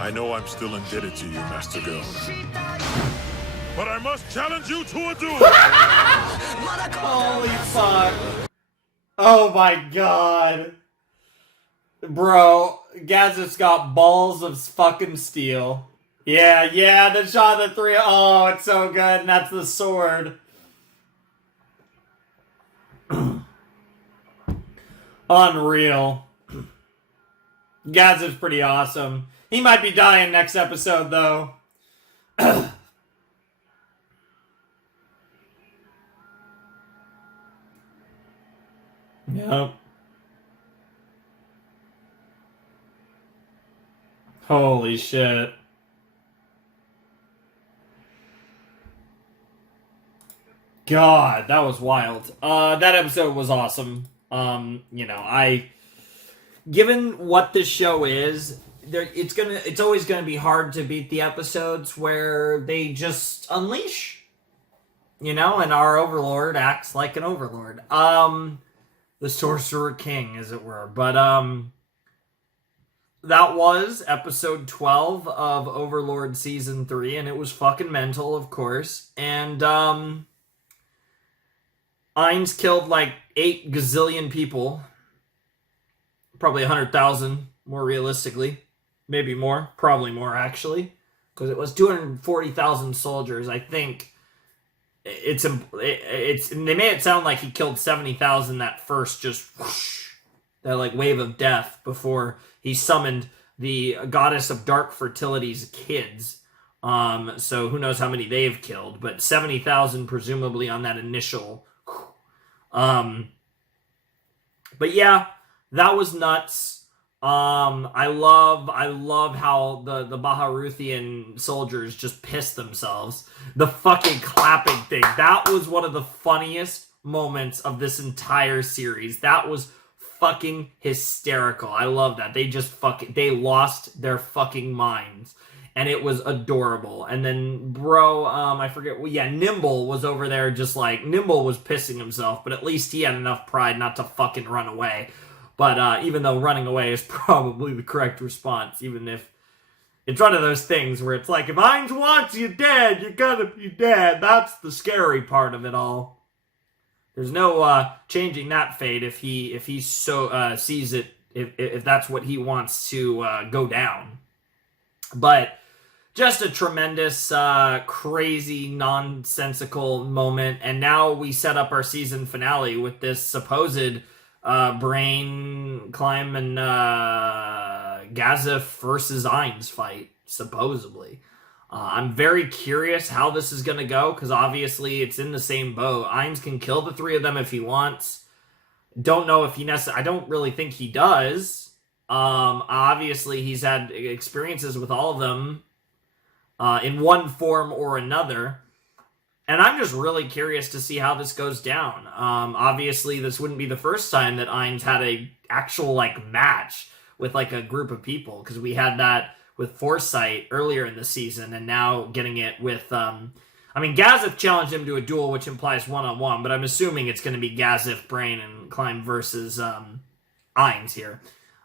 I know I'm still indebted to you, Master Gone. But I must challenge you to a duel! Holy fuck. Oh my god. Bro, Gazef's got balls of fucking steel. Yeah, the shot of the three. Oh, it's so good. And that's the sword. Unreal. Gazef's pretty awesome. He might be dying next episode, though. Yep. Holy shit. God, that was wild. That episode was awesome. Given what this show is, it's always gonna be hard to beat the episodes where they just unleash. And our Overlord acts like an Overlord. The Sorcerer King, as it were. But, that was episode 12 of Overlord Season 3, and it was fucking mental, of course. And, Ainz killed like 8 gazillion people. Probably 100,000, more realistically. Maybe more. Probably more, actually. Because it was 240,000 soldiers, I think. They made it sound like he killed 70,000 that first just whoosh, that like wave of death before he summoned the goddess of dark fertility's kids. So who knows how many they've killed, but 70,000 presumably on that initial. But yeah, that was nuts. I love how the Baharuthian soldiers just pissed themselves. The fucking clapping thing. That was one of the funniest moments of this entire series. That was fucking hysterical. I love that. They lost their fucking minds. And it was adorable. And then, I forget. Well, yeah, Nimble was over there just like, Nimble was pissing himself, but at least he had enough pride not to fucking run away. But even though running away is probably the correct response, even if it's one of those things where it's like, if Ainz wants you dead, you gotta be dead. That's the scary part of it all. There's no changing that fate if he so sees it, if that's what he wants to go down. But just a tremendous, crazy, nonsensical moment. And now we set up our season finale with this supposed Brain Climb and Gazef versus Ainz fight, supposedly. I'm very curious how this is going to go, because obviously it's in the same boat. Ainz can kill the 3 of them if he wants. Don't know if he I don't really think he does. Obviously, he's had experiences with all of them in one form or another. And I'm just really curious to see how this goes down. Obviously, this wouldn't be the first time that Ainz had a actual, like, match with, like, a group of people. Because we had that with Foresight earlier in the season, and now getting it with... Gazef challenged him to a duel, which implies one-on-one, but I'm assuming it's going to be Gazef, Brain, and Climb versus Ainz here.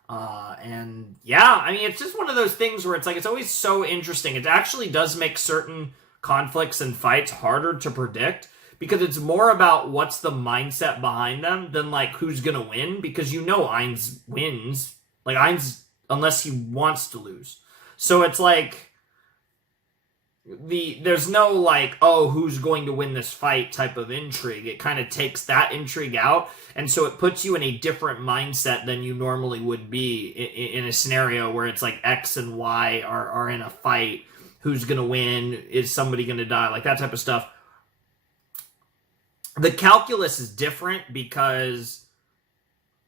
It's just one of those things where it's like, it's always so interesting. It actually does make certain conflicts and fights harder to predict, because it's more about what's the mindset behind them than, like, who's going to win, because Ainz wins. Like, Ainz, unless he wants to lose. So it's like... there's no, like, oh, who's going to win this fight type of intrigue. It kind of takes that intrigue out, and so it puts you in a different mindset than you normally would be in a scenario where it's like X and Y are in a fight. Who's going to win? Is somebody going to die? Like, that type of stuff. The calculus is different because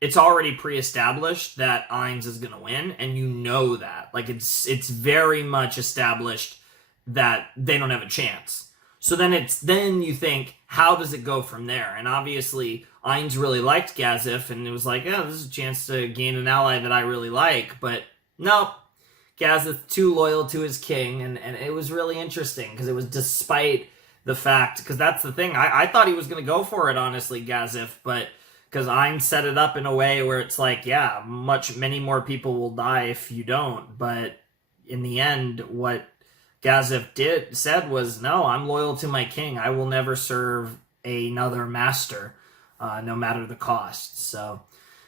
it's already pre-established that Ainz is going to win, and you know that. Like, it's very much established that they don't have a chance. So then you think, how does it go from there? And obviously, Ainz really liked Gazef, and it was like, this is a chance to gain an ally that I really like. But no, Gazef too loyal to his king, and it was really interesting, because it was despite the fact, because that's the thing, I thought he was going to go for it, honestly, Gazef, but because Ainz set it up in a way where it's like, yeah, many more people will die if you don't. But in the end, what Gazef said was, no, I'm loyal to my king. I will never serve another master, no matter the cost. So,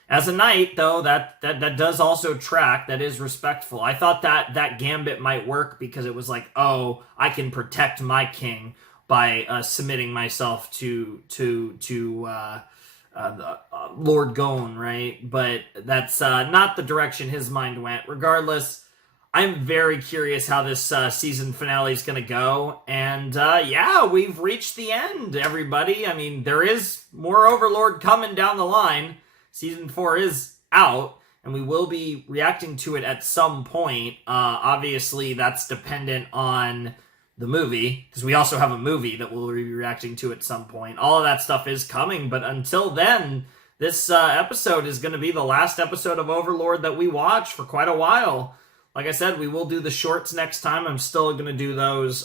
as a knight, though, that does also track. That is respectful. I thought that gambit might work because it was like, oh, I can protect my king by submitting myself to Lord Gon, right? But that's not the direction his mind went. Regardless, I'm very curious how this season finale is going to go. And we've reached the end, everybody. I mean, there is more Overlord coming down the line. Season 4 is out, and we will be reacting to it at some point. Obviously, that's dependent on the movie, because we also have a movie that we'll be reacting to at some point. All of that stuff is coming, but until then, this episode is going to be the last episode of Overlord that we watch for quite a while. Like I said, we will do the shorts next time. I'm still going to do those.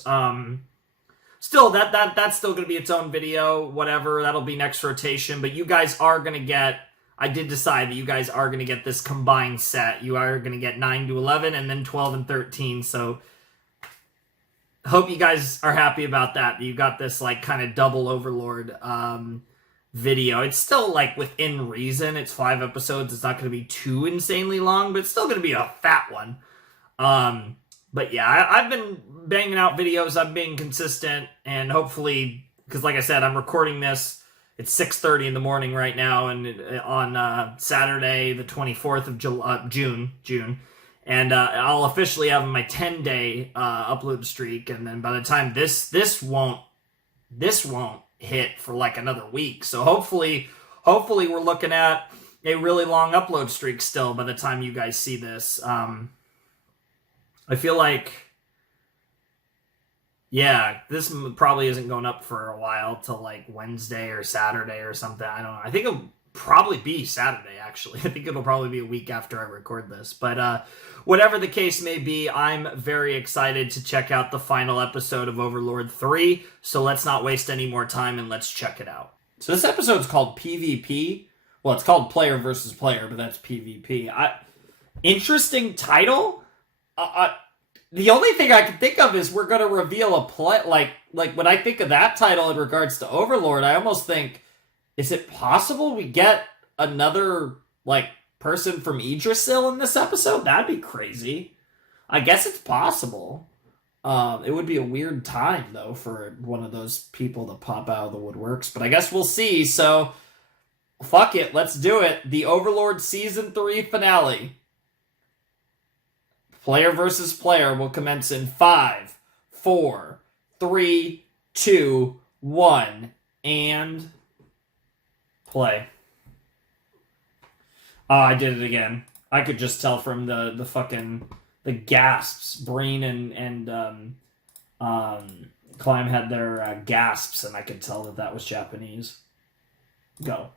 Still, that's still going to be its own video, whatever. That'll be next rotation. But you guys are going to get... I did decide that you guys are going to get this combined set. You are going to get 9 to 11 and then 12 and 13. So, hope you guys are happy about that. You got this, like, kind of double Overlord video. It's still, like, within reason. It's 5 episodes. It's not going to be too insanely long, but it's still going to be a fat one. But yeah, I've been banging out videos. I'm being consistent, and hopefully, because like I said, I'm recording this. It's 6:30 in the morning right now, and on Saturday, the 24th of June. And I'll officially have my 10-day upload streak, and then by the time this won't hit for like another week. So hopefully we're looking at a really long upload streak still by the time you guys see this. I feel like, yeah, this probably isn't going up for a while till like Wednesday or Saturday or something. I don't know. I think it'll probably be Saturday, actually. I think it'll probably be a week after I record this. But whatever the case may be, I'm very excited to check out the final episode of Overlord 3. So let's not waste any more time and let's check it out. So this episode's called PvP. Well, it's called Player versus Player, but that's PvP. Interesting title. The only thing I can think of is we're going to reveal a play. Like when I think of that title in regards to Overlord, I almost think, is it possible we get another, like, person from Yggdrasil in this episode? That'd be crazy. I guess it's possible. It would be a weird time, though, for one of those people to pop out of the woodworks. But I guess we'll see. So, fuck it. Let's do it. The Overlord Season 3 finale. Player versus player will commence in 5, 4, 3, 2, 1, and play. Oh, I did it again. I could just tell from the fucking the gasps. Brain and Climb had their gasps, and I could tell that was Japanese. Go.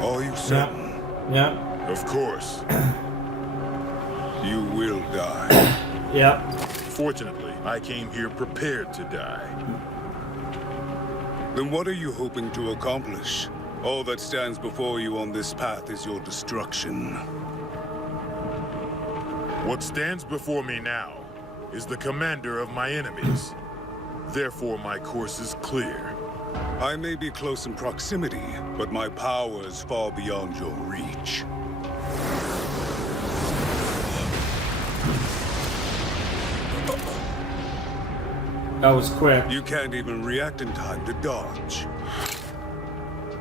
Are you certain? Yeah. Of course. You will die. Yep. Fortunately, I came here prepared to die. Then what are you hoping to accomplish? All that stands before you on this path is your destruction. What stands before me now is the commander of my enemies. Therefore, my course is clear. I may be close in proximity, but my power is far beyond your reach. That was quick. You can't even react in time to dodge.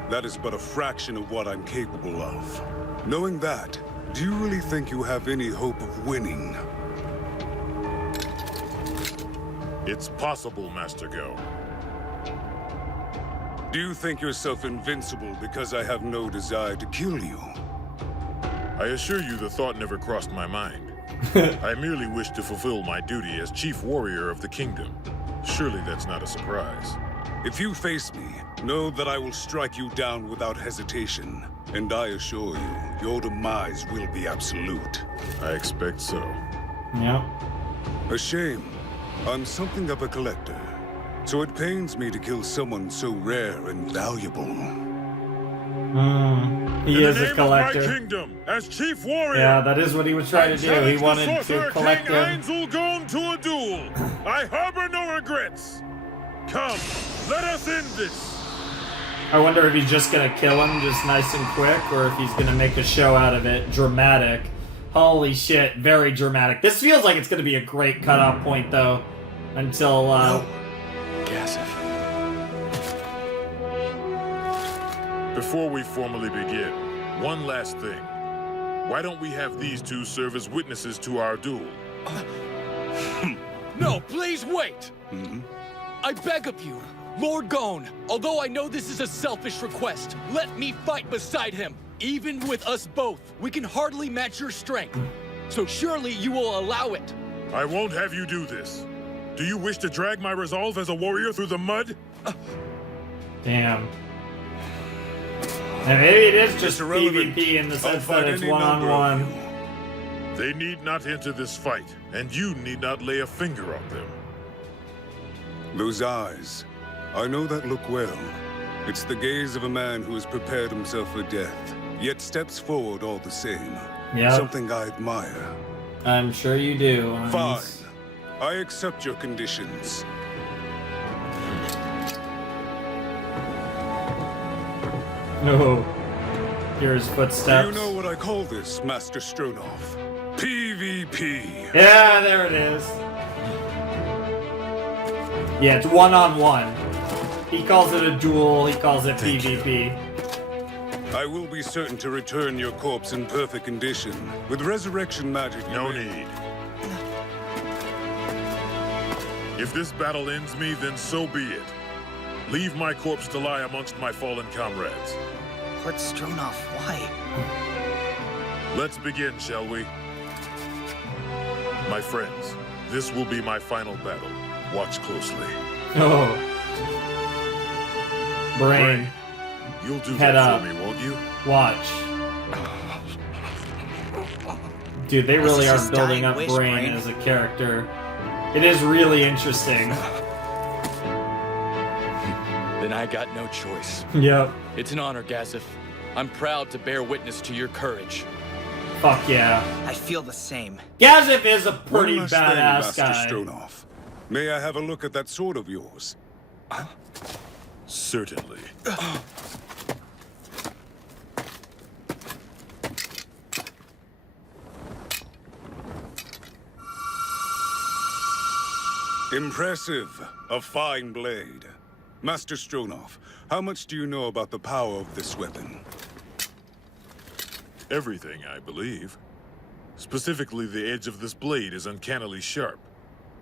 That is but a fraction of what I'm capable of. Knowing that, do you really think you have any hope of winning? It's possible, Master Go. Do you think yourself invincible because I have no desire to kill you? I assure you the thought never crossed my mind. I merely wish to fulfill my duty as chief warrior of the kingdom. Surely that's not a surprise. If you face me, know that I will strike you down without hesitation. And I assure you, your demise will be absolute. I expect so. Yeah. A shame. I'm something of a collector. So it pains me to kill someone so rare and valuable. He is a collector. In the name of my kingdom, as chief warrior. Yeah, that is what he was trying to do. He wanted to collect King them. Ainz will go to a duel. I harbor no regrets. Come, let us end this. I wonder if he's just gonna kill him just nice and quick, or if he's gonna make a show out of it. Dramatic. Holy shit, very dramatic. This feels like it's gonna be a great cutoff point, though. Until, Gazef. Before we formally begin, one last thing. Why don't we have these two serve as witnesses to our duel? No, please wait! I beg of you, Lord Gone, although I know this is a selfish request, let me fight beside him. Even with us both, we can hardly match your strength. So surely you will allow it. I won't have you do this. Do you wish to drag my resolve as a warrior through the mud? damn. And maybe it is just PvP in the sense that it's one-on-one. They need not enter this fight, and you need not lay a finger on them. Those eyes, I know that look well. It's the gaze of a man who has prepared himself for death, yet steps forward all the same. Yep. Something I admire. I'm sure you do. Fine. I accept your conditions. No. Hear his footsteps. You know what I call this, Master Stronov? PvP. Yeah, there it is. Yeah, it's one-on-one. He calls it a duel, he calls it PvP. I will be certain to return your corpse in perfect condition. With resurrection magic, no need. If this battle ends me, then so be it. Leave my corpse to lie amongst my fallen comrades. Lord Stronov, why? Let's begin, shall we? My friends, this will be my final battle. Watch closely. Oh. Brain. You'll do Head that up. for me, won't you? Watch. Dude, they really are building up Brain as a character. It is really interesting. Then I got no choice. Yep. It's an honor, Gazef. I'm proud to bear witness to your courage. Fuck yeah. I feel the same. Gazef is a pretty One last badass thing, guy. Master Stronov. May I have a look at that sword of yours? Certainly. Impressive. A fine blade. Master Stronov, how much do you know about the power of this weapon? Everything, I believe. Specifically, the edge of this blade is uncannily sharp.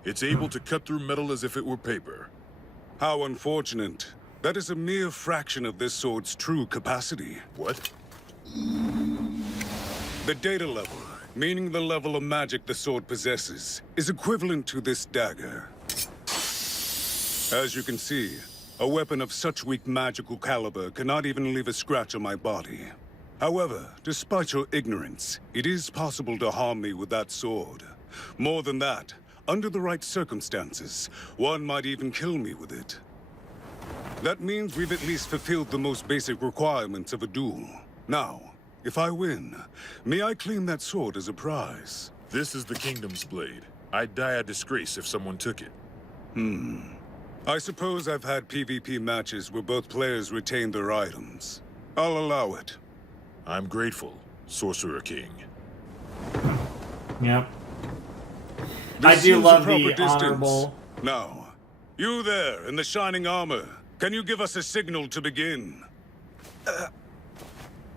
It's able to cut through metal as if it were paper. How unfortunate. That is a mere fraction of this sword's true capacity. What? The data level, meaning the level of magic the sword possesses, is equivalent to this dagger. As you can see, a weapon of such weak magical caliber cannot even leave a scratch on my body. However, despite your ignorance, it is possible to harm me with that sword. More than that, under the right circumstances, one might even kill me with it. That means we've at least fulfilled the most basic requirements of a duel. Now, if I win, may I claim that sword as a prize? This is the Kingdom's blade. I'd die a disgrace if someone took it. I suppose I've had PvP matches where both players retain their items. I'll allow it. I'm grateful, Sorcerer King. Yep. This I do seems love a proper the distance. honorable. Now, you there in the shining armor, can you give us a signal to begin?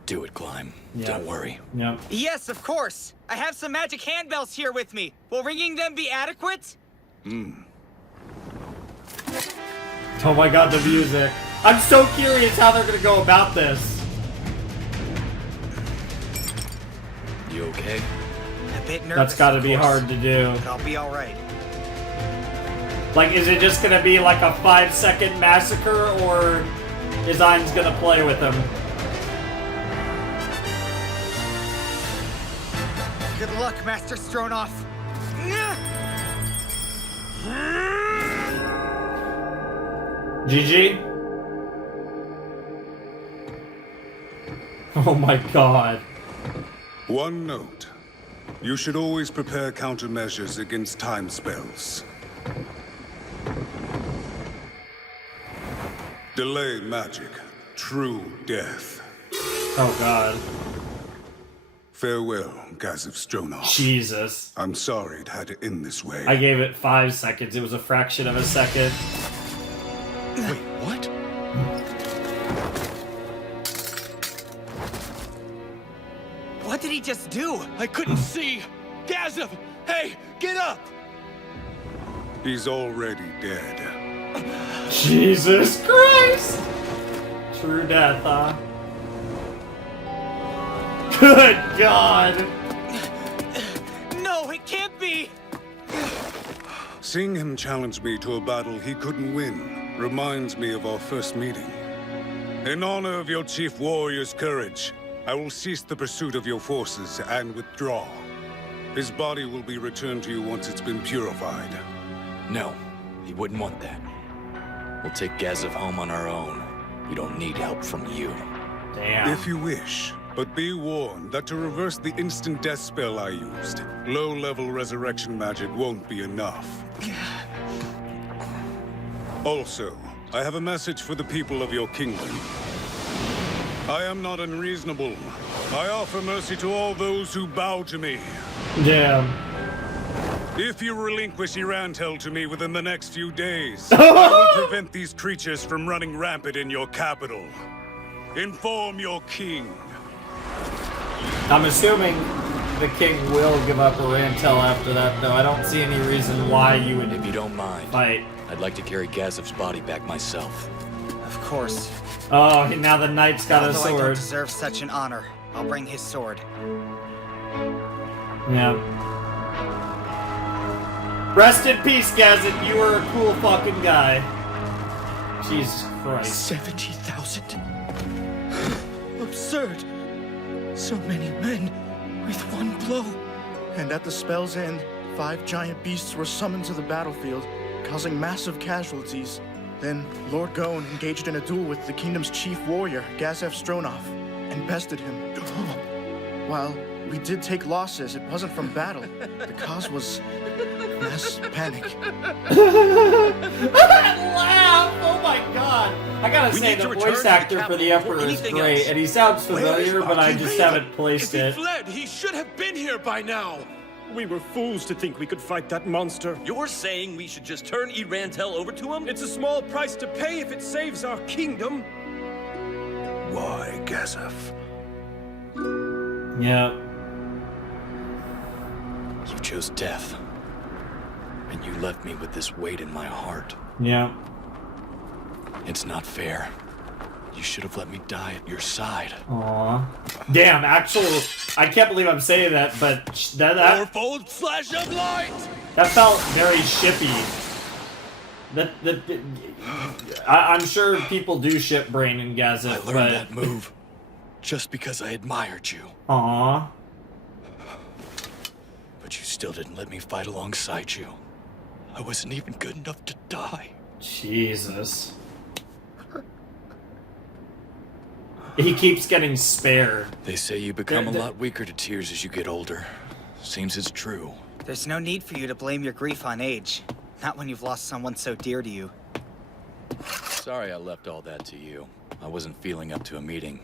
Do it, Climb. Yeah. Don't worry. Yep. Yes, of course. I have some magic handbells here with me. Will ringing them be adequate? Oh my god, the music. I'm so curious how they're gonna go about this. You okay? A bit nervous. That's gotta of be course, hard to do. but I'll be all right. Like, is it just gonna be like a 5-second massacre, or is Ainz gonna play with him? Good luck, Master Stronoff. GG? Oh my god. One note. You should always prepare countermeasures against time spells. Delay magic. True death. Oh god. Farewell, Gazef Stronoff. Jesus. I'm sorry it had to end this way. I gave it 5 seconds. It was a fraction of a second. Wait, what? What did he just do? I couldn't see. Gazef! Hey, get up! He's already dead. Jesus Christ! True death, huh? Good God! No, it can't be! Seeing him challenge me to a battle he couldn't win reminds me of our first meeting. In honor of your chief warrior's courage, I will cease the pursuit of your forces and withdraw. His body will be returned to you once it's been purified. No, he wouldn't want that. We'll take Gazef home on our own. We don't need help from you. Damn. If you wish, but be warned that to reverse the instant death spell I used, low-level resurrection magic won't be enough. Also, I have a message for the people of your kingdom. I am not unreasonable. I offer mercy to all those who bow to me. Damn. If you relinquish Irantel to me within the next few days, I will prevent these creatures from running rampant in your capital. Inform your king. I'm assuming the king will give up Irantel after that, though. I don't see any reason why you would. If you don't mind, fight. I'd like to carry Gazef's body back myself. Of course. Oh, now the knight's got a Although I don't sword. deserve such an honor, I'll bring his sword. Yeah. Rest in peace, Gazef. You were a cool fucking guy. Jesus Christ. 70,000? Absurd. So many men with one blow. And at the spell's end, 5 giant beasts were summoned to the battlefield, causing massive casualties. Then Lord Gon engaged in a duel with the kingdom's chief warrior, Gazef Stronoff, and bested him. While we did take losses, it wasn't from battle. The cause was mass panic. Laugh! Oh my god! I gotta say, the voice actor for the Emperor is great, and he sounds familiar, but I just haven't placed it. If he fled, he should have been here by now. We were fools to think we could fight that monster. You're saying we should just turn Irantel over to him? It's a small price to pay if it saves our kingdom. Why, Gazef? Yeah. You chose death. And you left me with this weight in my heart. Yeah. It's not fair. You should have let me die at your side. Aww. Damn, I can't believe I'm saying that, but Fourfold flash of light! that felt very shippy. I'm sure people do ship Brain and Gazef, I learned but... that move just because I admired you. Aww. But you still didn't let me fight alongside you. I wasn't even good enough to die. Jesus. He keeps getting spared. They say you become a lot weaker to tears as you get older. Seems it's true. There's no need for you to blame your grief on age. Not when you've lost someone so dear to you. Sorry I left all that to you. I wasn't feeling up to a meeting.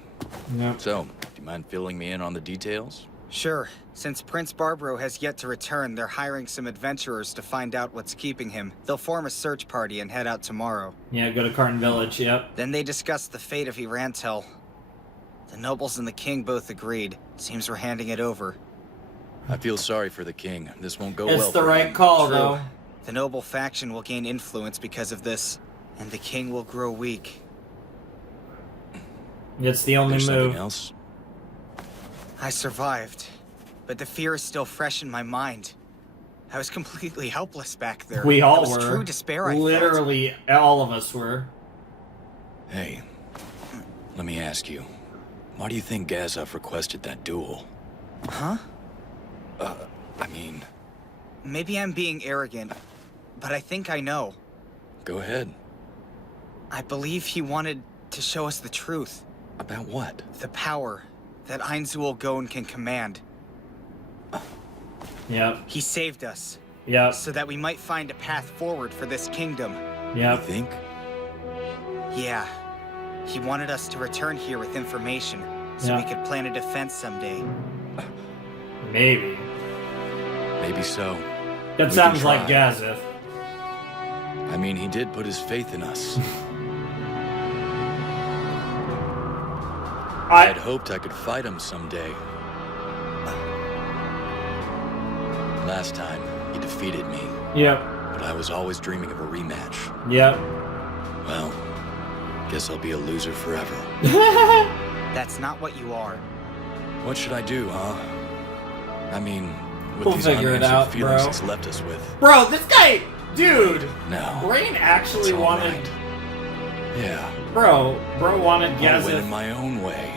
Yep. So, do you mind filling me in on the details? Sure. Since Prince Barbaro has yet to return, they're hiring some adventurers to find out what's keeping him. They'll form a search party and head out tomorrow. Yeah, go to Carne Village, yep. Then they discuss the fate of Irantel. The nobles and the king both agreed. Seems we're handing it over. I feel sorry for the king. This won't go well. It's the right call, True. though. The noble faction will gain influence because of this, and the king will grow weak. It's the only There's move. Something else? I survived, but the fear is still fresh in my mind. I was completely helpless back there. We all It was were. true despair, I felt. Literally, all of us were. Hey, let me ask you. Why do you think Gazef requested that duel? Huh? I mean... Maybe I'm being arrogant, but I think I know. Go ahead. I believe he wanted to show us the truth. About what? The power that Ainz can command. Yep. He saved us. Yep. So that we might find a path forward for this kingdom. Yep. You think? Yeah. He wanted us to return here with information, so we Yeah. could plan a defense someday. Maybe. Maybe so. That We sounds can like try. Gazef. I mean, he did put his faith in us. I'd hoped I could fight him someday. Last time, he defeated me. Yep. But I was always dreaming of a rematch. Yep. Well, guess I'll be a loser forever. That's not what you are. What should I do, huh? I mean, with We'll these figure it unanswered out, feelings bro. it's left us with. Bro, this guy, dude. No. Brain actually It's all wanted. right. Yeah. Bro wanted I'll win in Gazef. my own way.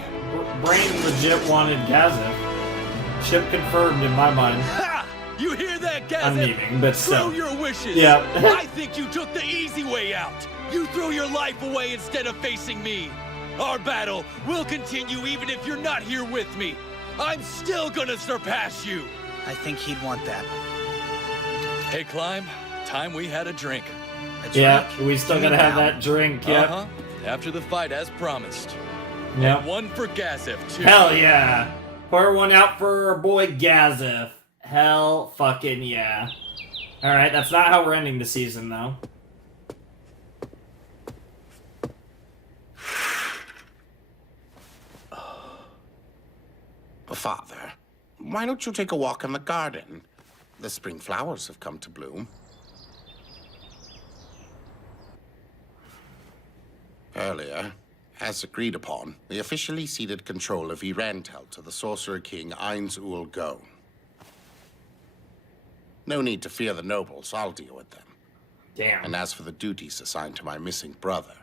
Brain legit wanted Gazef. Ship confirmed in my mind. Ha! You hear that, Gazef? I'm leaving, but still. Screw your wishes. Yeah. I think you took the easy way out. You threw your life away instead of facing me. Our battle will continue even if you're not here with me. I'm still gonna surpass you. I think he'd want that. Hey, Climb. Time we had a drink. Yeah, we still gotta have that drink, yep. Uh-huh. After the fight, as promised. Yep. And one for Gazef, too. Hell yeah. Pour one out for our boy Gazef. Hell fucking yeah. Alright, that's not how we're ending the season, though. Father, why don't you take a walk in the garden? The spring flowers have come to bloom. Earlier, as agreed upon, we officially ceded control of Irantel to the Sorcerer King Ainz. No need to fear the nobles, I'll deal with them. Damn. And as for the duties assigned to my missing brother,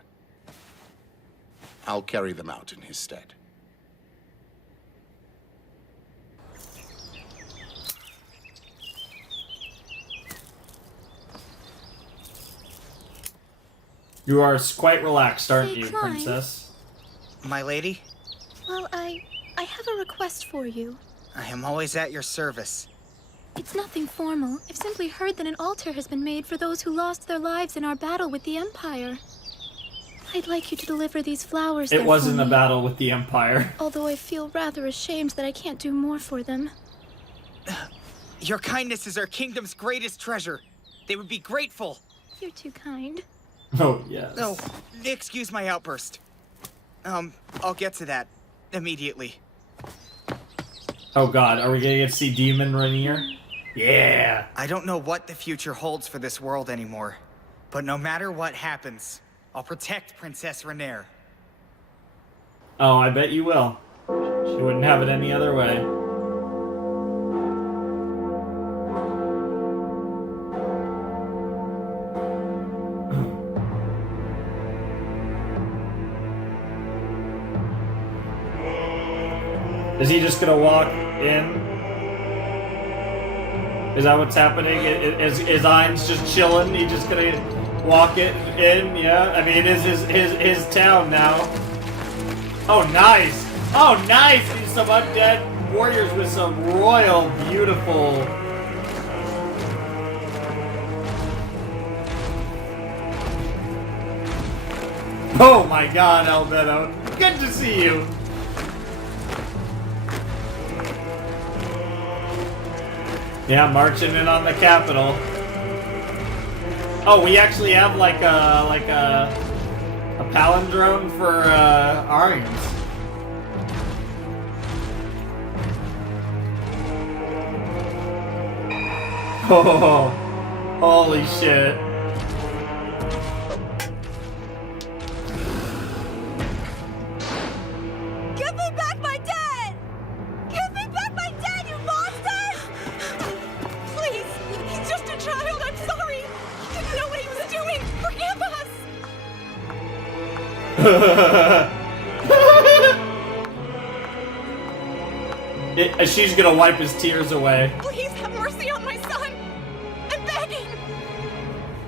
I'll carry them out in his stead. You are quite relaxed, aren't Hey, you, Clyde. princess? My lady, Well, I have a request for you. I am always at your service. It's nothing formal. I've simply heard that an altar has been made for those who lost their lives in our battle with the Empire. I'd like you to deliver these flowers It there wasn't for a me, battle with the Empire. although I feel rather ashamed that I can't do more for them. Your kindness is our kingdom's greatest treasure. They would be grateful. You're too kind. Oh, yes. No, excuse my outburst. I'll get to that immediately. Oh god, are we gonna get to see Demon Rainier? Yeah. I don't know what the future holds for this world anymore, but no matter what happens, I'll protect Princess Renair. Oh, I bet you will. She wouldn't have it any other way. Is he just gonna walk in? Is that what's happening? Is Ainz just chilling? He just gonna walk it in? Yeah, I mean, it is his town now. Oh, nice! Oh, nice! These some undead warriors with some royal, beautiful. Oh my God, Albedo! Good to see you. Yeah, marching in on the capital. Oh, we actually have like a palindrome for Ainz. Oh, holy shit. Give me back my dad! Give me back my dad, you monsters! Please, he's just a child, I'm sorry. He didn't know what he was doing. Forgive us! She's gonna wipe his tears away. Please have mercy on my son! I'm begging!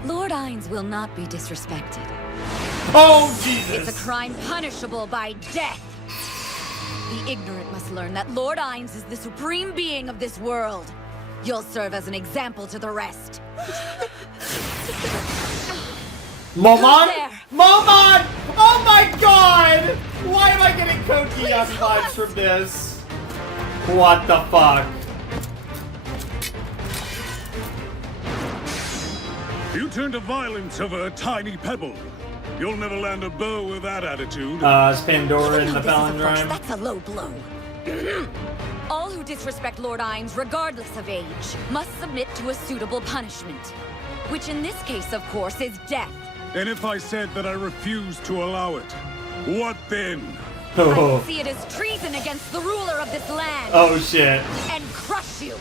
Lord Ainz will not be disrespected. Oh, Jesus! It's a crime punishable by death. The ignorant must learn that Lord Ainz is the supreme being of this world. You'll serve as an example to the rest. Momon? Momon! Oh my God! Why am I getting Code Geass vibes from this? What the fuck? You turn to violence over a tiny pebble. You'll never land a bow with that attitude. Is Pandora in the palindrome? That's a low blow. All who disrespect Lord Ainz, regardless of age, must submit to a suitable punishment. Which in this case, of course, is death. And if I said that I refuse to allow it, what then? I see it as treason against the ruler of this land. Oh shit. And crush you.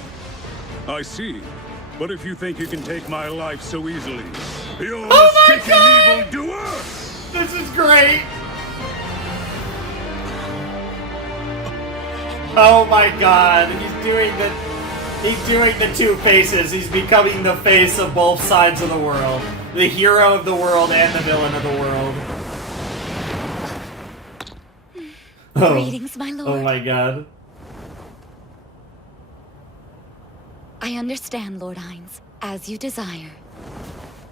I see. But if you think you can take my life so easily, you're Oh my a stinking God! evildoer! This is great! Oh my God, he's doing the two faces. He's becoming the face of both sides of the world. The hero of the world and the villain of the world. Greetings, my lord. Oh my God. I understand, Lord Ainz, as you desire.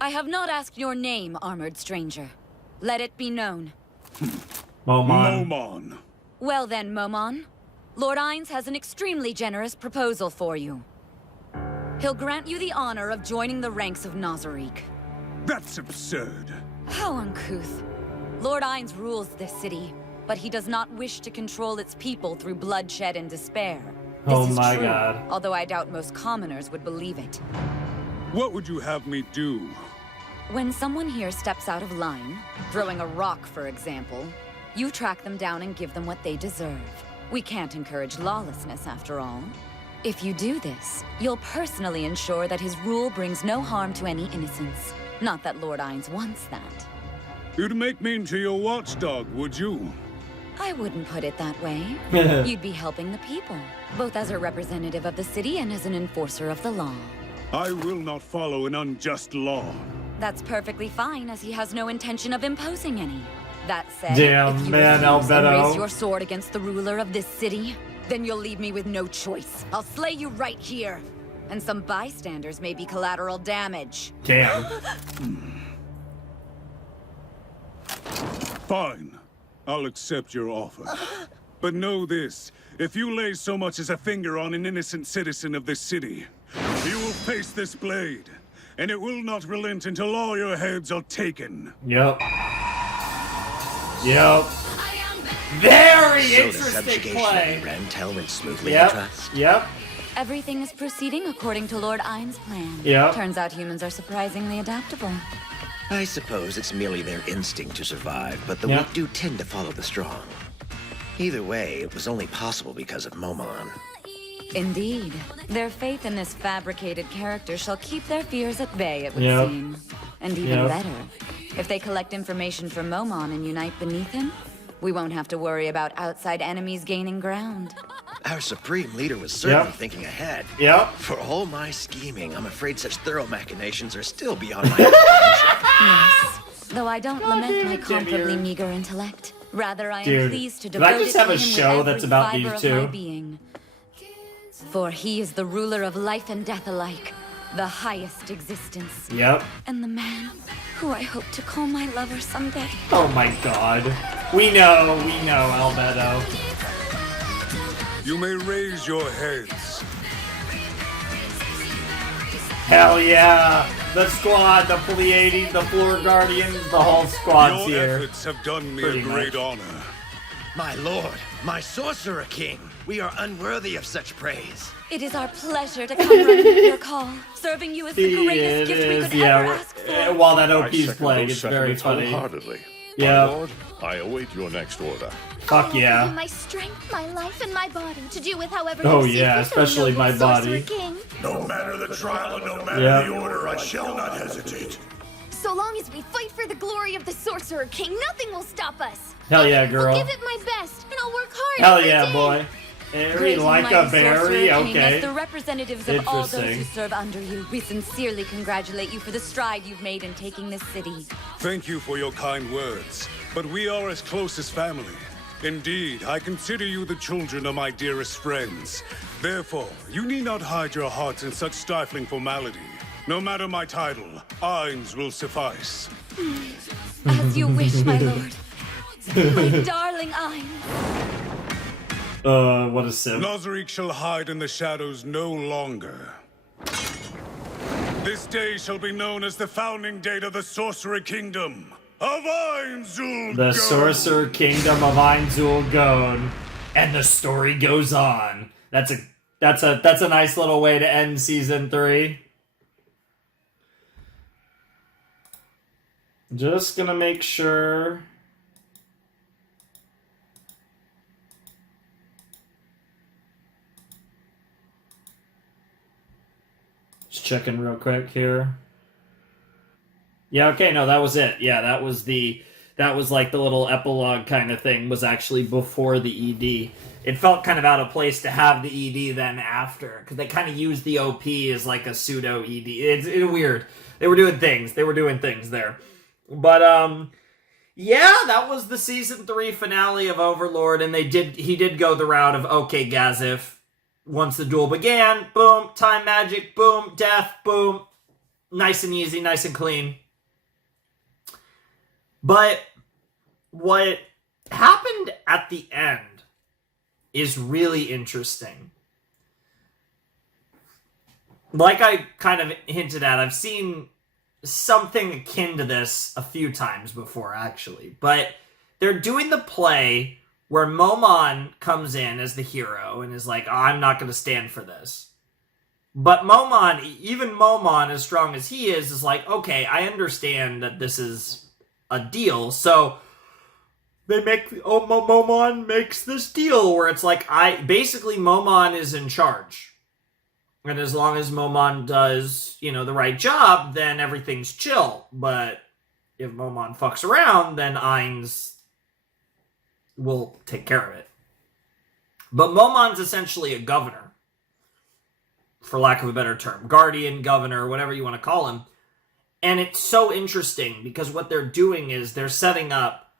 I have not asked your name, armored stranger. Let it be known. Momon. Momon. Well then, Momon. Lord Ainz has an extremely generous proposal for you. He'll grant you the honor of joining the ranks of Nazarick. That's absurd. How uncouth. Lord Ainz rules this city, but he does not wish to control its people through bloodshed and despair. This is my true, God. although I doubt most commoners would believe it. What would you have me do? When someone here steps out of line, throwing a rock, for example, you track them down and give them what they deserve. We can't encourage lawlessness, after all. If you do this, you'll personally ensure that his rule brings no harm to any innocents. Not that Lord Ainz wants that. You'd make me into your watchdog, would you? I wouldn't put it that way. You'd be helping the people, both as a representative of the city and as an enforcer of the law. I will not follow an unjust law. That's perfectly fine, as he has no intention of imposing any. That said, Damn, if you man, refuse and Albedo. raise your sword against the ruler of this city, then you'll leave me with no choice. I'll slay you right here. And some bystanders may be collateral damage. Damn. Fine. I'll accept your offer. But know this, if you lay so much as a finger on an innocent citizen of this city, you will face this blade, and it will not relent until all your heads are taken. Yep. Yep. Very So the interesting subjugation play. of Rantel went smoothly, I Yep. trust. Yep. Everything is proceeding according to Lord Ainz' plan. Yeah. Turns out humans are surprisingly adaptable. I suppose it's merely their instinct to survive, but the weak do tend to follow the strong. Either way, it was only possible because of Momon. Indeed. Their faith in this fabricated character shall keep their fears at bay, it would seem. And even better, if they collect information from Momon and unite beneath him, we won't have to worry about outside enemies gaining ground. Our supreme leader was certainly thinking ahead. For all my scheming, I'm afraid such thorough machinations are still beyond my comprehension. Yes, though I don't lament my comparably meager intellect. Rather, I am pleased to devote I just it have to a him show with that's every about fiber these of my two? being. For he is the ruler of life and death alike, the highest existence. And the man who I hope to call my lover someday. Oh my god. We know, Albedo. You may raise your heads. Hell yeah! The squad, the Pleiades, the Floor Guardians, the whole squad's Your here. efforts have done me Pretty a great much. honor. My lord, my sorcerer king, we are unworthy of such praise. It is our pleasure to come running to your call. Serving you is the greatest gift we could ever ask for. While that I OP's second playing, those it's very sentiments funny. wholeheartedly. Yeah. My lord, I await your next order. Fuck yeah. My strength, my life, and my body to do with however Oh you see yeah, fit, especially noble my Sorcerer body. King. No matter the trial and no matter Yeah. the order, I shall not hesitate. So long as we fight for the glory of the Sorcerer King, nothing will stop us. Hell yeah, girl. I'll give it my best, and I'll work hard Hell every yeah, day. boy. Harry Great and like mighty a berry, Sorcerer King, okay. as the representatives of all those who Interesting. serve under you, we sincerely congratulate you for the stride you've made in taking this city. Thank you for your kind words, but we are as close as family. Indeed, I consider you the children of my dearest friends. Therefore, you need not hide your hearts in such stifling formality. No matter my title, Ainz will suffice. As you wish, my lord. My darling Ainz. What a sim. Nazarick shall hide in the shadows no longer. This day shall be known as the founding date of the Sorcerer Kingdom of Ainzul. The Sorcerer Kingdom of Ainzul Gone. And the story goes on. That's a nice little way to end season 3. Just gonna make sure. Just checking real quick here. Yeah, okay, no, that was it. Yeah, that was like the little epilogue kind of thing, was actually before the ED. It felt kind of out of place to have the ED then after, because they kind of used the OP as like a pseudo ED. It's weird. They were doing things there. But yeah, that was the season 3 finale of Overlord, and he did go the route of, okay, Gazef, once the duel began, boom, time magic, boom, death, boom, nice and easy, nice and clean. But what happened at the end is really interesting. Like I kind of hinted at, I've seen something akin to this a few times before, actually. But they're doing the play where Momon comes in as the hero and is like, oh, I'm not going to stand for this. But even Momon, as strong as he is like, okay, I understand that this is a deal. So Momon makes this deal where it's like, basically Momon is in charge. And as long as Momon does, the right job, then everything's chill. But if Momon fucks around, then Ainz will take care of it. But Momon's essentially a governor, for lack of a better term. Guardian, governor, whatever you want to call him. And it's so interesting because what they're doing is they're setting up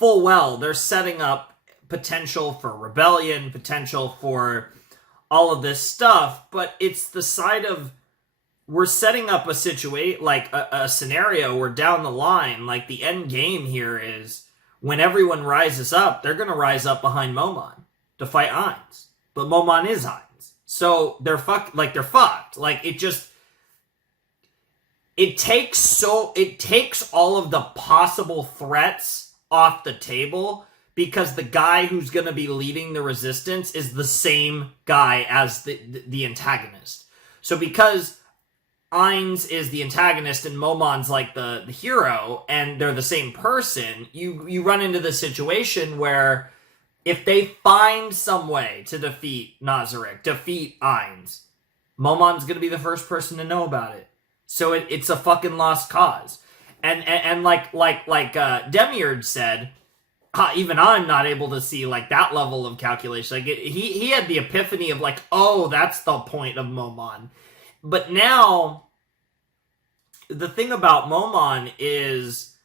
they're setting up potential for rebellion, potential for all of this stuff, but it's the side of we're setting up a situation, like a scenario where down the line, like the end game here is when everyone rises up, they're going to rise up behind Momon to fight Ainz. But Momon is Ainz. So they're fucked. Like it takes all of the possible threats off the table because the guy who's going to be leading the resistance is the same guy as the antagonist. So because Ainz is the antagonist and Momon's like the hero, and they're the same person, you run into this situation where if they find some way to defeat Nazarick, defeat Ainz, Momon's gonna be the first person to know about it. So it's a fucking lost cause. And like Demiurge said, even I'm not able to see like that level of calculation. Like he had the epiphany of like, oh, that's the point of Momon. But now, the thing about Momon is,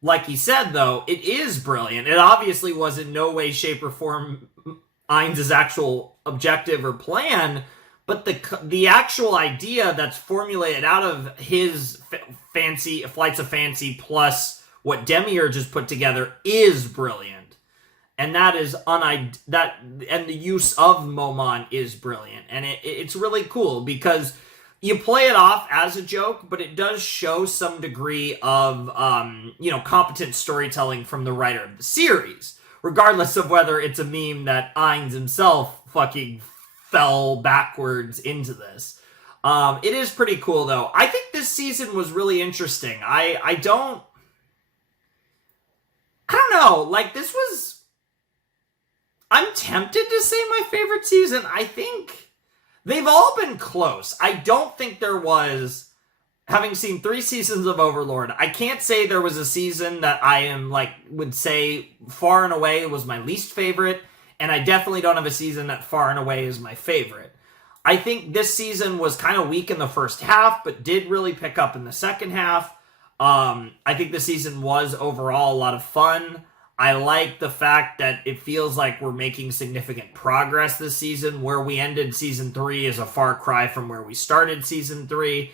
like he said, though, it is brilliant. It obviously was in no way, shape, or form Ainz' actual objective or plan, but the actual idea that's formulated out of his fancy Flights of Fancy plus what Demiurge has put together is brilliant. And that is and the use of Momon is brilliant. And it's really cool because you play it off as a joke, but it does show some degree of, competent storytelling from the writer of the series, regardless of whether it's a meme that Ainz himself fucking fell backwards into this. It is pretty cool, though. I think this season was really interesting. I don't know. Like, this was... I'm tempted to say my favorite season. I think... they've all been close. I don't think there was, having seen 3 seasons of Overlord, I can't say there was a season that would say far and away was my least favorite, and I definitely don't have a season that far and away is my favorite. I think this season was kind of weak in the first half, but did really pick up in the second half. I think the season was overall a lot of fun. I like the fact that it feels like we're making significant progress this season. Where we ended Season 3 is a far cry from where we started Season 3.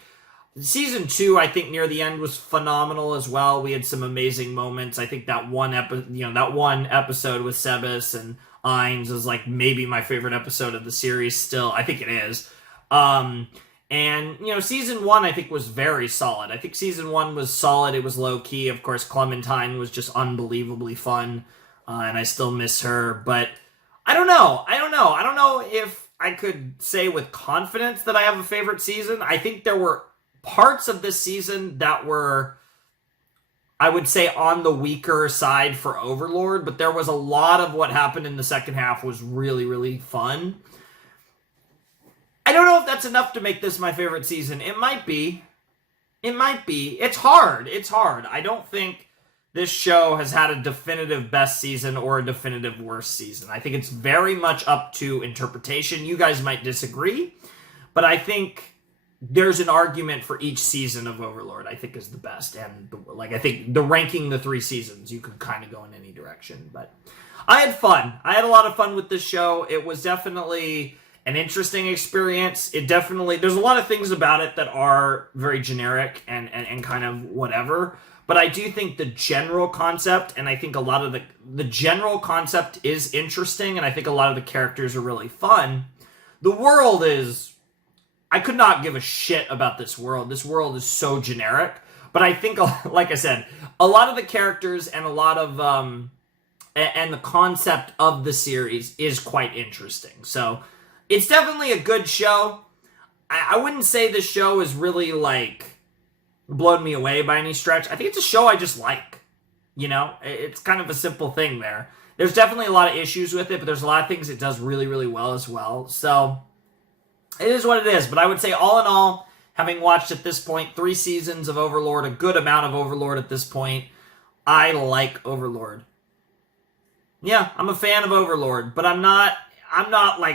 Season 2, I think, near the end was phenomenal as well. We had some amazing moments. I think that one episode with Sebas and Ainz is like maybe my favorite episode of the series still. I think it is. And, Season 1, I think, was very solid. I think Season 1 was solid. It was low-key. Of course, Clementine was just unbelievably fun, and I still miss her. But I don't know. I don't know if I could say with confidence that I have a favorite season. I think there were parts of this season that were, I would say, on the weaker side for Overlord, but there was a lot of what happened in the second half was really, really fun. I don't know if that's enough to make this my favorite season. It might be. It's hard. I don't think this show has had a definitive best season or a definitive worst season. I think it's very much up to interpretation. You guys might disagree, but I think there's an argument for each season of Overlord I think is the best. And I think the ranking the 3 seasons, you could kind of go in any direction. But I had fun. I had a lot of fun with this show. It was definitely an interesting experience. There's a lot of things about it that are very generic and kind of whatever, but I do think the general concept, and I think a lot of the general concept is interesting, and I think a lot of the characters are really fun. The world is, I could not give a shit about this world. This world is so generic, but I think, like I said, a lot of the characters and a lot of, and the concept of the series is quite interesting. So, it's definitely a good show. I wouldn't say this show is really, blown me away by any stretch. I think it's a show I just like. It's kind of a simple thing there. There's definitely a lot of issues with it, but there's a lot of things it does really, really well as well. So, it is what it is. But I would say, all in all, having watched at this point 3 seasons of Overlord, a good amount of Overlord at this point, I like Overlord. Yeah, I'm a fan of Overlord, but I'm not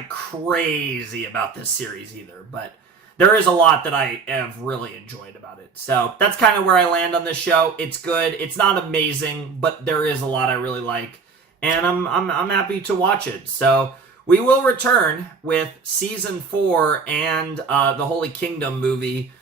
crazy about this series either, but there is a lot that I have really enjoyed about it. So that's kind of where I land on this show. It's good. It's not amazing, but there is a lot I really like, and I'm happy to watch it. So we will return with Season 4 and the Holy Kingdom movie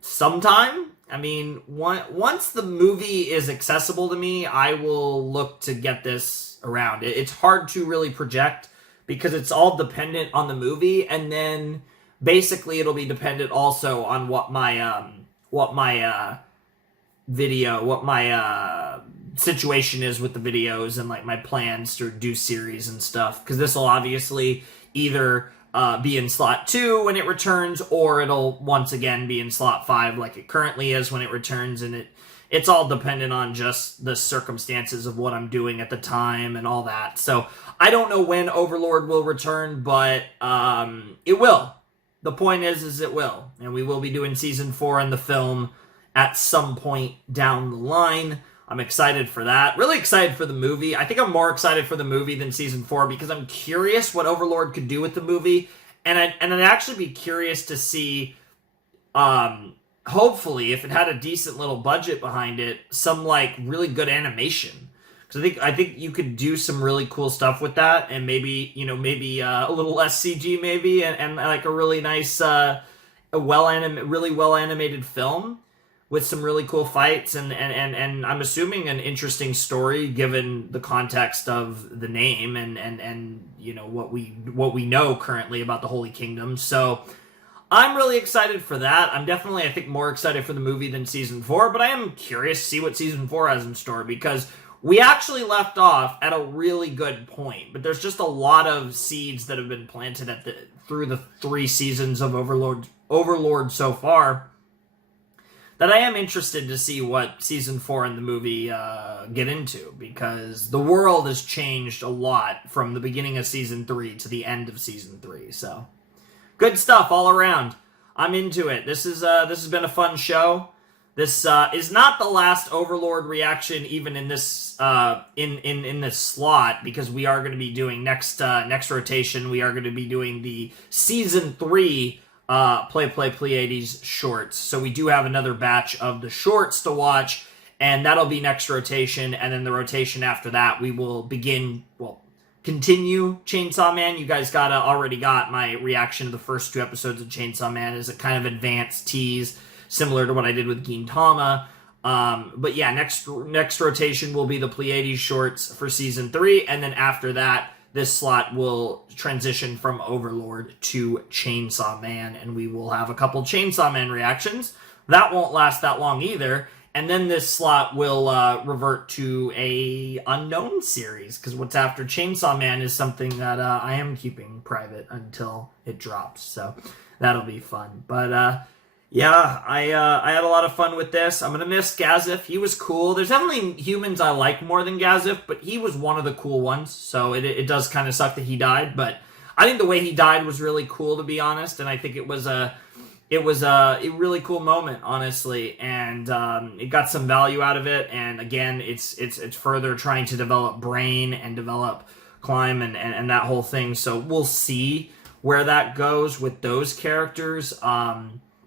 sometime. I mean, once the movie is accessible to me, I will look to get this around. It's hard to really project, because it's all dependent on the movie, and then basically it'll be dependent also on what my situation is with the videos and my plans to do series and stuff, because this will obviously either be in slot 2 when it returns, or it'll once again be in slot 5 like it currently is when it returns, and it's all dependent on just the circumstances of what I'm doing at the time and all that. So I don't know when Overlord will return, but it will. The point is it will. And we will be doing Season 4 in the film at some point down the line. I'm excited for that. Really excited for the movie. I think I'm more excited for the movie than Season 4 because I'm curious what Overlord could do with the movie. And I'd actually be curious to see, hopefully, if it had a decent little budget behind it, some, like, really good animation. Because I think you could do some really cool stuff with that, and maybe a little less CG, maybe, and like a really nice, really well animated film with some really cool fights, and I'm assuming an interesting story given the context of the name and what we know currently about the Holy Kingdom. So I'm really excited for that. I'm definitely, I think, more excited for the movie than Season 4, but I am curious to see what Season 4 has in store, because we actually left off at a really good point, but there's just a lot of seeds that have been planted through the 3 seasons of Overlord so far, that I am interested to see what Season 4 in the movie get into, because the world has changed a lot from the beginning of Season 3 to the end of Season 3, so good stuff all around. I'm into it. This has been a fun show. This is not the last Overlord reaction, even in this in this slot, because we are going to be doing next rotation. We are going to be doing the Season 3 Play Pleiades shorts. So we do have another batch of the shorts to watch, and that'll be next rotation. And then the rotation after that, we will continue Chainsaw Man. You guys already got my reaction to the first 2 episodes of Chainsaw Man as a kind of advanced tease, similar to what I did with Gintama. But yeah, next rotation will be the Pleiades shorts for Season 3, and then after that, this slot will transition from Overlord to Chainsaw Man, and we will have a couple Chainsaw Man reactions. That won't last that long either, and then this slot will revert to a unknown series, because what's after Chainsaw Man is something that I am keeping private until it drops, so that'll be fun. But yeah, I had a lot of fun with this. I'm going to miss Gazef. He was cool. There's definitely humans I like more than Gazef, but he was one of the cool ones, so it does kind of suck that he died, but I think the way he died was really cool, to be honest, and I think it was a really cool moment, honestly, and it got some value out of it, and again, it's further trying to develop Brain and develop Climb and that whole thing, so we'll see where that goes with those characters.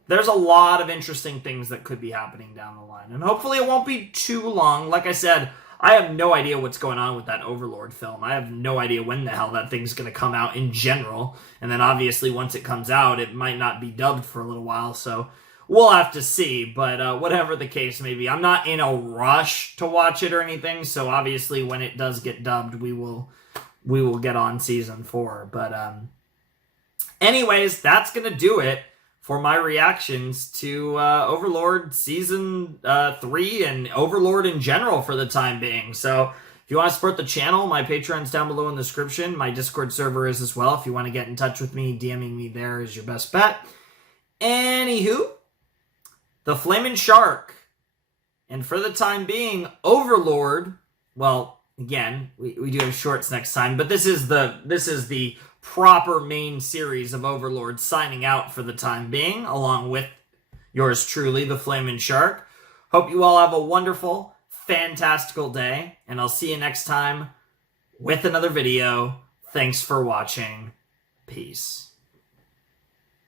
There's a lot of interesting things that could be happening down the line, and hopefully it won't be too long. Like I said, I have no idea what's going on with that Overlord film. I have no idea when the hell that thing's going to come out in general, and then obviously once it comes out, it might not be dubbed for a little while, so we'll have to see, but whatever the case may be, I'm not in a rush to watch it or anything, so obviously when it does get dubbed, we will get on Season 4, but anyways, that's going to do it for my reactions to Overlord Season 3 and Overlord in general for the time being. So if you want to support the channel, my Patreon's down below in the description. My Discord server is as well. If you want to get in touch with me, DMing me there is your best bet. Anywho, the Flamin' Shark. And for the time being, Overlord, well, again, we do have shorts next time, but this is the proper main series of Overlord signing out for the time being, along with yours truly, the Flamin' Shark. Hope you all have a wonderful, fantastical day, and I'll see you next time with another video. Thanks for watching. Peace.